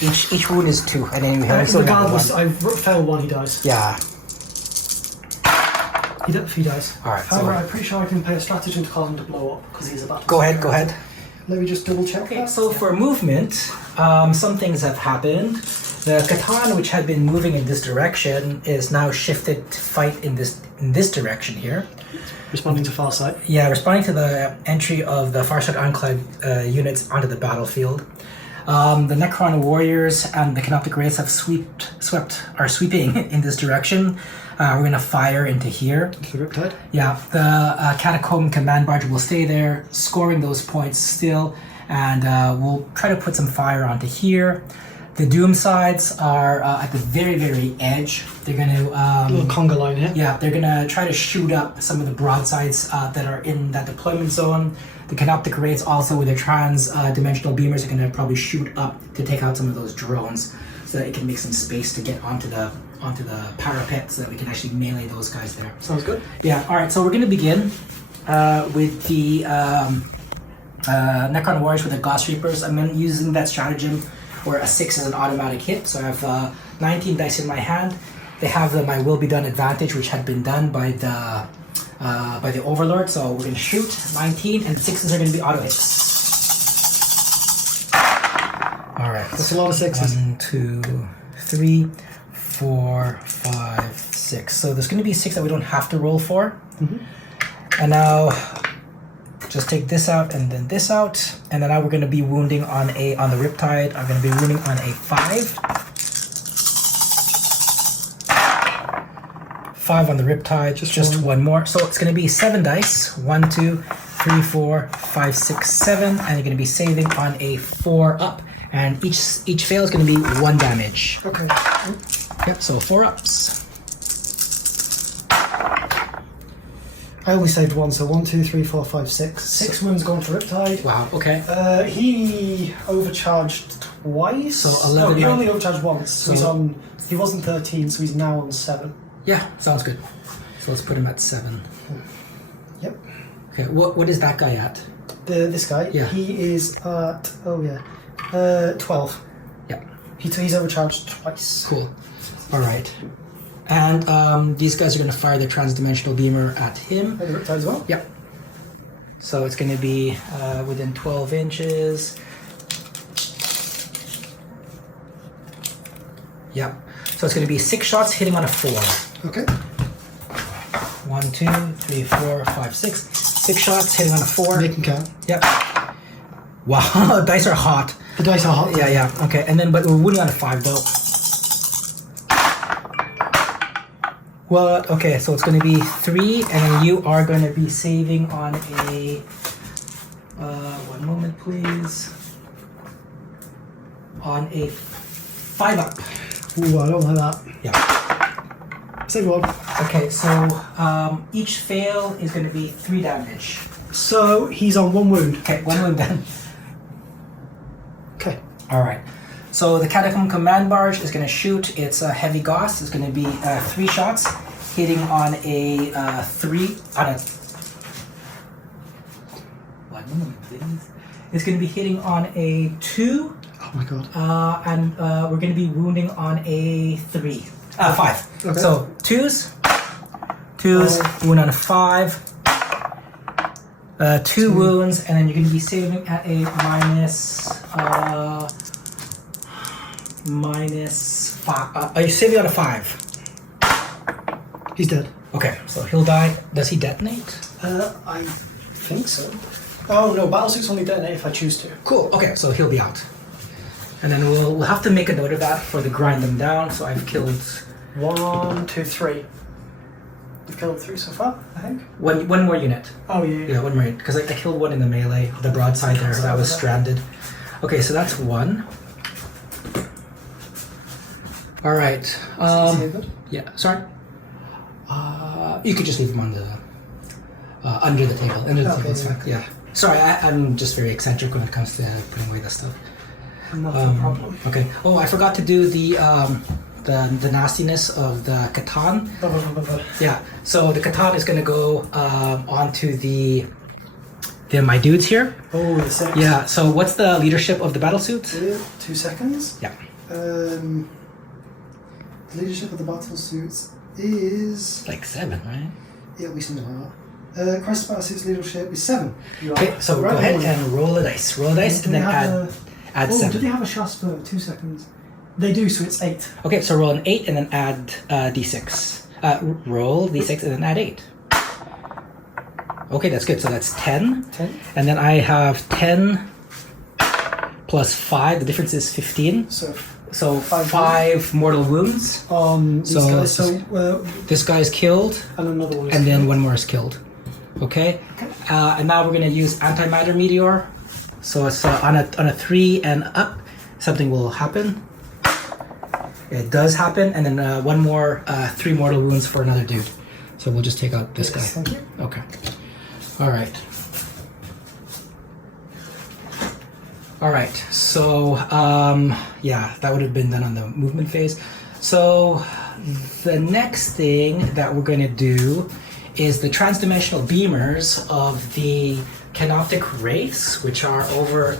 Each wound is 2, and then you have Regardless, I fail 1, he dies. Yeah. He dies. Alright, However, so I'm pretty sure I can play a stratagem to cause him to blow up because he's about to. go ahead. Let me just double check. Okay, that. so for movement, some things have happened. The Catan, which had been moving in this direction, is now shifted to fight in this direction here. Responding to Farsight. Yeah, responding to the entry of the Farsight Enclave units onto the battlefield. The Necron warriors and the Canoptic Wraiths have are sweeping in this direction. We're going to fire into here. The Riptide. Yeah, the Catacomb Command Barge will stay there, scoring those points still, and we'll try to put some fire onto here. The Doom sides are at the very, very edge. They're going to... Little conga line here. Yeah, they're going to try to shoot up some of the broadsides that are in that deployment zone. The Canoptic Wraiths also with their trans-dimensional beamers are going to probably shoot up to take out some of those drones so that it can make some space to get onto the parapet so that we can actually melee those guys there. Sounds good. Yeah, alright, so we're going to begin with the Necron Warriors with the Gauss Reapers. I'm using that stratagem where a 6 is an automatic hit, so I have 19 dice in my hand. They have the My Will Be Done advantage, which had been done by the Overlord, so we're going to shoot 19, and 6s are going to be auto hits. Alright. That's a lot of 6s. 1, 2, 3, 4, 5, 6. So there's going to be 6 that we don't have to roll for. And now just take this out and then this out. And then now we're going to be wounding on the Riptide. I'm going to be wounding on a 5. 5 on the Riptide, just one more. So it's going to be 7 dice. 1, 2, 3, 4, 5, 6, 7. And you're going to be saving on a 4 up. And each fail is going to be 1 damage. Okay. Yep, so 4 ups. I only saved 1, so 1, 2, 3, 4, 5, 6. 6 wounds gone for Riptide. Wow, okay. He overcharged twice. So 11. No, he only overcharged once. So he wasn't 13, so he's now on 7. Yeah, sounds good. So let's put him at 7. Yep. Okay, what is that guy at? This guy? Yeah. He is at 12. Yeah. He's overcharged twice. Cool. All right. And these guys are going to fire their transdimensional beamer at him. And the Riptide as well? Yep. So it's going to be within 12 inches. Yep. So it's going to be 6 shots hitting on a 4. Okay. 1, 2, 3, 4, 5, 6. 6 shots hitting on a 4. They can count. Yep. Wow, dice are hot. The dice are hot. Yeah. Okay, and then but we're wounding on a 5 though. What? Okay, so it's going to be 3, and then you are going to be saving on a. 1 moment, please. On a 5 up. Ooh, I don't like that. Yeah. Save 1. Okay, so each fail is going to be 3 damage. So he's on 1 wound. Okay, 1 wound then. Okay. All right. So the Catacomb Command Barge is going to shoot its heavy Gauss. It's going to be 3 shots, hitting on a 3 on a. 1 moment, please. It's going to be hitting on a 2. Oh my god. And we're going to be wounding on a 3. 5. Okay. So 2s, wound on a 5. 2 wounds, and then you're going to be saving at a minus 5. Are you saving on a 5? He's dead. Okay, so he'll die. Does he detonate? I think so. Oh no, battlesuits only detonate if I choose to. Cool. Okay, so he'll be out. And then we'll have to make a note of that for the grind them down. So I've killed 1, 2, 3. You've killed 3 so far, I think. one more unit. Oh yeah. Yeah, 1 more unit. Because I killed 1 in the melee, the broadside there that was stranded. Okay, so that's 1. All right. Yeah. Sorry. You could just leave them on the under the table. Under the table, fine. Yeah. Sorry, I'm just very eccentric when it comes to putting away that stuff. Not a problem. Okay. Oh, I forgot to do the nastiness of the Catan. Yeah. So the Catan is going to go onto the my dudes here. Oh, the 6. Yeah. So what's the leadership of the battlesuit? 2 seconds. Yeah. The leadership of the battlesuits is Like 7, right? yeah, we something like that. Crisis battlesuits leadership is 7. Okay. So go ahead and roll a dice. Roll a dice, and then add 7. Do they have a shast for 2 seconds? They do, so it's 8. Okay, so roll an 8 and then add d6. Roll d6 and then add 8. Okay, that's good. So that's 10. 10. And then I have 10 plus 5. The difference is 15. So 5 mortal wounds. These guys. So This guy's killed. and another one. And then 1 more is killed. Okay? And now we're going to use Antimatter Meteor. So it's on a 3 and up, something will happen. It does happen, and then 1 more 3 mortal wounds for another dude. So we'll just take out this guy. Thank you. Okay. All right. All right. So yeah, that would have been done on the movement phase. So the next thing that we're going to do is the transdimensional beamers of the Canoptic Wraiths, which are over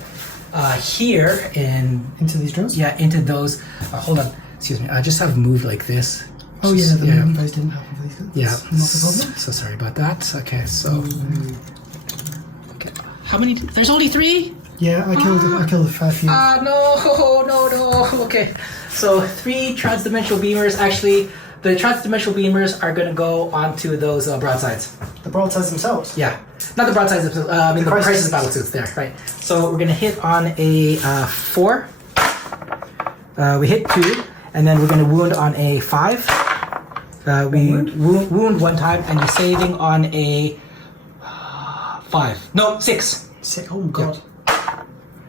here Into these drones? yeah, into those. Hold on, excuse me. I just have moved like this. Oh yeah, the yeah. movement phase didn't happen for these guys. Yeah, That's not a problem. So sorry about that. Okay, so okay. How many? There's only 3. Yeah, I killed a fair few. No. Okay, so 3 transdimensional beamers. Actually, the transdimensional beamers are going to go onto those broadsides. The broadsides themselves. Yeah, not the broadsides. I mean the crisis battle suits there, right? So we're going to hit on a 4. We hit 2, and then we're going to wound on a 5. We wound 1 time, and you're saving on a 5. No, 6. Oh god.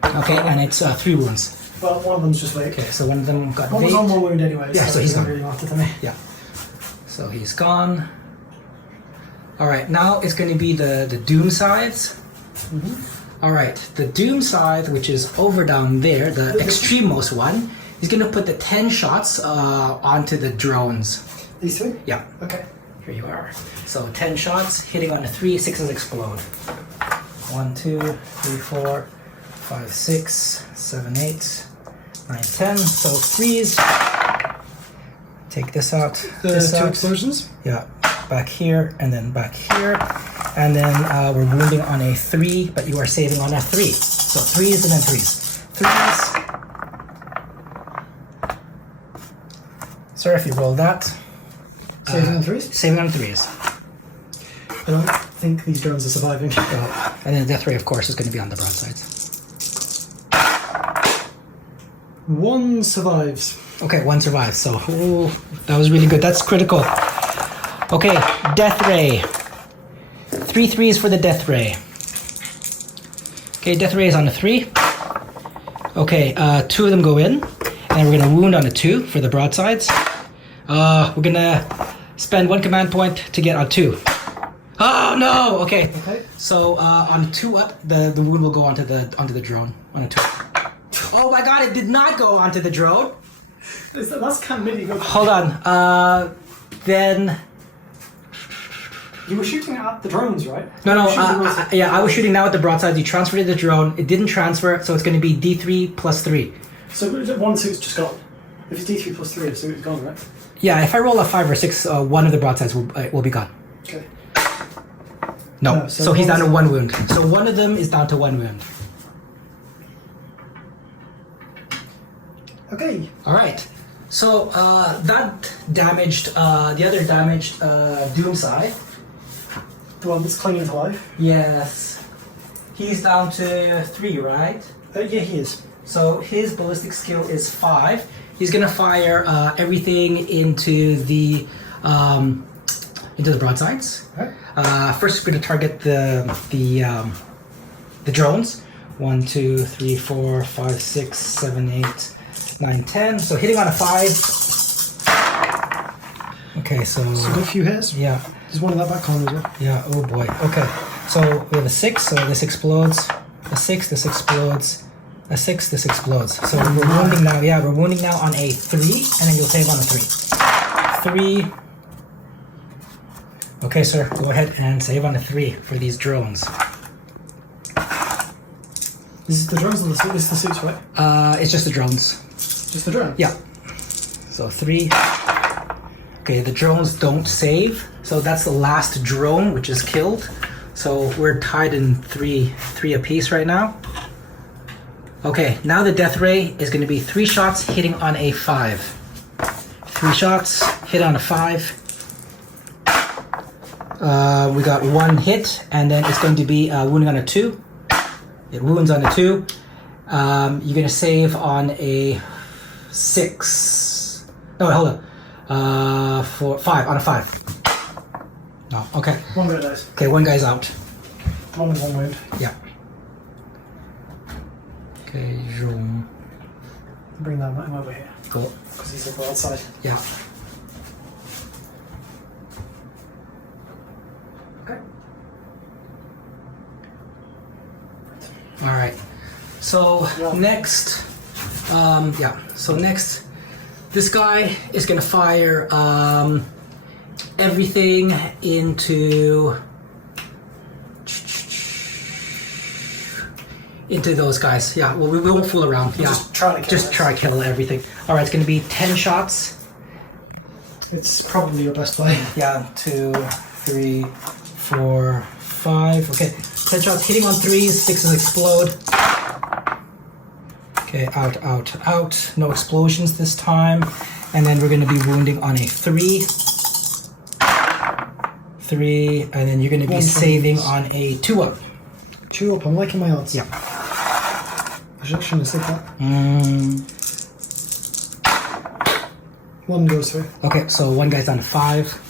Okay, and it's 3 wounds. Well, one of them's just like. Okay, so one of them got One was on 1 wound anyway. Yeah, so he's not gone. really matter to me. Yeah. So he's gone. All right, now it's going to be the Doom sides. All right, the Doom side, which is over down there, the extrememost one, is going to put the 10 shots onto the drones. These 3? Yeah. Okay. Here you are. So 10 shots, hitting on the 3, 6s explode. 1, 2, 3, 4, 5, 6, 7, 8, 9, 10. So 3s. Take this out. The 2 out. explosions? Yeah. Back here and then back here. And then we're wounding on a 3, but you are saving on a 3. So 3s and then 3s. 3s. Sorry if you roll that. Saving on 3s? Saving on 3s. I don't think these drones are surviving. And then the death ray, of course, is going to be on the broadsides. 1 survives. Okay, 1 survives. So, ooh, that was really good. That's critical. Okay, death ray. 3 3s for the death ray. Okay, death ray is on a 3. Okay, 2 of them go in. And we're going to wound on a 2 for the broadsides. We're going to spend 1 command point to get on 2. Oh no! Okay. So on 2 up, the wound will go onto the drone on a 2. Oh my god! It did not go onto the drone. That's kind of midi. Hold on. Then you were shooting at the drones, right? no. Yeah, I was shooting now at the broadside. You transferred to the drone. It didn't transfer, so it's going to be D3 plus 3. So 1 suit's just gone. If it's D3 plus 3, the suit is gone, right? Yeah. If I roll a 5 or 6, one of the broadsides will be gone. Okay. No. So he's down to 1 wound. So one of them is down to 1 wound. Okay. All right. So that damaged the other damaged Doom side. The one that's clinging to life? Yes. He's down to 3, right? Yeah, he is. So his ballistic skill is 5. He's gonna fire everything into the broadsides. Okay. First, we're gonna target the drones. 1, 2, 3, 4, 5, 6, 7, 8, 9, 10. So hitting on a 5. Okay, so got a few hits. yeah, There's one in that back corner as well. yeah. Oh boy. Okay, so we have a 6. So this explodes. A 6. This explodes. A 6. This explodes. So we're wounding now. Yeah, we're wounding now on a 3, and then you'll save on a 3. 3. Okay, sir. Go ahead and save on a 3 for these drones. This is the drones on the suit. This is the suits, right? It's just the drones. Just the drone? Yeah. So 3. Okay, the drones don't save. So that's the last drone which is killed. So we're tied in 3 apiece right now. Okay, now the death ray is going to be 3 shots hitting on a 5. 3 shots, hit on a 5. We got 1 hit, and then it's going to be wounding on a 2. It wounds on a 2. You're going to save on a 6. No, hold on. 5, on a 5. No, okay. 1 guy dies. Okay, 1 guy's out. 1 with 1 wound. Yeah. Okay, zoom. Bring that him over here. Cool. Because he's over outside. Yeah. Okay. All right. So next, So next, this guy is gonna fire everything into those guys. Yeah. Well, we won't fool around. Yeah. Just try to kill Just try to kill everything. All right. It's gonna be 10 shots. It's probably your best play. Yeah. 2, 3, 4, 5. Okay. 10 shots hitting on 3s. 6s explode. Okay, out. No explosions this time. And then we're going to be wounding on a 3. 3, and then you're going to be saving on a 2-up. 2-up, I'm liking my odds. Yeah. I shouldn't have said that. 1 goes through. Okay, so one guy's down to 5.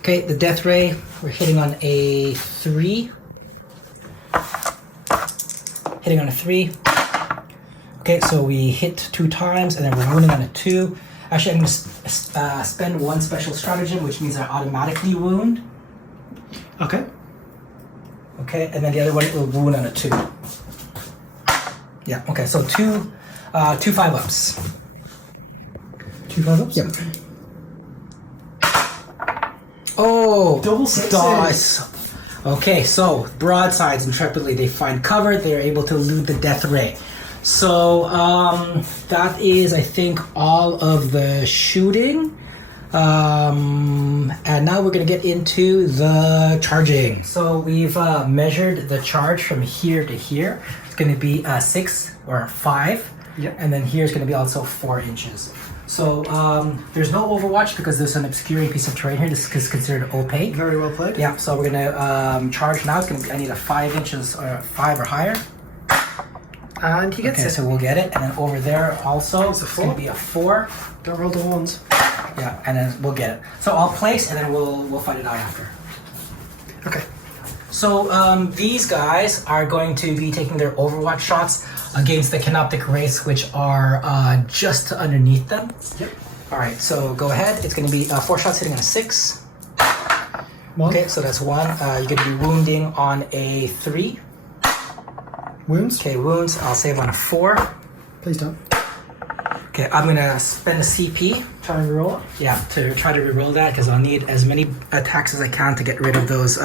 Okay, the death ray, we're hitting on a 3. Hitting on a 3. Okay, so we hit 2 times, and then we're wounding on a 2. Actually, I'm going to spend 1 special stratagem, which means I automatically wound. Okay. Okay, and then the other one will wound on a 2. Yeah, okay, so 2 5-ups. 2 5-ups? Yep. Oh, Double sixes. dice. Okay, so broadsides intrepidly, they find cover, they're able to elude the death ray. So that is, I think, all of the shooting. And now we're going to get into the charging. So we've measured the charge from here to here. It's going to be 6 or 5. Yep. And then here's going to be also 4 inches. So there's no overwatch because there's an obscuring piece of terrain here. This is considered opaque. Very well played. Yeah, so we're going to charge now. It's going to be, I need a 5 inches or 5 or higher. And he gets Okay, it. so we'll get it. And then over there also, It's a it's going 4. to be a 4. Don't roll the ones. Yeah, and then we'll get it. So I'll place, and then we'll fight it out after. Okay. So these guys are going to be taking their overwatch shots against the Canoptic Wraiths, which are just underneath them. Yep. All right, so go ahead. It's going to be 4 shots hitting on a 6. 1. Okay, so that's 1. You're going to be wounding on a 3. Wounds. Okay, wounds. I'll save on a 4. Please don't. Okay, I'm going to spend a CP. Try and reroll it. Yeah, to try to reroll that because I'll need as many attacks as I can to get rid of those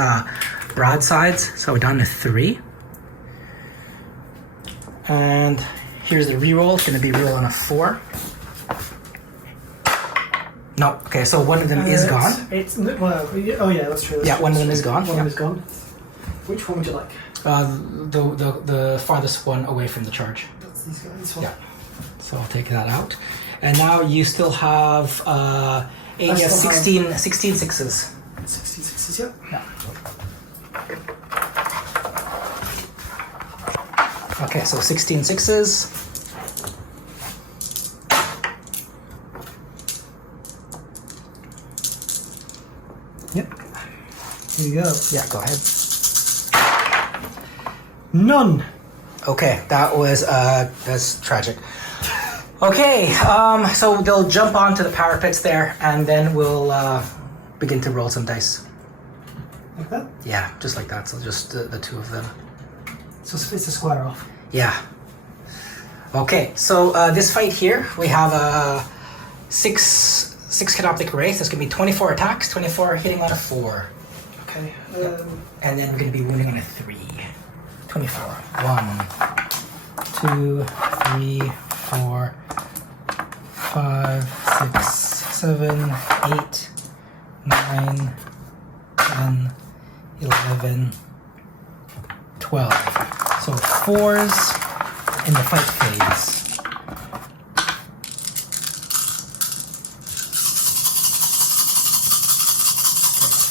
broadsides. So we're down to 3. And here's the reroll. It's going to be reroll on a 4. No, okay, so one of them is gone. It's well, oh yeah, that's true. Yeah, one of them is gone. One of them is gone. Which one would you like? The farthest one away from the charge. That's these guys. This one. Yeah. So I'll take that out. And now you still have 16 sixes. 66, yeah. Yeah. Okay, so 16 sixes. Yep. Here you go. Yeah, go ahead. None. Okay, that was that's tragic. Okay, so they'll jump onto the parapets there, and then we'll begin to roll some dice. Like that? Yeah, just like that. So just the 2 of them. So it's a square off. Yeah. Okay, so this fight here, we have 6 Canoptic Wraiths. That's going to be 24 attacks, 24 hitting on a 4. Okay. And then we're going to be wounding on a 3. 24. 1, 2, 3, 4, 5, 6, 7, 8, 9, 10, 11, 12. So 4s in the fight phase.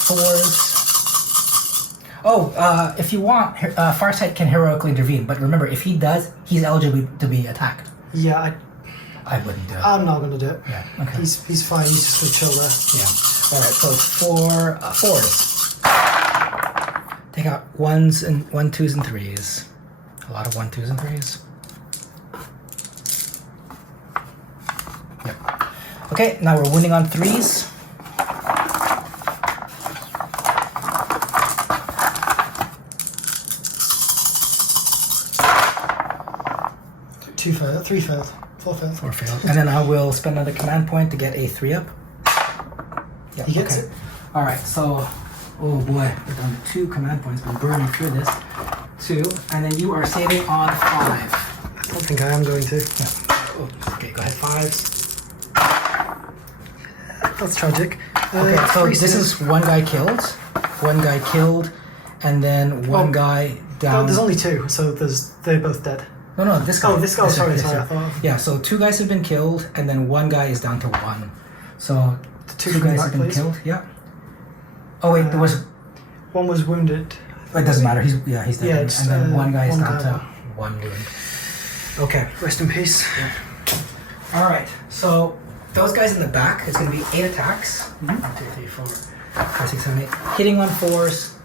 Fours. Oh, if you want, Farsight can heroically intervene, but remember, if he does, he's eligible to be attacked. Yeah, I wouldn't do it. I'm not going to do it. Yeah, okay. He's fine. He's just going to chill there. Yeah. All right, so 4s. Take out 1s and 1, 2s and 3s. A lot of 1, 2s and 3s. Yep. Okay, now we're wounding on 3s. Two failed, 3 failed, 4 failed. 4 failed. And then I will spend another command point to get a 3-up. Yep, He gets it. All right, so, oh boy, we're down to 2 command points. We're burning through this. 2, and then you are saving on 5. I don't think I am going to. Yeah. Oh, okay, go ahead, 5s. That's tragic. Okay, so 3 this is 1 guy killed, and then one guy down. there's only 2, so they're both dead. No, this guy. Oh, this guy. Sorry. guy. I thought. Yeah, so 2 guys have been killed, and then 1 guy is down to 1. So The 2 from guys the have back, been please. killed. Yeah. Oh wait, there was. One was wounded. It doesn't matter. He's dead. Yeah, and just, then 1 guy is one down guy. to 1 wound. Okay. Rest in peace. All right. So those guys in the back, it's going to be 8 attacks. 1, 2, 3, 4, 5, 6, 7, 8. Hitting on 4s,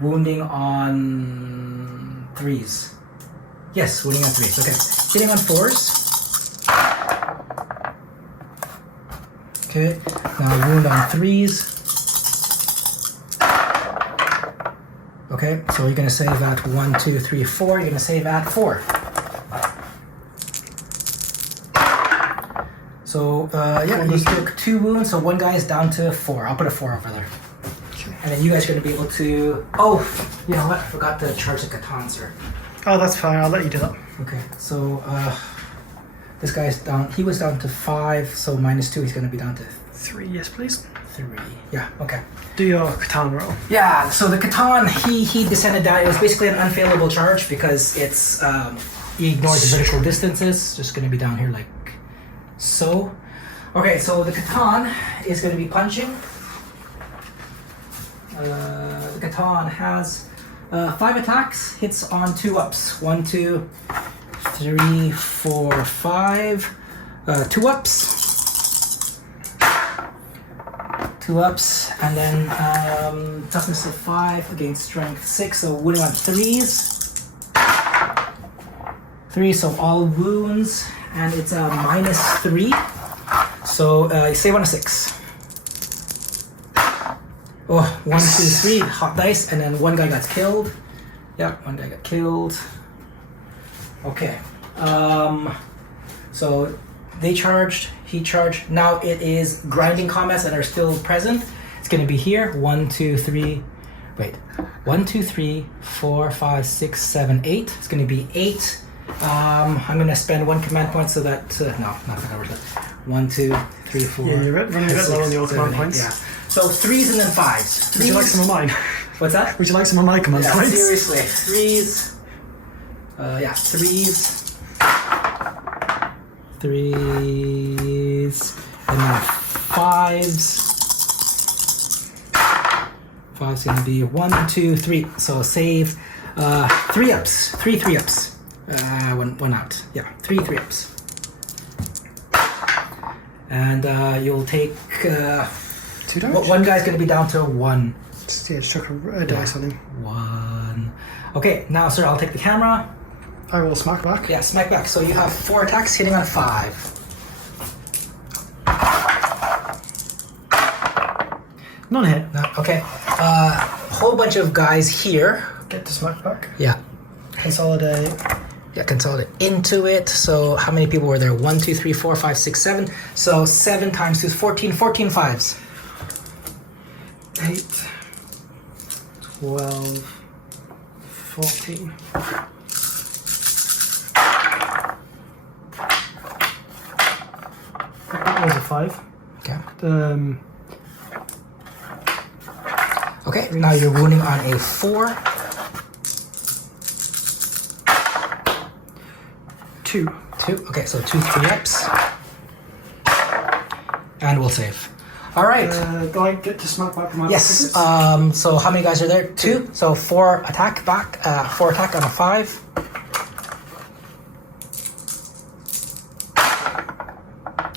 wounding on 3s. Yes, wounding on 3s. Okay. Hitting on 4s. Okay. Now wound on 3s. Okay. So you're going to save at 1, 2, 3, 4. You're going to save at 4. So, yeah, you took 2 wounds, so 1 guy is down to 4. I'll put a 4 over there. And then you guys are going to be able to... Oh, you know what? I forgot to charge the Catan, sir. Oh, that's fine. I'll let you do that. Okay, so this guy's down... He was down to 5, so -2, he's going to be down to 3, yes, please. 3. Yeah, okay. Do your katana roll. Yeah, so the Catan, he descended down. It was basically an unfailable charge because it's... he ignores the vertical distances. Just going to be down here like... So, okay, so the Catan is going to be punching. The Catan has 5 attacks, hits on 2 ups. 1, 2, 3, 4, 5. 2 ups. 2 ups, and then toughness of 5 against strength 6, so wounding on 3s. 3, so all wounds. And it's a -3, so you save on a 6. Oh, 1, 2, 3, hot dice, and then 1 guy got killed. Yeah, 1 guy got killed. Okay, so they charged, he charged. Now it is grinding combats that are still present. It's going to be here. 1, 2, 3. Wait, 1, 2, 3, 4, 5, 6, 7, 8. It's going to be 8. I'm going to spend 1 command point so that... no, not going to worth it. 1, 2, 3, 4. Yeah, you're running a bit low on your command points. Yeah. So 3s and then 5s. Would you like some of mine? What's that? Would you like some of my command points? Seriously. 3s. Yeah, 3s. 3s. And then 5s. 5's going to be 1, 2, 3. So save 3 ups. 3 ups. 1 out. Yeah, 3 ups. And you'll take... 2 damage? 1 guy's going to be down to 1. Yeah, just chuck a dice on him. 1. Okay, now, sir, I'll take the camera. I will smack back. Yeah, smack back. So you have 4 attacks hitting on 5. None hit. No, okay. Whole bunch of guys here. Get to smack back. Yeah. Consolidate. Yeah, consolidate into it. So how many people were there? 1, 2, 3, 4, 5, 6, 7. So 7 times 2 is 14. 14 5s. 8, 12, 14. That was a 5. Okay. Okay, now you're wounding on a 4. 2. 2. Okay, so 2 3 ups. And we'll save. All right. Do I get to smack back with my Yes. tickets? So how many guys are there? 2. So 4 attack back. 4 attack on a 5.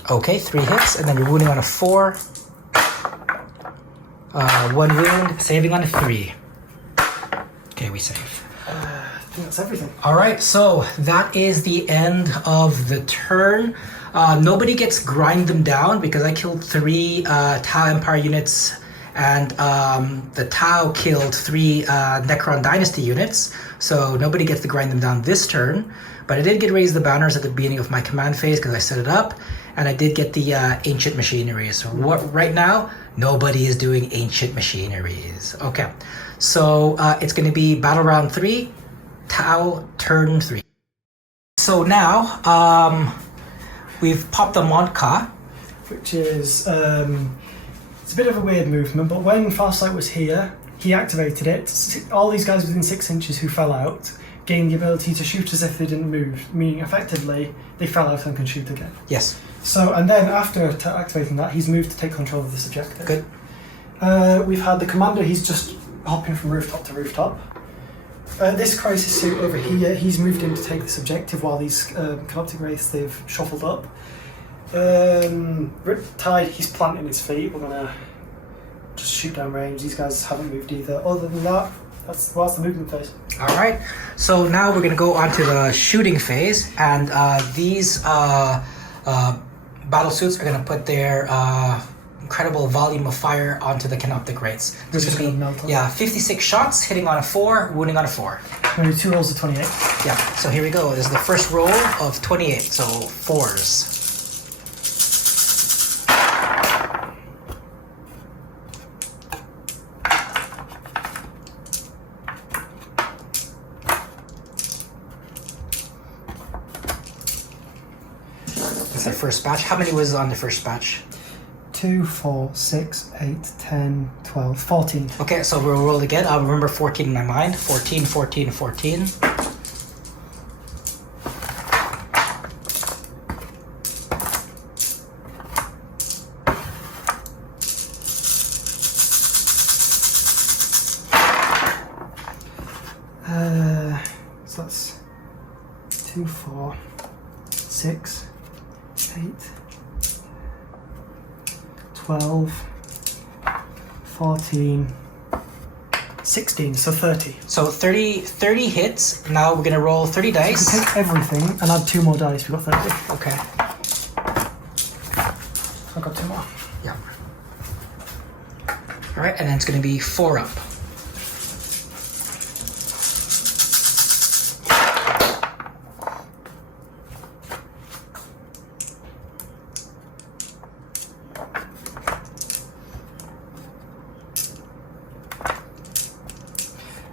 Okay, 3 hits, and then you're wounding on a 4. 1 wound, saving on a 3. Okay, we save. I think that's everything. All right, so that is the end of the turn. Nobody gets grind them down because I killed 3 Tau Empire units, and the Tau killed 3 Necron Dynasty units. So nobody gets to grind them down this turn. But I did get raise the banners at the beginning of my command phase because I set it up, and I did get the ancient machineries. So right now, nobody is doing ancient machineries. Okay, so it's going to be battle round 3, Tau turn 3. So now we've popped the Monka, Which is, it's a bit of a weird movement, but when Farsight was here, he activated it. All these guys within 6 inches who fell out gained the ability to shoot as if they didn't move, meaning effectively they fell out and can shoot again. Yes. So, and then after activating that, he's moved to take control of this objective. Good. We've had the commander, he's just hopping from rooftop to rooftop. This crisis suit over here, he's moved in to take this objective while these Canoptic Wraiths, they've shuffled up. Riptide, he's planting his feet. We're gonna just shoot down range. These guys haven't moved either. Other than that, that's the movement phase. All right. So now we're gonna go on to the shooting phase, and these battle suits are gonna put their incredible volume of fire onto the Canoptic Wraiths. This is gonna melt us. 56 shots, hitting on a 4, wounding on a 4. Maybe 2 rolls of 28. Yeah. So here we go. This is the first roll of 28. So 4s. That's the first batch. How many was on the first batch? 2, 4, 6, 8, 10, 12, 14. Okay, so we'll roll again. I'll remember 14 in my mind. 14, 14, 14. So that's 2, 4, 6, 8, 12, 14, 16, so 30. So 30 hits. Now we're gonna roll 30 dice. So take everything and add 2 more dice. We've got 30. Okay. I've got 2 more. Yeah. All right, and then it's gonna be 4 up.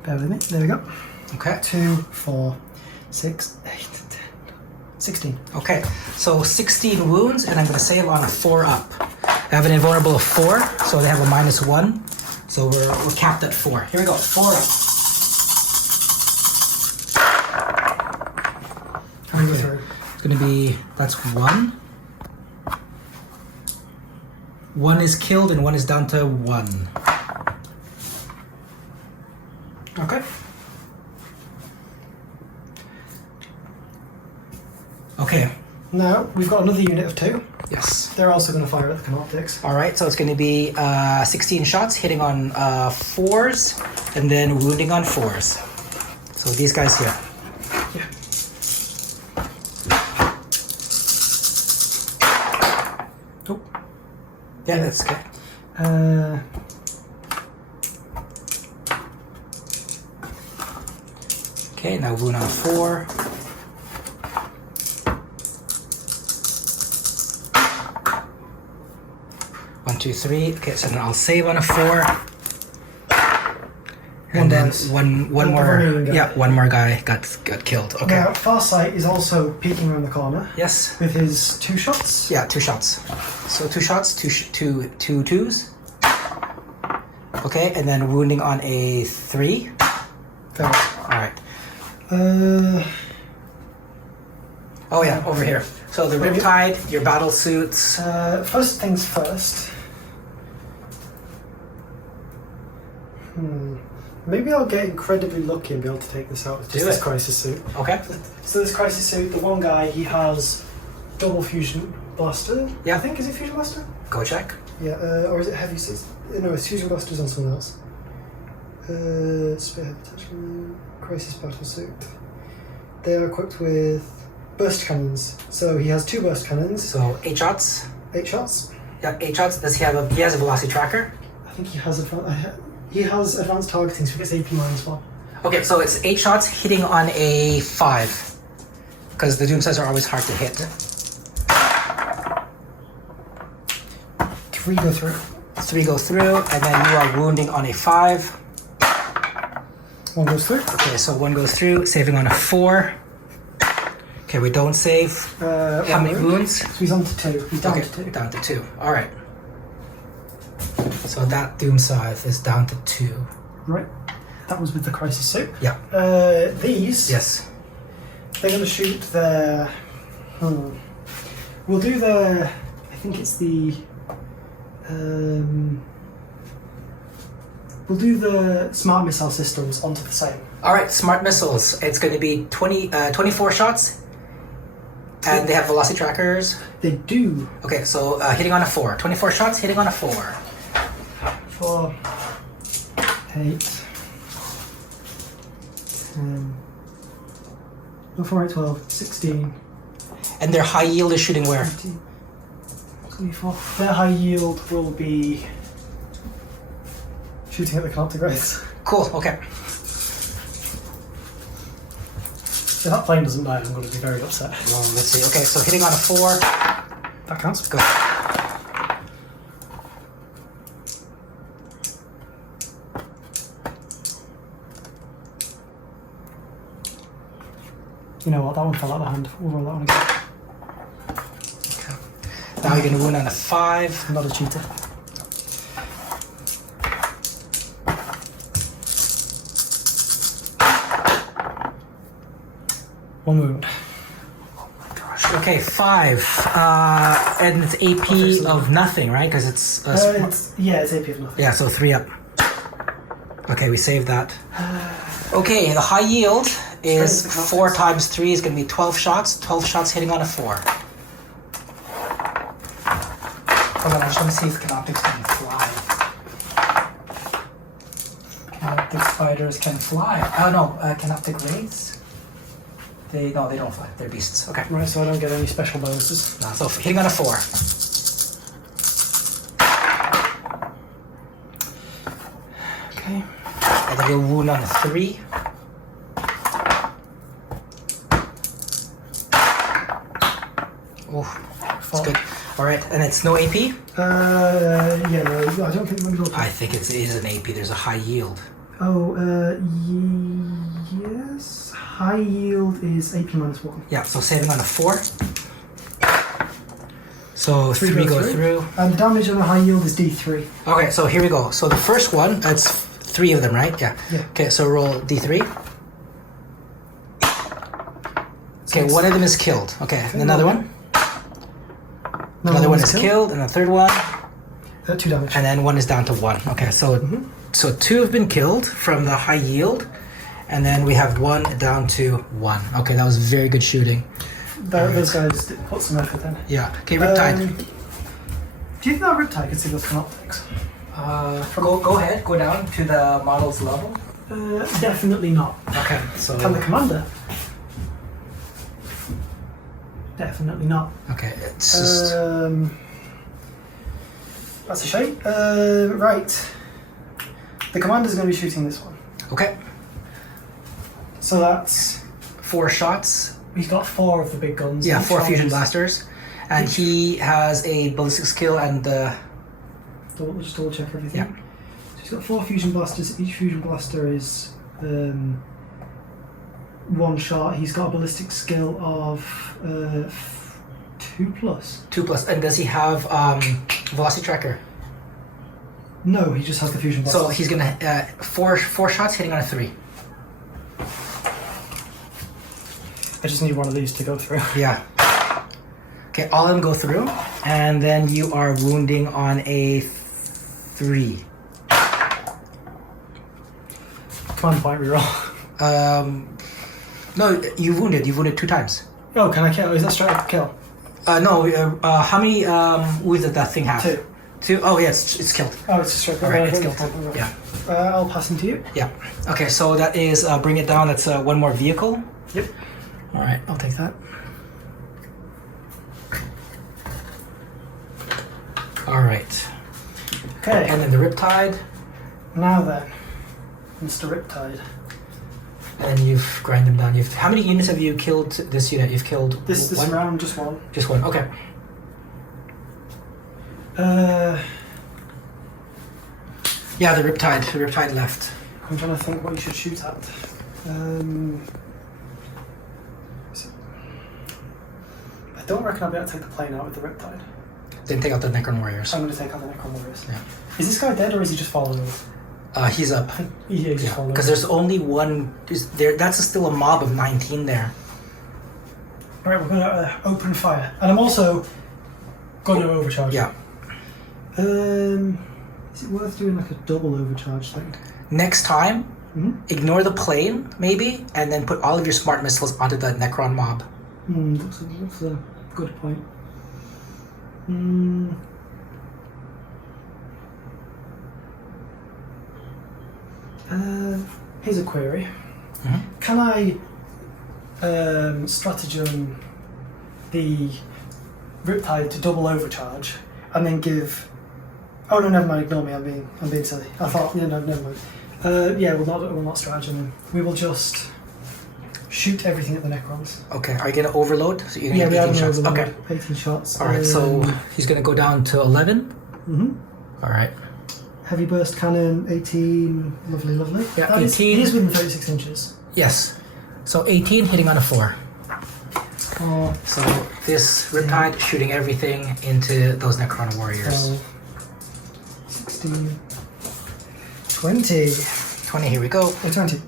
Bear with me. There we go. Okay. 2, 4, 6, 8, 10, 16. Okay. So 16 wounds, and I'm gonna save on a 4 up. I have an invulnerable of 4, so they have a -1. So we're capped at 4. Here we go. 4 up. How many go through? It's gonna be, that's 1. 1 is killed and 1 is down to 1. Okay. Okay. Now, we've got another unit of 2. Yes. They're also going to fire at the Canoptics. All right, so it's going to be 16 shots, hitting on 4s, and then wounding on 4s. So these guys here. Yeah. Oh. Yeah, that's good. Okay, now wound on 4. One, 2, 3. Okay, so then I'll save on a 4. And then dice. one more. remaining guy. Yeah, one more guy got killed. Okay. Now, Farsight is also peeking around the corner Yes. with his 2 shots. Yeah, 2 shots. So 2 shots, two twos. Okay, and then wounding on a 3. Fails. All right. Oh yeah, over here. So the Riptide, your battle suits. First things first. Maybe I'll get incredibly lucky and be able to take this out with just this crisis suit. Okay. So this crisis suit, the one guy, he has double fusion blaster. Yeah. I think, is it fusion blaster? Go check. Yeah, or is it heavy? No, it's fusion blasters on someone else. Spearhead attachment, crisis battle suit. They are equipped with burst cannons. So he has 2 burst cannons. So 8 shots. 8 shots. Yeah, 8 shots. Does he have he has a velocity tracker? I think he has advanced targeting, so he gets AP -1. Okay, so it's 8 shots hitting on a 5. Because the Doomsides are always hard to hit. 3 go through. 3 go through, and then you are wounding on a 5. 1 goes through. Okay, so 1 goes through, saving on a 4. Okay, we don't save. How many wounds? So he's on to 2. He's down to 2. Down to 2. All right. So that Doom Scythe is down to 2. Right. That was with the crisis suit. Yeah. These. Yes. They're going to shoot their. We'll do the. I think it's the. We'll do the smart missile systems onto the same. All right, smart missiles. It's going to be 24 shots, and they have velocity trackers. They do. Okay, so hitting on a 4. 24 shots, hitting on a 4. 4, 8, 10, 4, 8, 12, 16. And their high yield is shooting where? 20, 24. Their high yield will be shooting at the Canoptic Wraiths. Cool, okay. If that plane doesn't die, I'm going to be very upset. Well, let's see. Okay, so hitting on a 4. That counts. Go. You know what? That one fell out of the hand. We'll roll that one again. Now you're going to wound on a 5. I'm not a cheater. One wound. Okay, 5. And it's AP of nothing, right? Because it's... It's AP of nothing. yeah, so 3 up. Okay, we saved that. Okay, the high yield is 4 times 3 is going to be 12 shots. 12 shots hitting on a 4. Hold on, I just want to see if Canoptics can fly. Canoptic spiders can fly. Oh no, Canoptic Wraiths? They don't fly. They're beasts. Okay. Right, so I don't get any special bonuses. No, so hitting on a 4. Okay. And then you'll wound on a 3. Oh, that's good. All right, and it's no AP? Yeah, no, I don't think. Let me go. I think it is an AP. There's a high yield. Oh, yes. High yield is AP -1. Yeah, so saving on a 4. So 3 go through. And the damage on the high yield is D3. Okay, so here we go. So the first one, that's 3 of them, right? Yeah. Yeah. Okay, so roll D3. Okay, one of them is killed. Okay, and another one. Another one is killed, and the third one. 2 damage. And then one is down to 1. Okay, so so 2 have been killed from the high yield, and then we have 1 down to 1. Okay, that was very good shooting. Those guys did put some effort in. Yeah. Okay, Riptide. Do you think that Riptide could see those Canoptics? Go ahead. Go down to the model's level. Definitely not. Okay, so. And the commander? Definitely not. Okay, it's just. That's a shame. Right. The commander's going to be shooting this one. Okay. So that's 4 shots. He's got 4 of the big guns. Yeah, Each 4 one fusion is- blasters, and he has a ballistic skill and We'll just double check everything. Yeah. So he's got 4 fusion blasters. Each fusion blaster is 1 shot. He's got a ballistic skill of 2+. 2+. And does he have velocity tracker? No, he just has the fusion blaster. So he's gonna 4 shots hitting on a 3. I just need one of these to go through. Yeah. Okay, all of them go through, and then you are wounding on a 3. Command point reroll. No, you wounded. You wounded 2 times. Oh, can I kill? Is that straight up kill? No. How many wounds did that thing have? 2. 2. Oh, yeah, it's killed. Oh, it's a straight up. All right, Okay, it's okay, killed. okay. Yeah. I'll pass him to you. Yeah. Okay, so that is bring it down. That's 1 more vehicle. Yep. All right, I'll take that. All right, Okay. and then the Riptide, Now then, Mr. Riptide. and you've grind them down. How many units have you killed this unit? You've killed This one? round, just 1. Just 1. Okay. Yeah, the Riptide. The Riptide left. I'm trying to think what you should shoot at. I don't reckon I'll be able to take the plane out with the Riptide. Then take out the Necron Warriors. So I'm going to take out the Necron Warriors. Yeah. Is this guy dead or is he just following us? He's up. Yeah, he's Yeah, fallen because over. there's only one. There, that's still a mob of 19 there. Alright, we're gonna open fire. And I'm also gonna overcharge. Yeah. Is it worth doing like a double overcharge thing? Next time, Mm-hmm. ignore the plane maybe, and then put all of your smart missiles onto the Necron mob. That's a good point. Here's a query. Mhm. Can I stratagem the Riptide to double overcharge and then give? Oh no, never mind. Ignore me. I'm being silly. I thought no, never mind. Yeah, we'll not stratagem them. We will just shoot everything at the Necrons. Okay, are you gonna overload? So you're Yeah, gonna we get have 18 an shots. overload. Okay. 18 shots. All right, so he's gonna go down to 11. All right. Heavy burst cannon, 18. Lovely, lovely. Yeah, That is- 18. He is within 36 inches. Yes. So 18 hitting on a 4. Oh, So this Riptide shooting everything into those Necron warriors. 12, 16, 20. 20. Here we go. 20.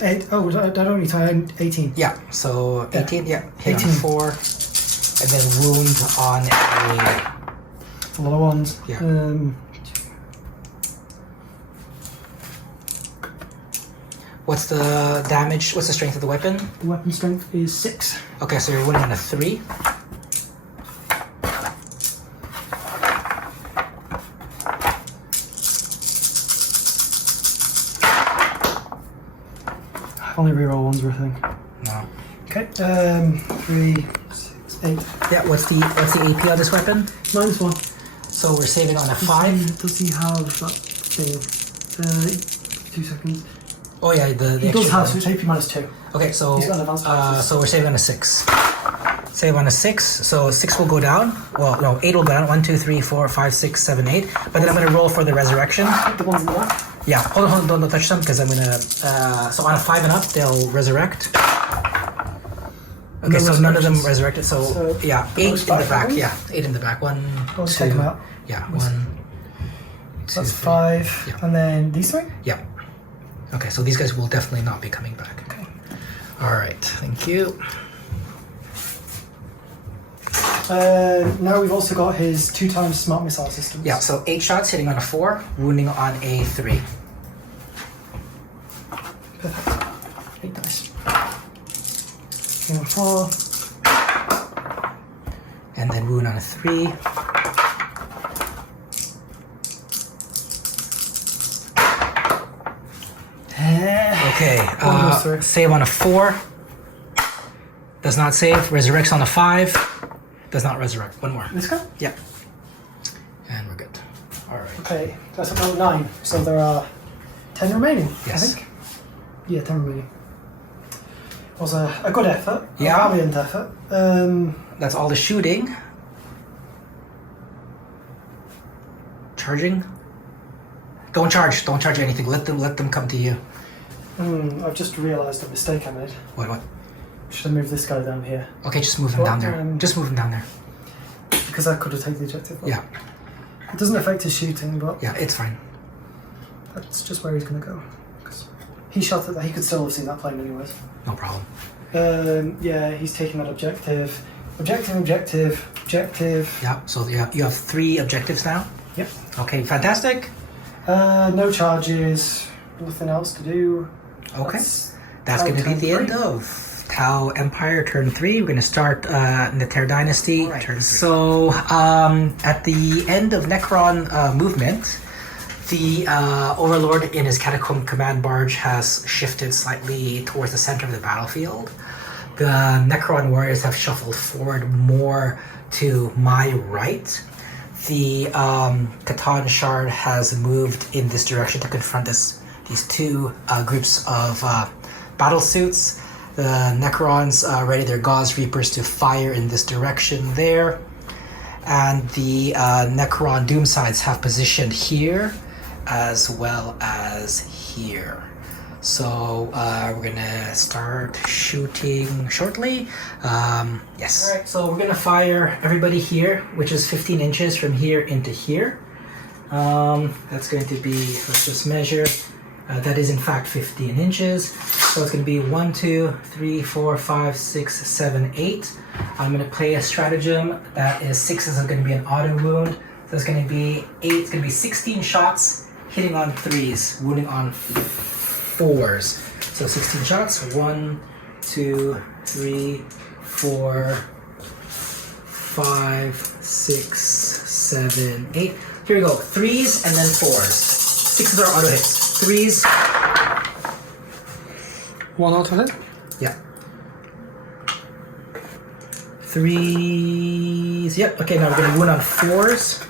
8. Oh, I don't need time. 18. Yeah. So 18. Yeah. Hit 18. on 4, and then wound on a. A lot of ones. Yeah. What's the damage? What's the strength of the weapon? The weapon strength is 6. Okay, so you're winning on a 3. Only reroll ones were a thing. No. Okay. 3, 6, 8. Yeah. What's the AP on this weapon? -1. So we're saving on a Does 5. Does he have that thing? 2 seconds. Oh yeah, the He does extra have, so damage. it's AP -2. Okay, so He's got an advanced bonuses. so we're saving on a 6. Save on a 6, so 6 will go down. Well, no, 8 will go down. 1, 2, 3, 4, 5, 6, 7, 8. But then I'm gonna roll for the resurrection. The ones in the back. Yeah, hold on, don't touch them because I'm gonna. So on a 5 and up, they'll resurrect. Okay, No so none of them resurrections. resurrected. So, So yeah, the 8 most in the five back. ones? Yeah, 8 in the back. 1, I'll 2. take them out. Yeah, 1, 2, That's 3. 5. Yeah. And then these 3? Yeah. Okay, so these guys will definitely not be coming back. Okay. All right, thank you. Now we've also got his 2 times smart missile systems. Yeah, so 8 shots hitting on a 4, wounding on a 3. Perfect. 8 dice. 4. And then wound on a 3. Okay, One goes through. save on a 4. Does not save. Resurrects on a 5. Does not resurrect. One more. This guy? Yeah. And we're good. All right. Okay, that's at number 9. So there are 10 remaining, Yes. I think. Yeah, 10 remaining. Was a good effort. Yeah. A valiant effort. That's all the shooting. Charging. Don't charge. Don't charge anything. Let them come to you. I've just realised a mistake I made. What? Should I move this guy down here? Okay, just move him down there. Just move him down there. Because I could have taken the objective. Yeah. It doesn't affect his shooting, but Yeah, it's fine. that's just where he's going to go. 'Cause he shot at that. He could still have seen that plane anyways. No problem. Yeah, he's taking that objective. Objective. Yeah. So yeah, you have 3 objectives now. Yep. Okay, fantastic. No charges. Nothing else to do. Okay. That's Tau going to be turn the end 3. of Tau Empire turn 3. We're going to start Nether Dynasty turn 3. So at the end of Necron movement, the Overlord in his Catacomb command barge has shifted slightly towards the center of the battlefield. The Necron warriors have shuffled forward more to my right. The Catan Shard has moved in this direction to confront these 2 groups of battle suits. The Necrons ready their Gauze Reapers to fire in this direction there. And the Necron Doomsides have positioned here as well as here. So we're gonna start shooting shortly. Yes. All right. So we're gonna fire everybody here, which is 15 inches from here into here. That's going to be, let's just measure. That is in fact 15 inches. So it's going to be 1, 2, 3, 4, 5, 6, 7, 8. I'm going to play a stratagem that is 6 is going to be an auto wound. So it's going to be 8, it's going to be 16 shots, hitting on 3s, wounding on 4s. So 16 shots, 1, 2, 3, 4, 5, 6, 7, 8. Here we go, 3s and then 4s. 6s are auto hits. 3s. 1 auto hit. Yeah. 3s. Yep. Okay, now we're going to wound on 4s.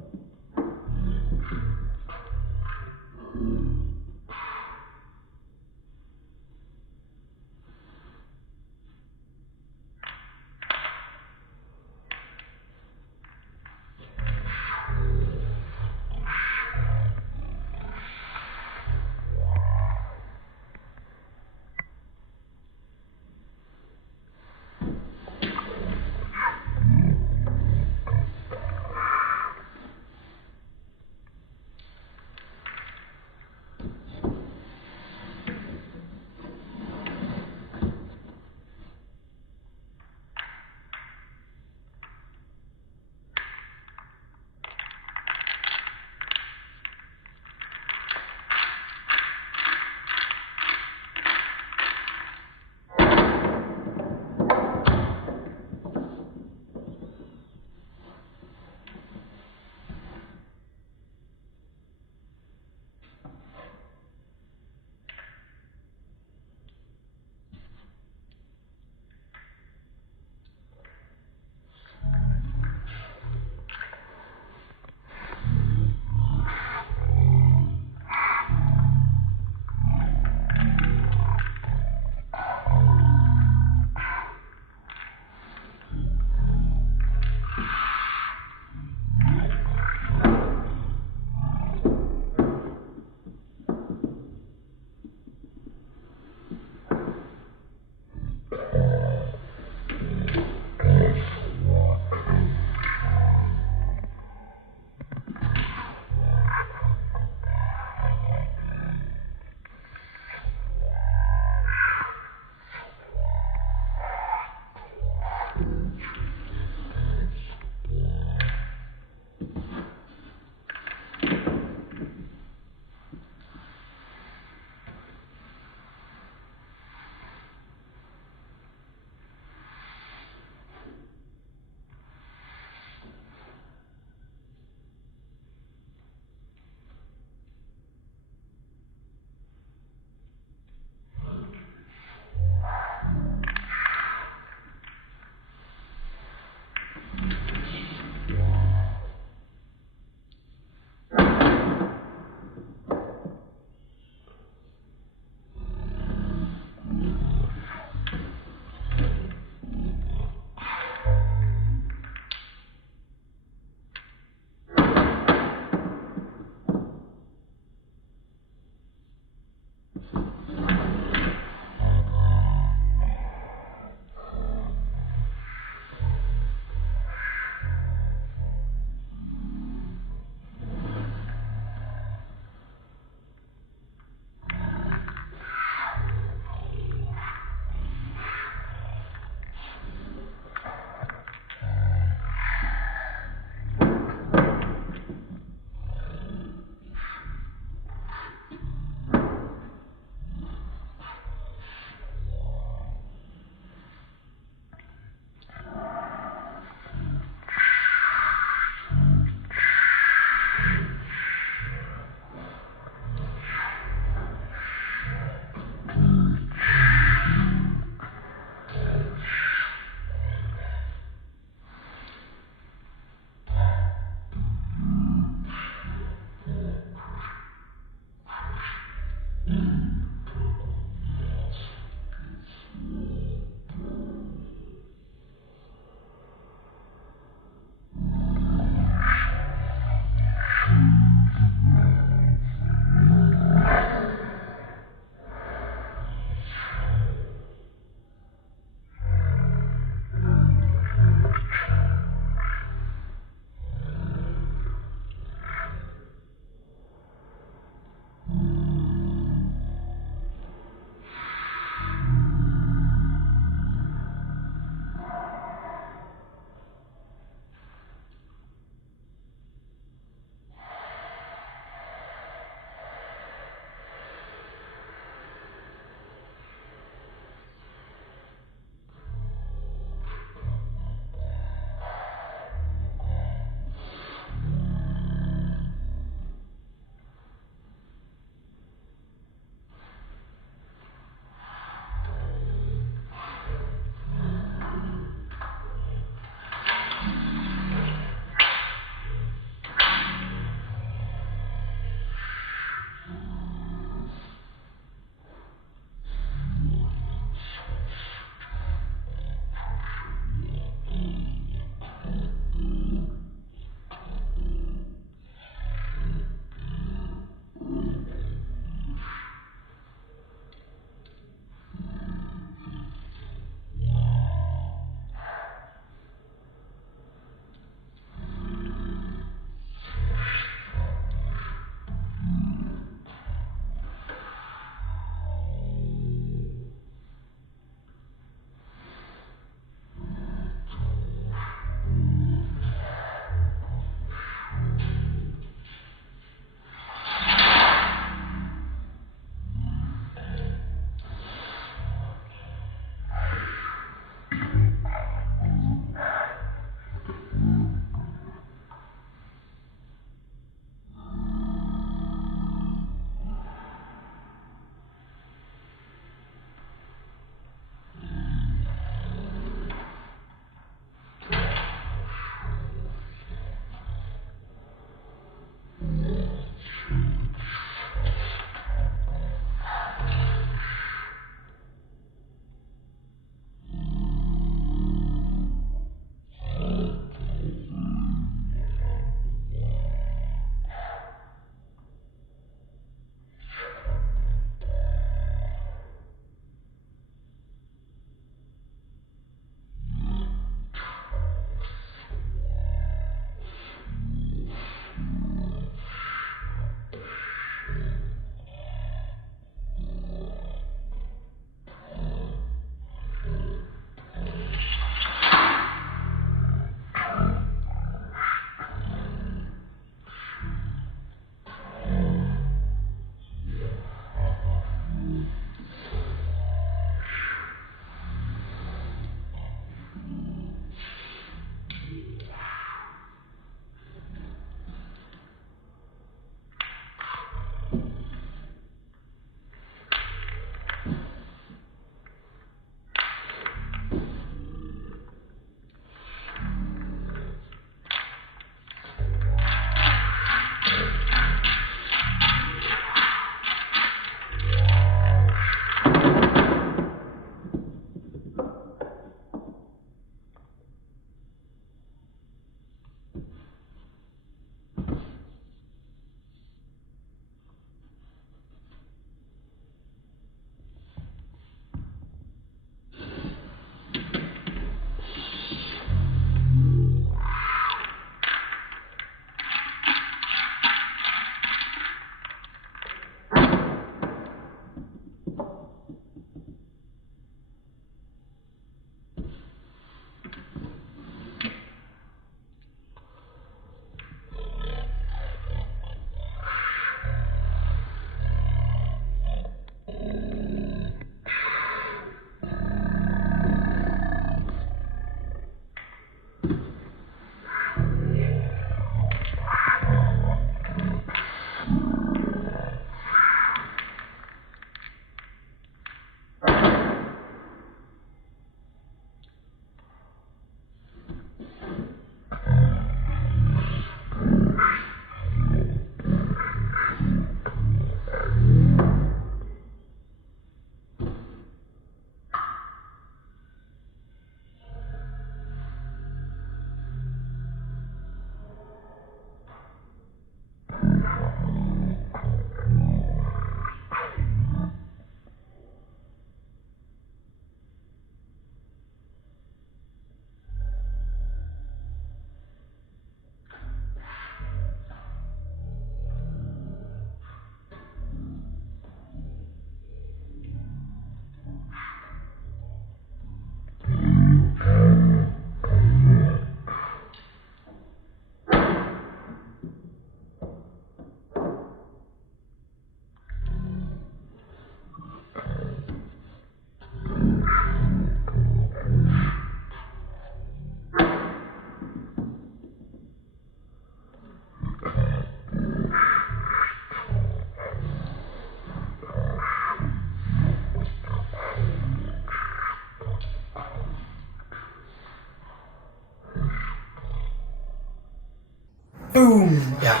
Boom! Yeah.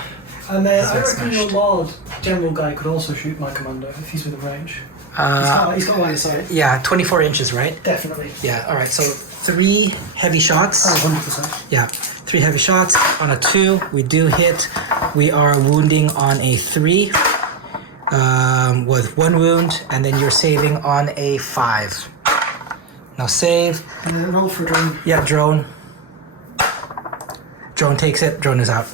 And then I That's reckon your smashed. Lord General guy could also shoot my commander if he's within range. He's got line of sight. Yeah, 24 inches, right? Definitely. Yeah, alright, so 3 heavy shots. Oh, 100%. Yeah, 3 heavy shots on a 2. We do hit. We are wounding on a 3 with 1 wound, and then you're saving on a 5. Now save. Roll for a drone. Yeah, drone. Drone takes it. Drone is out.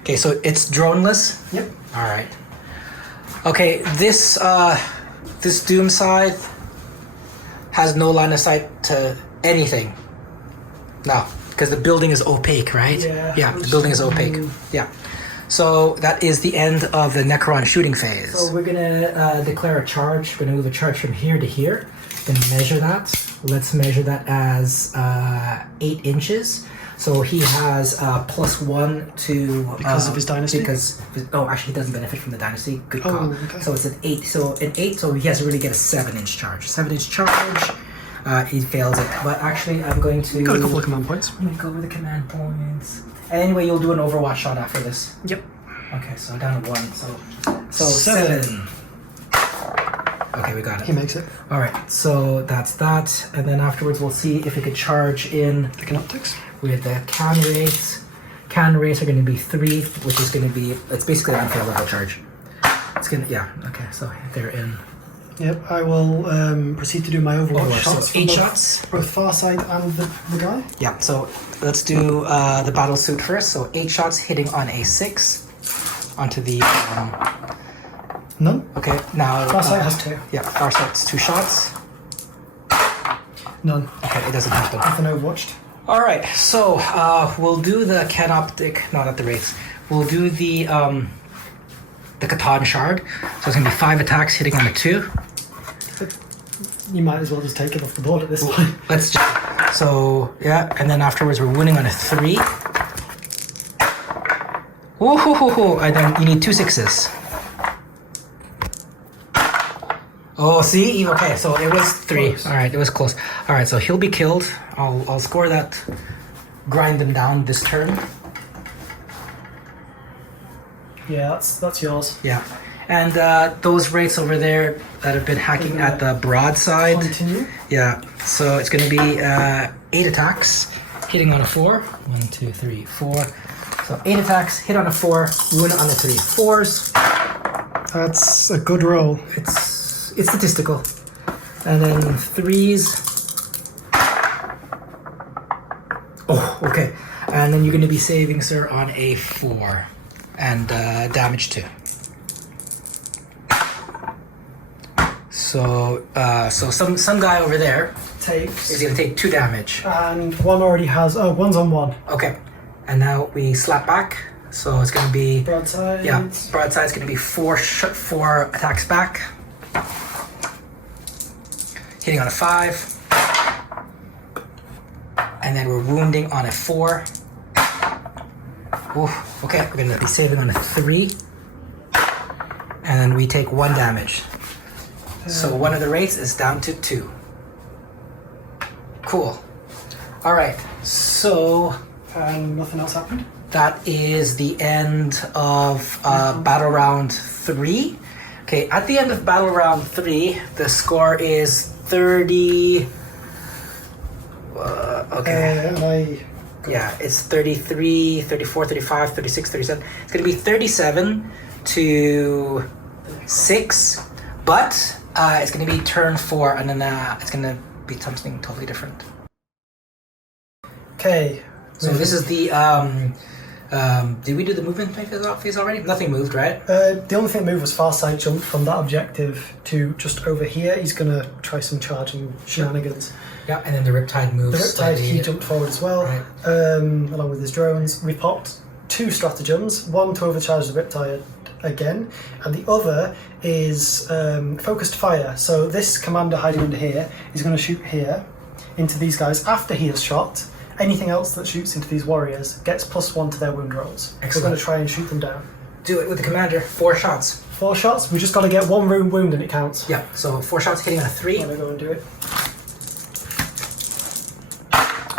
Okay, so it's droneless. Yep. All right. Okay, this Doom Scythe has no line of sight to anything. No, because the building is opaque, right? Yeah. Yeah, the building is opaque. Yeah. So that is the end of the Necron shooting phase. So we're gonna declare a charge. We're gonna move a charge from here to here. We're gonna measure that. Let's measure that as 8 inches. So he has +1 to Because of his dynasty? Actually he doesn't benefit from the dynasty. Good call. Oh, okay. So it's an 8. So an 8, so he has to really get a 7-inch charge. 7-inch charge. He fails it. But actually I'm going to Got a couple of command points. I'm gonna go with the command points. And anyway, you'll do an Overwatch shot after this. Yep. Okay, so down to 1. So 7. 7. Okay, we got He it. makes it. All right, so that's that, and then afterwards we'll see if we could charge in Picking optics. with the can rates. Can rates are going to be 3, which is going to be, it's basically an unfavorable charge. It's gonna, yeah. Okay, so they're in. Yep. I will proceed to do my Overwatch shots. So from 8 both- shots. Both far side and the guy. Yeah. So let's do the battle suit first. So 8 shots hitting on a 6 onto the. None. Okay, now. Far side has 2. Yeah, far sight's 2 shots. None. Okay, it doesn't happen. Nothing overwatched. All right, so we'll do the canoptic, not at the rates. We'll do the Catan shard. So it's gonna be 5 attacks hitting on a 2. You might as well just take it off the board at this point. Let's just, so yeah, and then afterwards we're winning on a 3. Woohoo! And then you need 2 6s. Oh, see? Okay, so it was 3. Close. All right, it was close. All right, so he'll be killed. I'll score that. Grind them down this turn. Yeah, that's yours. Yeah, and those rates over there that have been hacking at the broadside. Continue. Yeah, so it's going to be 8 attacks, hitting on a 4. 1, 2, 3, 4. So 8 attacks, hit on a 4, ruin on a 3. 4s. That's a good roll. It's statistical, and then 3s. Oh, okay, and then you're going to be saving, sir, on a 4, and damage 2. So, some guy over there Takes. is going to take 2 damage. And one already has. Oh, one's on 1. Okay, and now we slap back. So it's going to be Broadside. yeah, broadside's going to be 4 attacks back, hitting on a 5, and then we're wounding on a 4. Oof, okay, we're going to be saving on a 3, and then we take 1 damage. So one of the rates is down to 2. Cool. All right, so And nothing else happened. that is the end of battle round 3. Okay, at the end of battle round 3, the score is 30. Okay. And Yeah, it's 33, 34, 35, 36, 37. It's going to be 37 to 6, but it's going to be turn 4, and then it's going to be something totally different. Okay. So this is the. Did we do the movement phase already? Nothing moved, right? The only thing that moved was Farside jumped from that objective to just over here. He's gonna try some charging shenanigans. Yeah, and then the Riptide The moves. Riptide, slightly. he jumped forward as well, Right. along with his drones. We popped 2 stratagems, one to overcharge the Riptide again, and the other is focused fire. So this commander hiding under here is going to shoot here into these guys after he has shot. Anything else that shoots into these warriors gets +1 to their wound rolls. Excellent. We're going to try and shoot them down. Do it with the commander. 4 shots. 4 shots, we just got to get 1 wound and it counts. Yeah, so 4 shots hitting on a 3. I'm going to go and do it.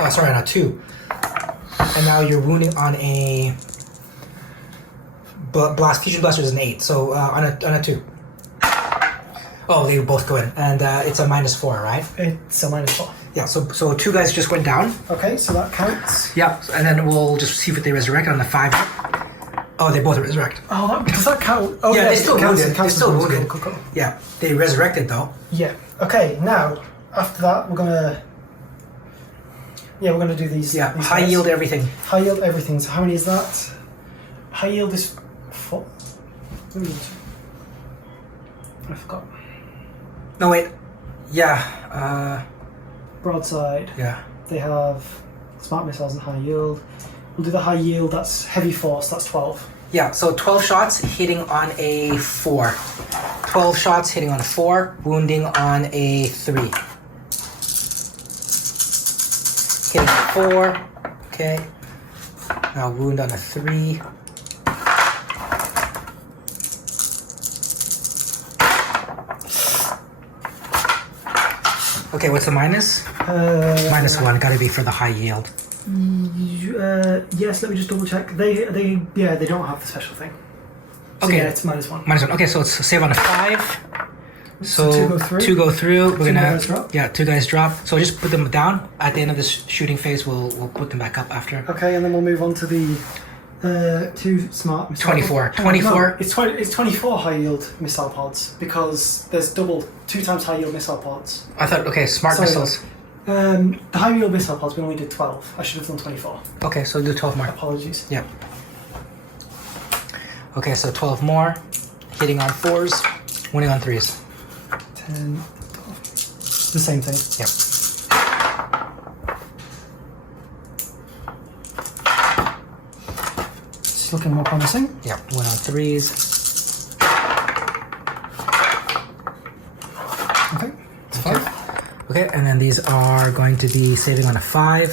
Oh, sorry, not 2. And now you're wounding on a Fusion Blaster is an 8, so on a 2. Oh, they both go in, and it's a -4, right? It's a -4. Yeah. So 2 guys just went down. Okay, so that counts. Yeah, and then we'll just see what they resurrect on the 5. Oh, they both resurrect. Oh, does that count? Oh, Yeah, they're still it counts, wounded. it counts They're still as wounded. cool. Yeah, they resurrected though. Yeah. Okay, now after that we're gonna do these. Yeah, these high guys. yield everything. High yield everything. So how many is that? High yield is 4. I forgot. No wait. Yeah. Broadside. Yeah. They have smart missiles and high yield. We'll do the high yield. That's heavy force. That's 12. Yeah. So 12 shots hitting on a 4. 12 shots hitting on a 4, wounding on a 3. Hitting 4. Okay. Now wound on a 3. Okay, what's the minus? -1. Got to be for the high yield. Yes. Let me just double check. They don't have the special thing. So Okay. yeah, it's -1. -1. Okay, so it's save on a 5. So two go through. 2 go through. We're Two gonna guys drop. Yeah, 2 guys drop. So just put them down. At the end of this shooting phase, we'll put them back up after. Okay, and then we'll move on to the 2 smart missile 24. pods. 24. No, it's 24 high yield missile pods because there's 2 times high yield missile pods. I thought smart Sorry, missiles. The high yield missile pods we only did 12. I should have done 24. Okay, so do 12 more. Apologies. Yeah. Okay, so 12 more. Hitting on 4s, winning on 3s. 10, 12. The same thing. Yep. It's looking more promising. Yep, win on 3s. Okay. It's 5. Okay, and then these are going to be saving on a 5.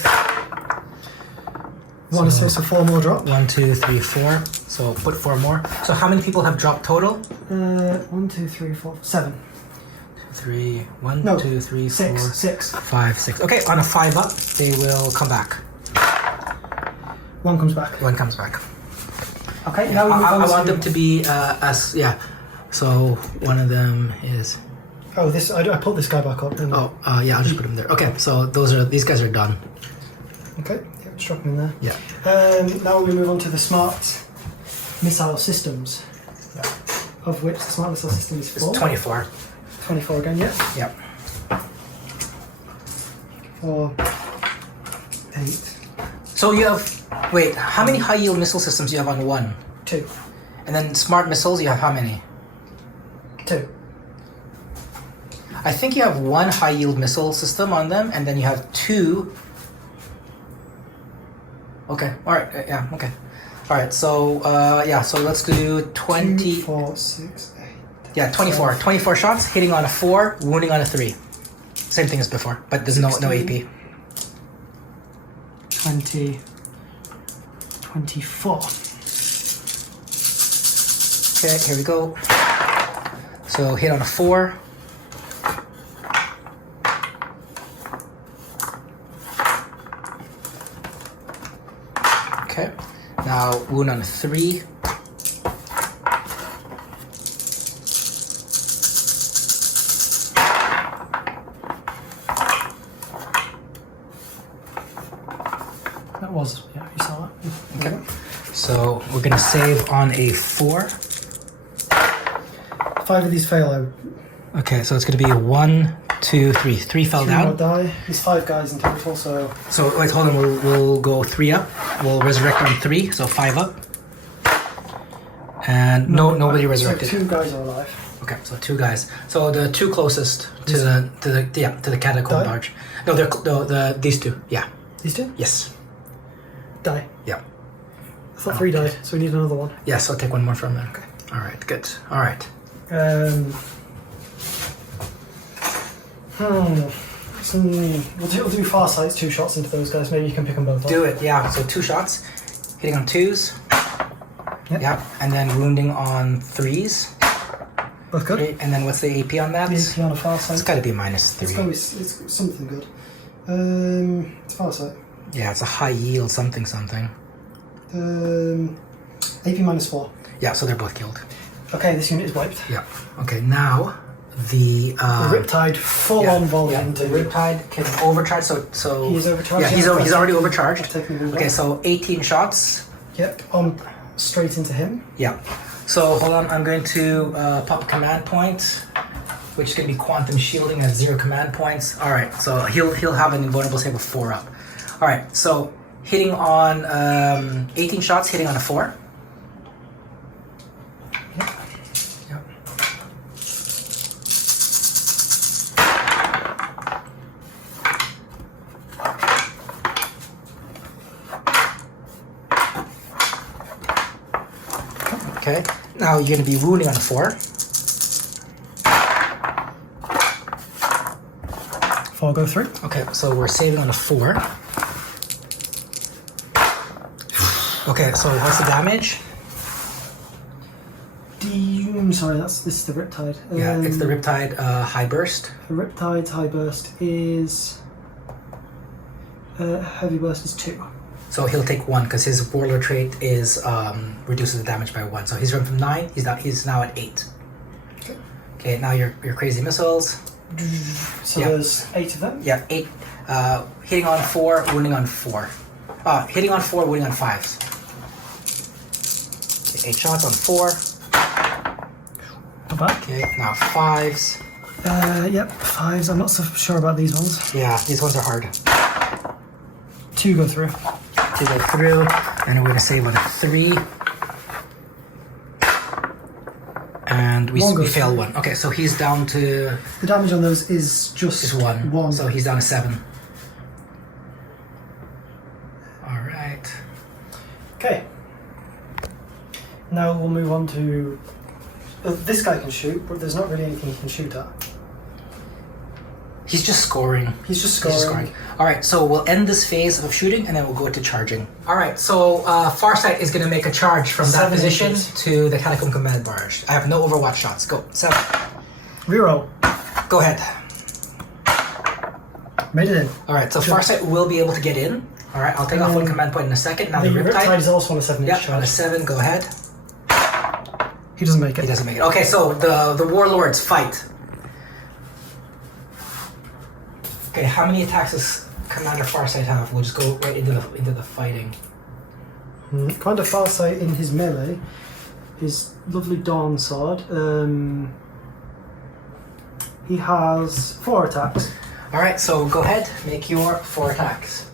One is so 4 more drop. 1, 2, 3, 4. So put 4 more. So how many people have dropped total? 1, 2, 3, 4, 7. 3, 1, No, 2, 3, 6. 4, 6. 5, 6. Okay, on a 5 up, they will come back. 1 comes back. 1 comes back. Okay, now we move I on want to... them to be yeah. So one of them is. Oh, this I pulled this guy back up. Didn't I? Yeah, I'll just put them there. Okay, so these guys are done. Okay, yeah, just drop them in there. Yeah. Now we move on to the smart missile systems. Of which the smart missile system is 4. It's 24. 24 again, yeah. Yep. 4, 8, So you have wait, how many high yield missile systems do you have on 1? 2. And then smart missiles, you have how many? 2. I think you have 1 high yield missile system on them, and then you have 2. Okay. All right. Yeah. Okay. All right. So yeah. So let's do 20. 2, 4, 6, 8. Yeah, 24. 24 shots, hitting on a 4, wounding on a 3. Same thing as before, but there's no AP. 20, 24. Okay, here we go. So hit on a 4. Okay. Now wound on a 3. That was, yeah, you saw that. Okay. So we're gonna save on a 4. 5 of these fail. Okay, so it's gonna be a 1, 2, 3. 3 fell 3 more down. die. There's 5 guys in total, so So wait, hold on. We'll go 3 up. We'll resurrect on 3, so 5 up. And nobody resurrected. So 2 guys are alive. Okay, so 2 guys. So the 2 closest to the catacomb Die? barge. No, these 2. Yeah. These 2 Yes. die. Yeah. I thought 3 died, so we need another one. Yeah. So take 1 more from there. Okay. All right. Good. All right. We'll do far sights, 2 shots into those guys. Maybe you can pick them both up. Do it. Yeah. So 2 shots, hitting on 2s. Yep. Yeah. And then wounding on 3s. Both good. Okay, and then what's the AP on that? The AP on a far sight. It's got to be -3. It's gotta be it's something good. It's far sight. Yeah, it's a high yield something. AP -4. Yeah, so they're both killed. Okay, this unit is wiped. Yeah. Okay, now the The Riptide full-on volume. Yeah, the Riptide can overcharge. So He's overcharged. Yeah, he's already overcharged. I've taken him Okay, back. so 18 shots. Yep, on straight into him. Yeah. So hold on, I'm going to pop a command point, which is going to be quantum shielding at 0 command points. All right, so he'll have an invulnerable save of 4 up. All right, so hitting on 18 shots, hitting on a 4. Yep. Okay, now you're going to be wounding on a 4. 4 go through. Okay, so we're saving on a 4. Okay, so what's the damage? Sorry, this is the Riptide. Yeah, it's the Riptide High Burst. The Riptide's high burst is heavy burst is 2. So he'll take 1 because his Warlord trait is reduces the damage by 1. So he's run from 9. He's now at 8. Okay. Okay, now your crazy missiles. So Yeah. there's 8 of them. Yeah, 8. Hitting on 4, wounding on 4. Hitting on 4, wounding on 5s. Okay, 8 shots on 4. Not bad. Okay, now 5s. Yep, 5s. I'm not so sure about these ones. Yeah, these ones are hard. 2 go through. 2 go through, and we're going to save on a 3. And we 1 goes fail through. 1. Okay, so he's down to The damage on those is just 1. 1. So he's down to 7. Alright. Okay. Now we'll move on to... this guy can shoot, but there's not really anything he can shoot at. He's just scoring. He's just He's scoring. just scoring. Alright, so we'll end this phase of shooting and then we'll go to charging. Alright, so Farsight is going to make a charge from that 7 position inches. to the Catacomb Command Barrage. I have no Overwatch shots. Go. 7. Reroll. Go ahead. Made it in. Alright, so Farsight will be able to get in. Alright, I'll take off one command point in a second. Now The the Riptide Riptide. is also on a 7-inch Yeah, on a charge. 7, go ahead. He doesn't make it. He doesn't make it. Okay, so the Warlords fight. Okay, how many attacks does Commander Farsight have? We'll just go right into the fighting. Commander Farsight in his melee, his lovely Dawn Sword, he has 4 attacks. Alright, so go ahead, make your 4 attacks.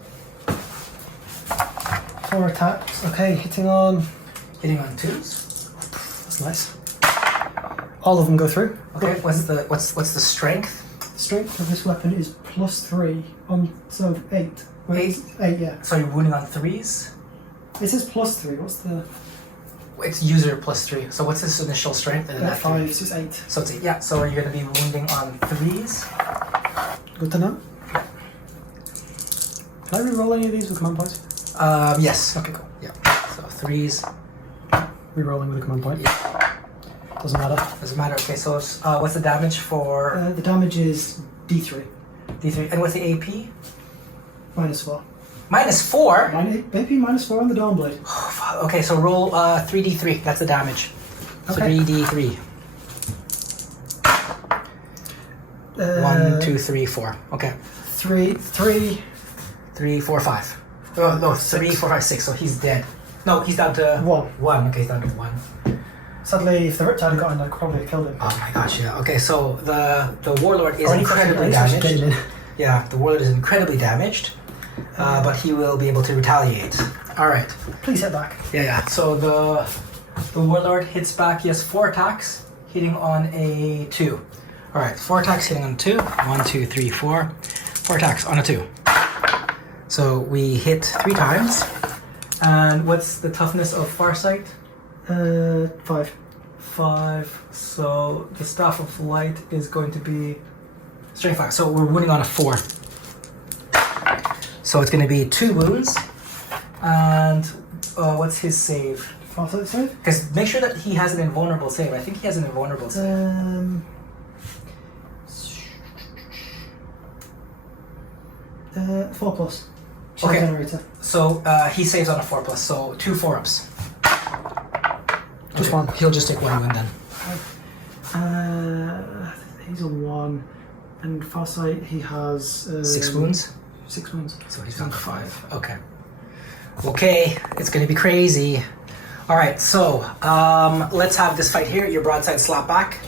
4 attacks. Okay, hitting on... Hitting on 2s. That's nice. All of them go through. Okay, what's the strength? Strength of this weapon is +3 on... so 8. Wait, 8, yeah. So you're wounding on 3s? It says +3. What's the... It's user +3. So what's his initial strength? And then that 5, three. so it's 8. So it's 8. Yeah, so you're going to be wounding on 3s. Good to know. Can I reroll any of these with command points? Yes. Okay, cool. Yeah. So 3s. Rerolling with a command point. Yeah. Doesn't matter. Doesn't matter. Okay, so what's the damage for The damage is D3. D3? And what's the AP? -4. -4? AP -4 on the Dawn Blade. Oh, fuck. Okay, so roll 3d3. That's the damage. Okay. 3d3. 1, 2, 3, 4. Okay. 3, 3, 4, 5. Oh, no, 3, 4, 5, 6. So he's dead. No, he's down to 1. 1. Okay, he's down to 1. Sadly, if the Riptide had got in, I'd probably killed him. Oh my gosh, yeah. Okay, so the Warlord is Or incredibly he should get damaged. in. Yeah, the Warlord is incredibly damaged. But he will be able to retaliate. Alright. Please hit back. Yeah. So the Warlord hits back. He has 4 attacks, hitting on a 2. Alright, 4 attacks hitting on a 2. 1, 2, 3, 4. 4 attacks on a 2. So we hit 3 times. And what's the toughness of Farsight? 5. 5. So the Staff of Light is going to be strength 5. So we're wounding on a 4. So it's going to be 2 wounds. And what's his save? Farsight save? Because make sure that he has an invulnerable save. I think he has an invulnerable save. 4+. Okay. Generator. So he saves on a 4+. So 2 4-ups. Just one. He'll just take one wound then. He's on 1. And Farsight, he has... 6 wounds? 6 wounds. So he's on 5. Okay. Okay, it's gonna be crazy. Alright, so let's have this fight here. Your broadside slap back.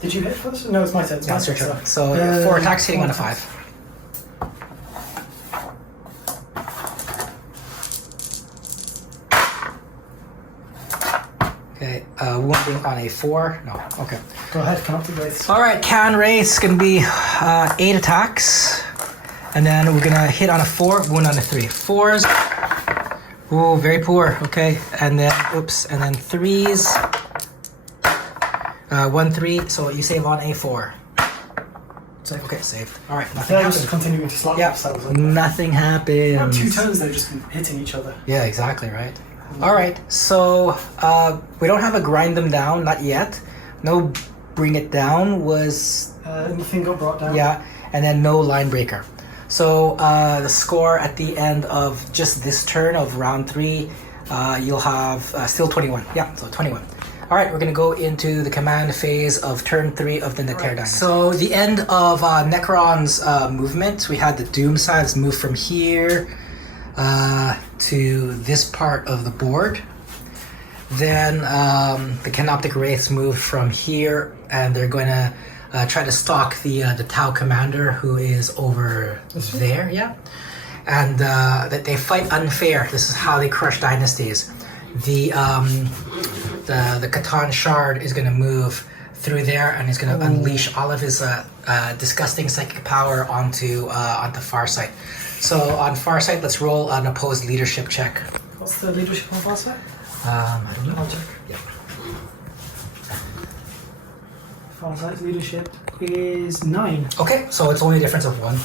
Did you hit first? No, it's my turn. It's my That's your turn. turn. So 4 attacks hitting on a 5. Okay, wounding on a 4. No, okay. Go ahead, come up to Grace. Alright, can race gonna be 8 attacks. And then we're gonna hit on a 4, wound on a 3. 4s. Ooh, very poor. Okay, and then oops, and then 3s. 1, 3. So you save on a 4. So, okay, saved. All right, nothing They're just happened. continuing to slap Yeah, themselves. nothing happened. 2 turns, they've just been hitting each other. Yeah, exactly right. All right, so we don't have a grind them down, not yet. No, bring it down was Nothing got brought down. yeah, and then no line breaker. So the score at the end of just this turn of round 3, you'll have still 21. Yeah, so 21. All right, we're gonna go into the command phase of turn 3 of the Nether Dynasty. So the end of Necron's movement, we had the Doom sides move from here to this part of the board. Then the Canoptic Wraiths move from here, and they're going to try to stalk the Tau commander who is over there. Yeah, and that they fight unfair. This is how they crush dynasties. The Catan Shard is going to move through there, and he's going to unleash all of his disgusting psychic power onto Farsight. So on Farsight, let's roll an opposed leadership check. What's the leadership on Farsight? I don't know. I'll check. Yep. Farsight's leadership is 9. Okay, so it's only a difference of 1.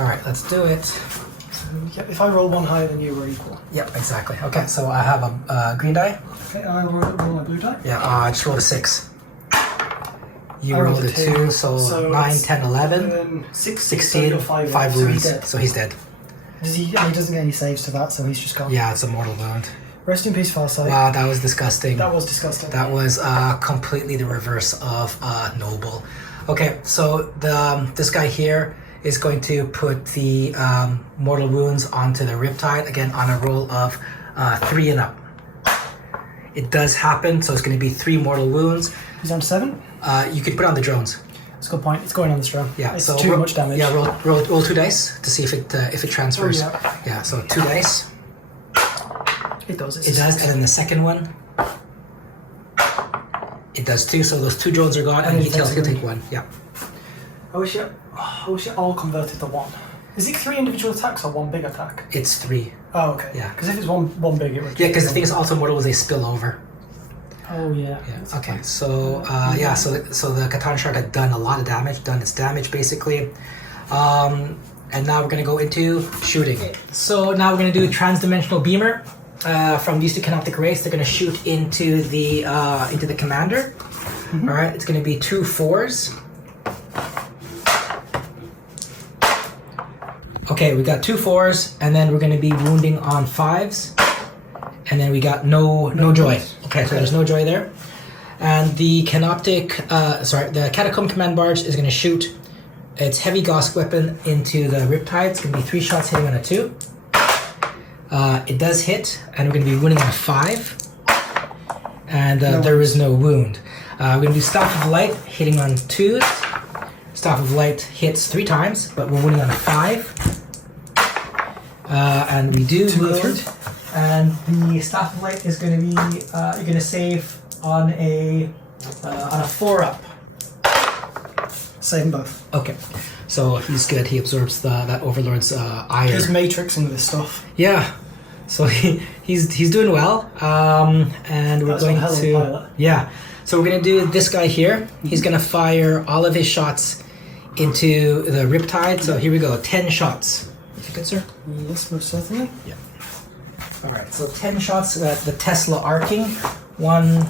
All right, let's do it. So if I roll 1 higher than you, we're equal. Yep, exactly. Okay, so I have a green die. Okay, I'll roll my blue die. Yeah, I just rolled a 6. You I rolled a 2, so 9, it's 10, 11, 16, 5 so he's wounds. dead. So he's dead. He doesn't get any saves to that, so he's just gone. Yeah, it's a mortal wound. Rest in peace, Farsight. Wow, that was disgusting. That was disgusting. That was completely the reverse of noble. Okay, so this guy here is going to put the mortal wounds onto the Riptide, again on a roll of 3 and up. It does happen, so it's going to be 3 mortal wounds. He's on 7? You could put on the drones. That's a good point. It's going on the strong. Yeah, it's so too much damage. Yeah, roll 2 dice to see if it transfers. Oh, yeah, so 2 dice. It does. It does, and then the second one, it does too. So those 2 drones are gone, and he'll take 1. Yeah. I wish it all converted to 1. Is it 3 individual attacks or 1 big attack? It's 3. Oh, okay. Yeah. Because if it's one big, it would. Yeah, because the thing is also mortal was they spill over. Oh yeah. Yeah. Okay. So so the Catan Shard had done a lot of damage, done its damage basically, and now we're gonna go into shooting. So now we're gonna do a transdimensional beamer from these 2 Canoptic Wraiths. They're gonna shoot into the commander. All right. It's gonna be 2 4s. Okay, we got 2 4s, and then we're gonna be wounding on 5s. And then we got no joy. Okay, so there's no joy there. And the the Catacomb Command Barge is going to shoot its heavy Gosk weapon into the Riptide. It's going to be 3 shots hitting on a 2. It does hit, and we're going to be wounding on a 5. And there is no wound. We're going to do Staff of Light hitting on 2s. Staff of Light hits 3 times, but we're wounding on a 5. And we do wound. And the Staff of Light is going to be, you're going to save on a 4 up. Save them both. Okay, so he's good. He absorbs that Overlord's ire. He's matrixing this stuff. Yeah, so he's doing well. And we're That's going one hell of a to pilot. yeah. So we're going to do this guy here. He's going to fire all of his shots into the Riptide. So here we go. 10 shots. If you could, sir. Yes, most certainly. Yeah. All right, so 10 shots at the Tesla arcing. 1,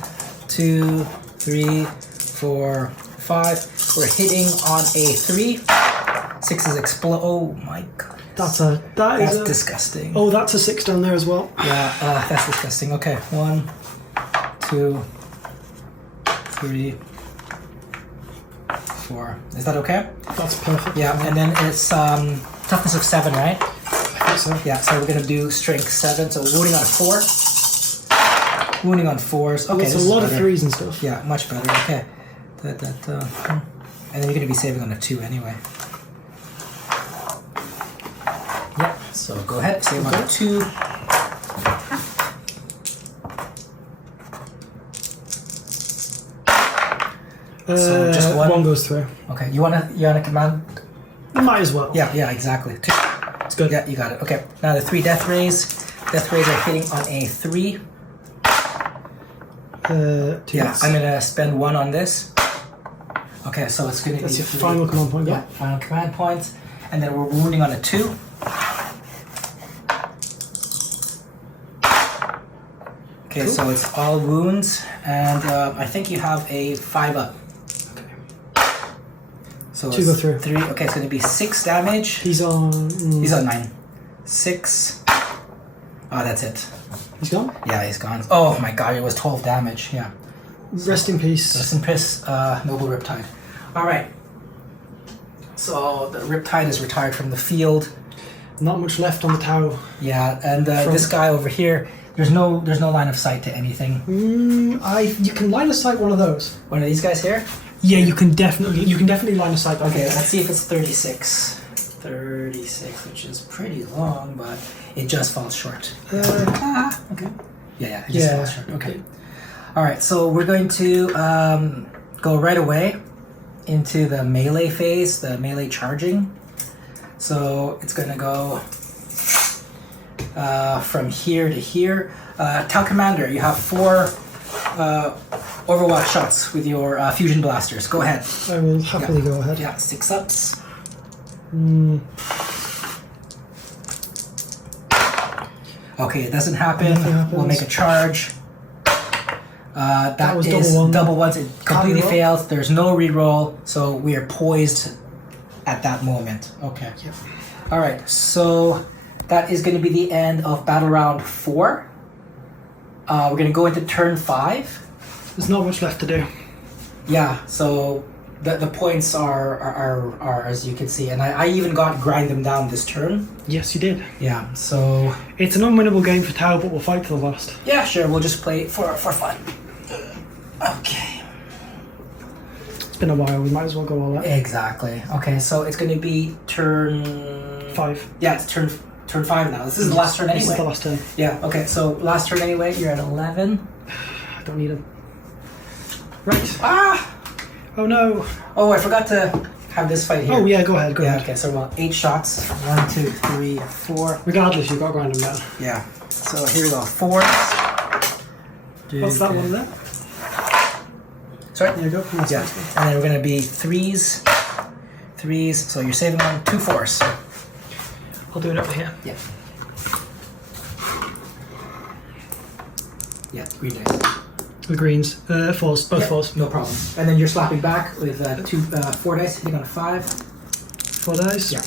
2, 3, 4, 5. We're hitting on a 3. 6 is explode. Oh my god. That's disgusting. disgusting. Oh, that's a 6 down there as well. Yeah, that's disgusting. Okay, 1, 2, 3, 4. Is that okay? That's perfect. Yeah, and then it's toughness of 7, right? I think so. Yeah, so we're gonna do strength 7, so wounding on 4. Wounding on 4s. Okay, It's this a is lot of better. 3s and stuff. Yeah, much better. Okay. And then you're gonna be saving on a 2 anyway. Yeah, so go ahead, save on a 2. So just one? One goes through. Okay, you wanna command? Might as well. Yeah, exactly. 2. It's good. Yeah, you got it. Okay, now the 3 death rays. Death rays are hitting on a 3. 2 Yeah, hits. I'm gonna spend 1 on this. Okay, so it's gonna That's be your 3. final command point. Yeah, final command point. And then we're wounding on a 2. Okay, Cool. so it's all wounds, and I think you have a 5 up. Okay. So 2 it's go through. 3. Okay, it's gonna be 6 damage. He's on. He's on 9. 6. Oh, that's it. He's gone. Yeah, he's gone. Oh my god, it was 12 damage. Yeah. Rest in peace. Rest in peace, Noble Riptide. Alright. So the Riptide is retired from the field. Not much left on the tower. Yeah, and this guy over here, there's no line of sight to anything. You can line of sight one of those. One of these guys here? Yeah, you can definitely line of sight. Okay, let's see if it's 36. 36, which is pretty long, but it just falls short. Okay. Yeah, it just falls short. Okay. Alright, so we're going to go right away into the melee phase, the melee charging. So it's going to go from here to here. Tell Commander, you have 4 Overwatch shots with your fusion blasters. Go ahead. I will happily go ahead. Yeah, 6 ups. Okay, it doesn't happen. Nothing happens. We'll make a charge. That was is double one. double ones. It completely reroll. fails. There's no reroll, so we are poised at that moment. Okay. Yep. All right. So that is going to be the end of battle round 4. We're going to go into turn 5. There's not much left to do. Yeah. So the points are as you can see, and I even got grind them down this turn. Yes, you did. Yeah. So It's an unwinnable game for Tau, but we'll fight to the last. yeah, sure. We'll just play it for fun. Okay. It's been a while. We might as well go all out. Exactly. Okay, so it's going to be turn 5. Yeah, it's turn 5 now. This is the last turn This is the anyway. last turn. Yeah. Okay, so last turn anyway. You're at 11. I don't need him. Right. Ah! Oh no. Oh, I forgot to have this fight here. Oh yeah, go ahead. Go Yeah. ahead. Okay, so we're on 8 shots. 1, 2, 3, 4. Regardless, you've got to grind him down. Yeah. So here we go. 4. What's that one there? Sorry. Yeah, go. Yeah. And then we're gonna be 3s. 3s. So you're saving on 2 4s. I'll do it over here. Yeah. Yeah. 3 dice. The greens. 4s. Both 4s. No problem. And then you're slapping back with 4 dice, hitting on a 5. 4 dice. Yeah.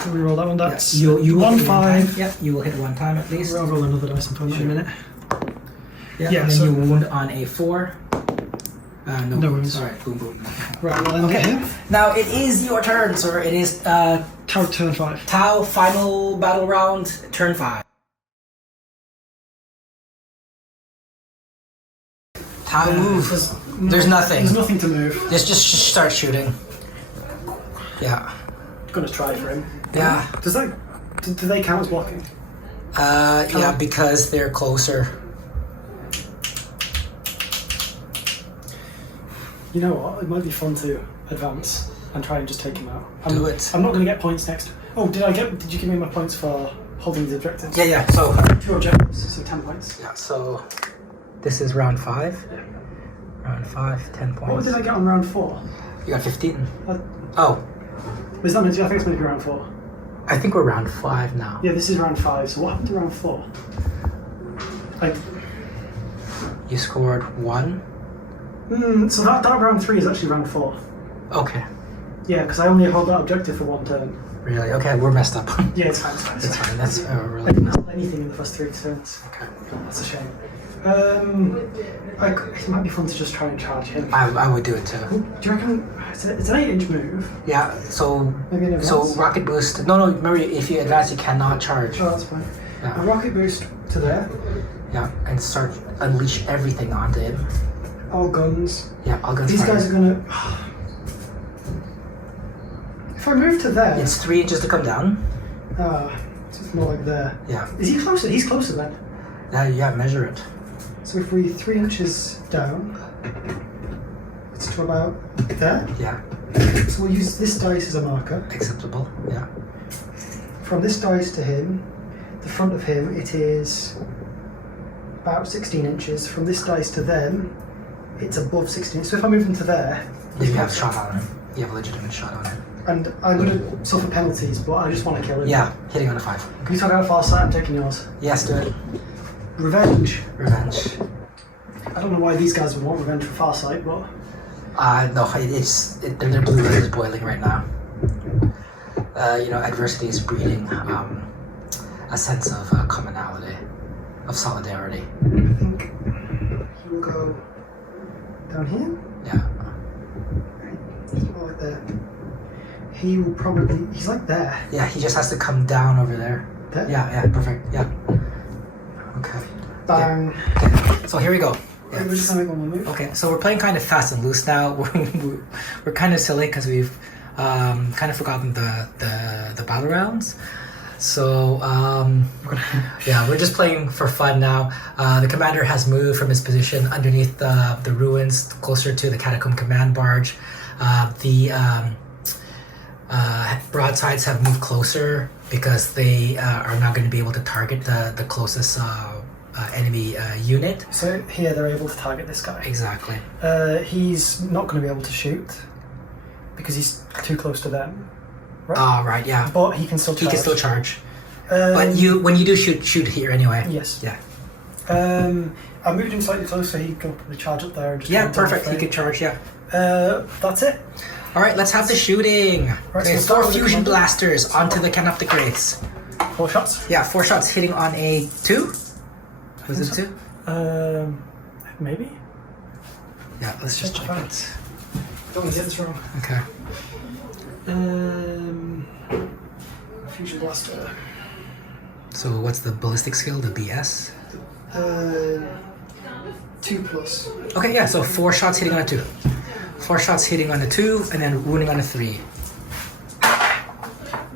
So we roll that one. That's You will 1 hit 5. Yeah, you will hit 1 time at least. I'll roll another dice in a minute. Yeah, and then so- you wound on a 4. No No wounds. wounds. All right, boom, boom. Right, well, Okay. okay. Now it is your turn, sir. It is Tau turn 5. Tau final battle round, turn 5. Tau move. There's nothing. There's nothing to move. Just start shooting. Yeah. Gonna try for him. Yeah. Does that? Do they count as blocking? Yeah, because they're closer. You know what? It might be fun to advance and try and just take him out. Do it. I'm not going to get points next. Oh, did you give me my points for holding these objectives? Yeah. So 2 objectives, so 10 points. yeah. So this is round 5. Yeah. Round 5, 10 points. What did I get on round 4? You got 15. Uh, Oh, Was that meant to? I think it's meant to be round 4. I think we're round 5 now. Yeah, this is round 5. So what happened to round 4? You scored 1. So that round 3 is actually round 4. Okay. Yeah, because I only hold that objective for 1 turn. Really? Okay, we're messed up. Yeah, it's fine. It's fine. That's fine. That's I really didn't hold anything in the first 3 turns. okay. That's a shame. It might be fun to just try and charge him. I would do it too. Do you reckon it's an 8-inch move? Yeah. So Maybe an advance? rocket boost. No. Remember, if you advance, you cannot charge. Oh, that's fine. Yeah. A rocket boost to there. Yeah, and start unleash everything onto him. All guns. Yeah, all guns. These firing. guys are gonna. If I move to there. It's 3 inches to come down. So it's more like there. Yeah. Is he closer? He's closer then. Yeah, measure it. So if we 3 inches down, it's to about there. Yeah. So we'll use this dice as a marker. Acceptable. Yeah. From this dice to him, the front of him, it is about 16 inches. From this dice to them, it's above 16. So if I move him to there, You have a shot on him. You have a legitimate shot on him. and I'm going to suffer penalties, but I just want to kill him. Yeah, hitting on a 5. Can you talk about far sight? I'm taking yours. Yes, do it. Revenge. Revenge. I don't know why these guys would want revenge for far sight, but No, their blue red is boiling right now. Adversity is breeding a sense of commonality, of solidarity. I think he will go down here. Yeah. He's more like there. He will probably. He's like there. Yeah, he just has to come down over there. There? Yeah, perfect. Yeah. Okay. Bang. Okay. So here we go. Yeah. We're just gonna make one more move. Okay, so we're playing kind of fast and loose now. We're kind of silly because we've kind of forgotten the battle rounds. So yeah, we're just playing for fun now. The commander has moved from his position underneath the ruins, closer to the catacomb command barge. The broadsides have moved closer because they are now going to be able to target the closest enemy unit. So here they're able to target this guy. Exactly. He's not going to be able to shoot because he's too close to them. Right. Right. Yeah. But he can still charge. He can still charge. But when you do shoot here anyway. Yes. Yeah. I moved him slightly closer. He can probably charge up there and just. Yeah. Perfect. He could charge. Yeah. That's it. All right. Let's have the shooting. Right, Okay. so 4 fusion blasters onto the Canoptic Wraiths. 4 shots. Yeah. 4 shots hitting on a 2. Was it 2? Maybe. Yeah. Let's just check it. Don't want to get this wrong. Okay. Fusion blaster. So what's the ballistic skill? The BS. 2+. Okay. Yeah. So 4 shots hitting on a 2. 4 shots hitting on a 2, and then wounding on a 3.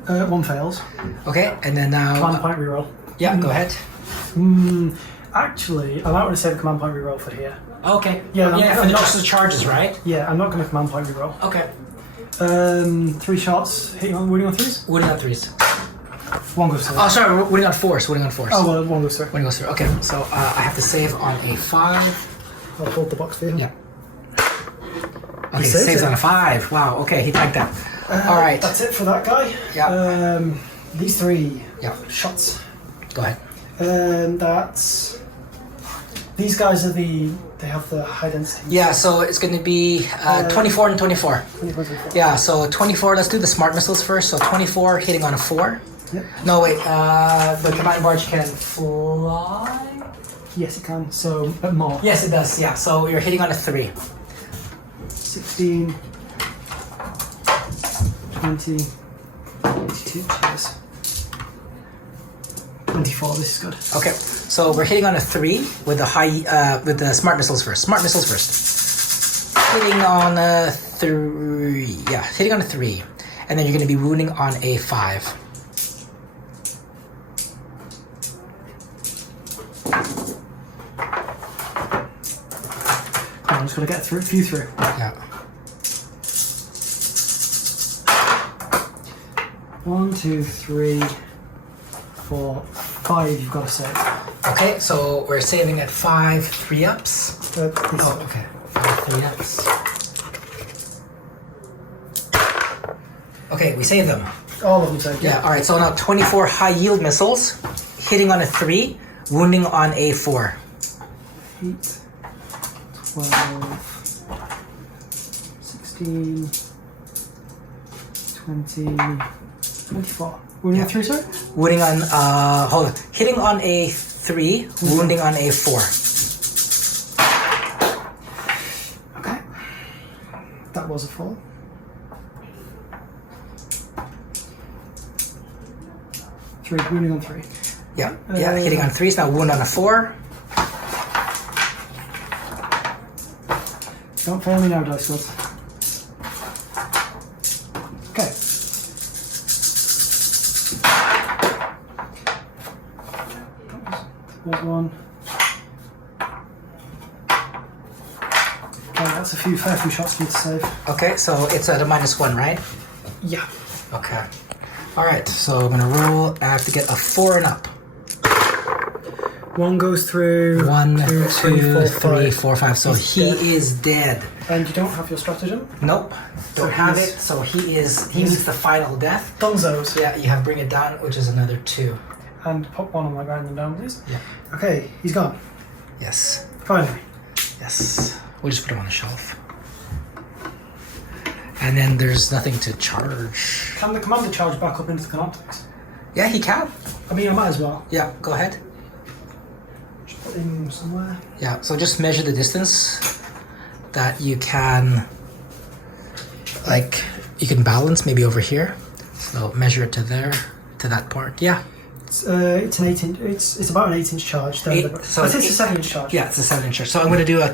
1 fails. Okay. And then now. Command point reroll. Yeah. Go ahead. Actually, I might want to save a command point reroll for here. Okay. Yeah, Yeah. I'm For not- just the charges, right? Yeah, I'm not going to command point reroll. Okay. 3 shots, hitting on, wounding on 3s? Wounding on 3s. 1 goes through. Oh, sorry. Wounding on 4s. Wounding on 4s. Oh, well, 1 goes through. When it goes through. Okay, so I have to save on a 5. I'll hold the box for you. Yeah. Okay, saved saves it. on a 5. Wow, okay, he tanked that. All right. That's it for that guy. Yeah. These 3 Yeah, shots. go ahead. That's... These guys are they have the high density. Yeah, so it's going to be 24 and 24. 24. Yeah, so 24, let's do the smart missiles first. So 24 hitting on a 4. Yep. No, wait, the command barge can fly? Yes, it can. So, but more. Yes, it does, yeah. So you're hitting on a 3. 16, 20, 22, cheers. 24, this is good. Okay, so we're hitting on a 3 with the smart missiles first. Smart missiles first. Hitting on a 3. Yeah, hitting on a 3. And then you're going to be wounding on a 5. I'm just going to get through a few through. Yeah. 1, 2, 3, 4, 5, you've got to save. Okay, so we're saving at 5 3-ups. Oh, okay. 5 3-ups. Okay, we saved them. All of them saved. Yeah, alright, so now 24 high yield missiles, hitting on a 3, wounding on a 4. 8, 12, 16, 20, 24. Wounding on 3, sorry? Wounding on, hitting on a 3, wounding on a 4. That was a 4. Three, wounding on 3. Yeah, hitting on 3, so now wound on a 4. Don't fail me now, dice gods. Okay. There's 1. Okay, that's a fair few shots for you to save. Okay, so it's at a -1, right? Yeah. Okay. All right, so I'm gonna roll. I have to get a 4 and up. 1 goes through. 1, 2, 3, 5. 4, 5. So He's he dead. is dead. And you don't have your stratagem? Nope, So don't have he's- it. So he meets the final death. Dunzos. Yeah, you have bring it down, which is another 2. And pop 1 on my ground and down, please. Yeah. Okay, he's gone. Yes. Finally. Yes. We'll just put him on the shelf. And then there's nothing to charge. Can the commander charge back up into the Canoptics? Yeah, he can. I mean, I might as well. Yeah, go ahead. Just put him somewhere. Yeah, so just measure the distance that you can, like, you can balance maybe over here. So measure it to there, to that part. Yeah. It's an 8-inch. It's about an 8-inch charge. So it's a 7-inch charge. Yeah, it's a 7-inch. So I'm going to do a.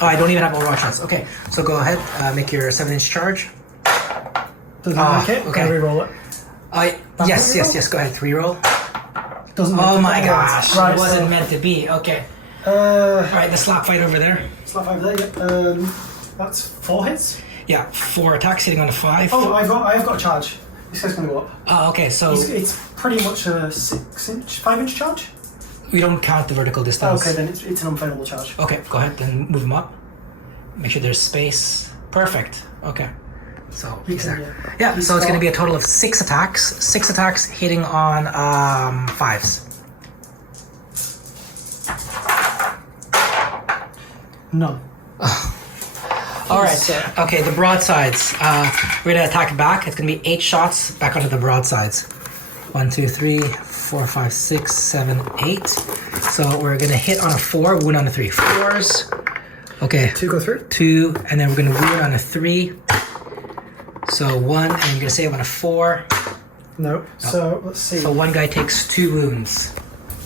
Oh, I don't even have overwatch shots. Okay, so go ahead, make your 7-inch charge. Doesn't like it. okay. Can I reroll it? Yes. Go ahead, 3 roll. Doesn't. Oh make my it. gosh, Right, it wasn't so, meant to be. Okay. All right, the slap fight over there. slap over there. Yeah. That's 4 hits. Yeah, 4 attacks hitting on a 5. Oh, I have got a charge. This guy's gonna go up. Oh, okay. So It's pretty much a 5-inch charge. we don't count the vertical distance. Okay, then it's an unfavorable charge. Okay, go ahead, then move him up. Make sure there's space. Perfect. Okay. So You he's can, there. yeah. Yeah, He's so it's going to got- be a total of 6 attacks. 6 attacks hitting on 5s. None. All right. Okay, the broadsides. We're going to attack back. It's going to be 8 shots back onto the broadsides. 1, 2, 3, 4, 5, 6, 7, 8. So we're going to hit on a 4, wound on a 3. 4s. Okay. 2 go through. 2, and then we're going to wound on a 3. So 1, and I'm going to save on a 4. No. So let's see. So one guy takes 2 wounds.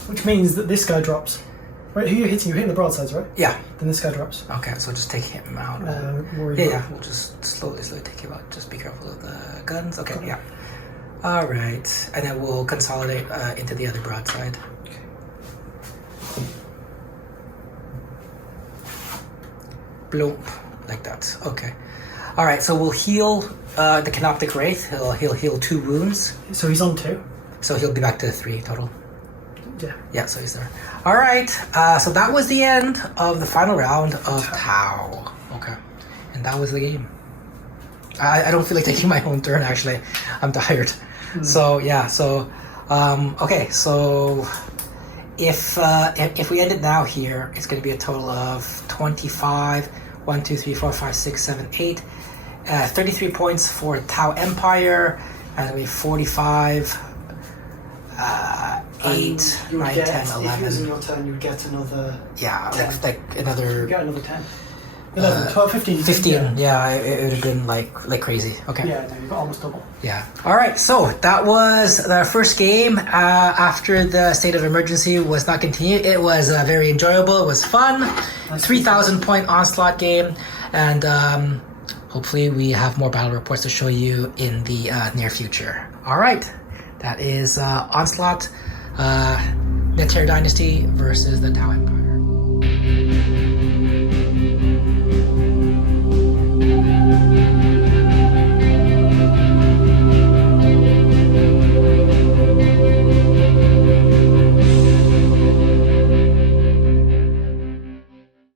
Which means that this guy drops. Wait, who are you hitting? You're hitting the broadsides, right? Yeah. Then this guy drops. Okay, so just take him out. Worry Yeah, about- yeah. We'll just slowly take him out. Just be careful of the guns. Okay, yeah. All right, and then we'll consolidate into the other broadside. Bloop, like that. Okay. All right, so we'll heal the Canoptic Wraith. He'll heal 2 wounds, So he's on 2. so he'll be back to 3 total. Yeah. Yeah, so he's there. All right, so that was the end of the final round of Tau. Okay, and that was the game. I don't feel like taking my own turn, actually. I'm tired. So, yeah, so, okay, so if we end it now here, it's going to be a total of 25, 1, 2, 3, 4, 5, 6, 7, 8, 33 points for Tau Empire, and it'll be 45, 8, You would 9, get, 10, if it was in 11. your turn, you'd get another. Yeah, like You'd another get another 10. 11, 12, 15. 15. Yeah, it would have been like crazy. Okay. Yeah, no, you got almost double. Yeah. All right. So that was the first game after the state of emergency was not continued. It was very enjoyable. It was fun. 3,000 point onslaught game, and hopefully we have more battle reports to show you in the near future. All right. That is onslaught, Net Terror Dynasty versus the Tau Empire.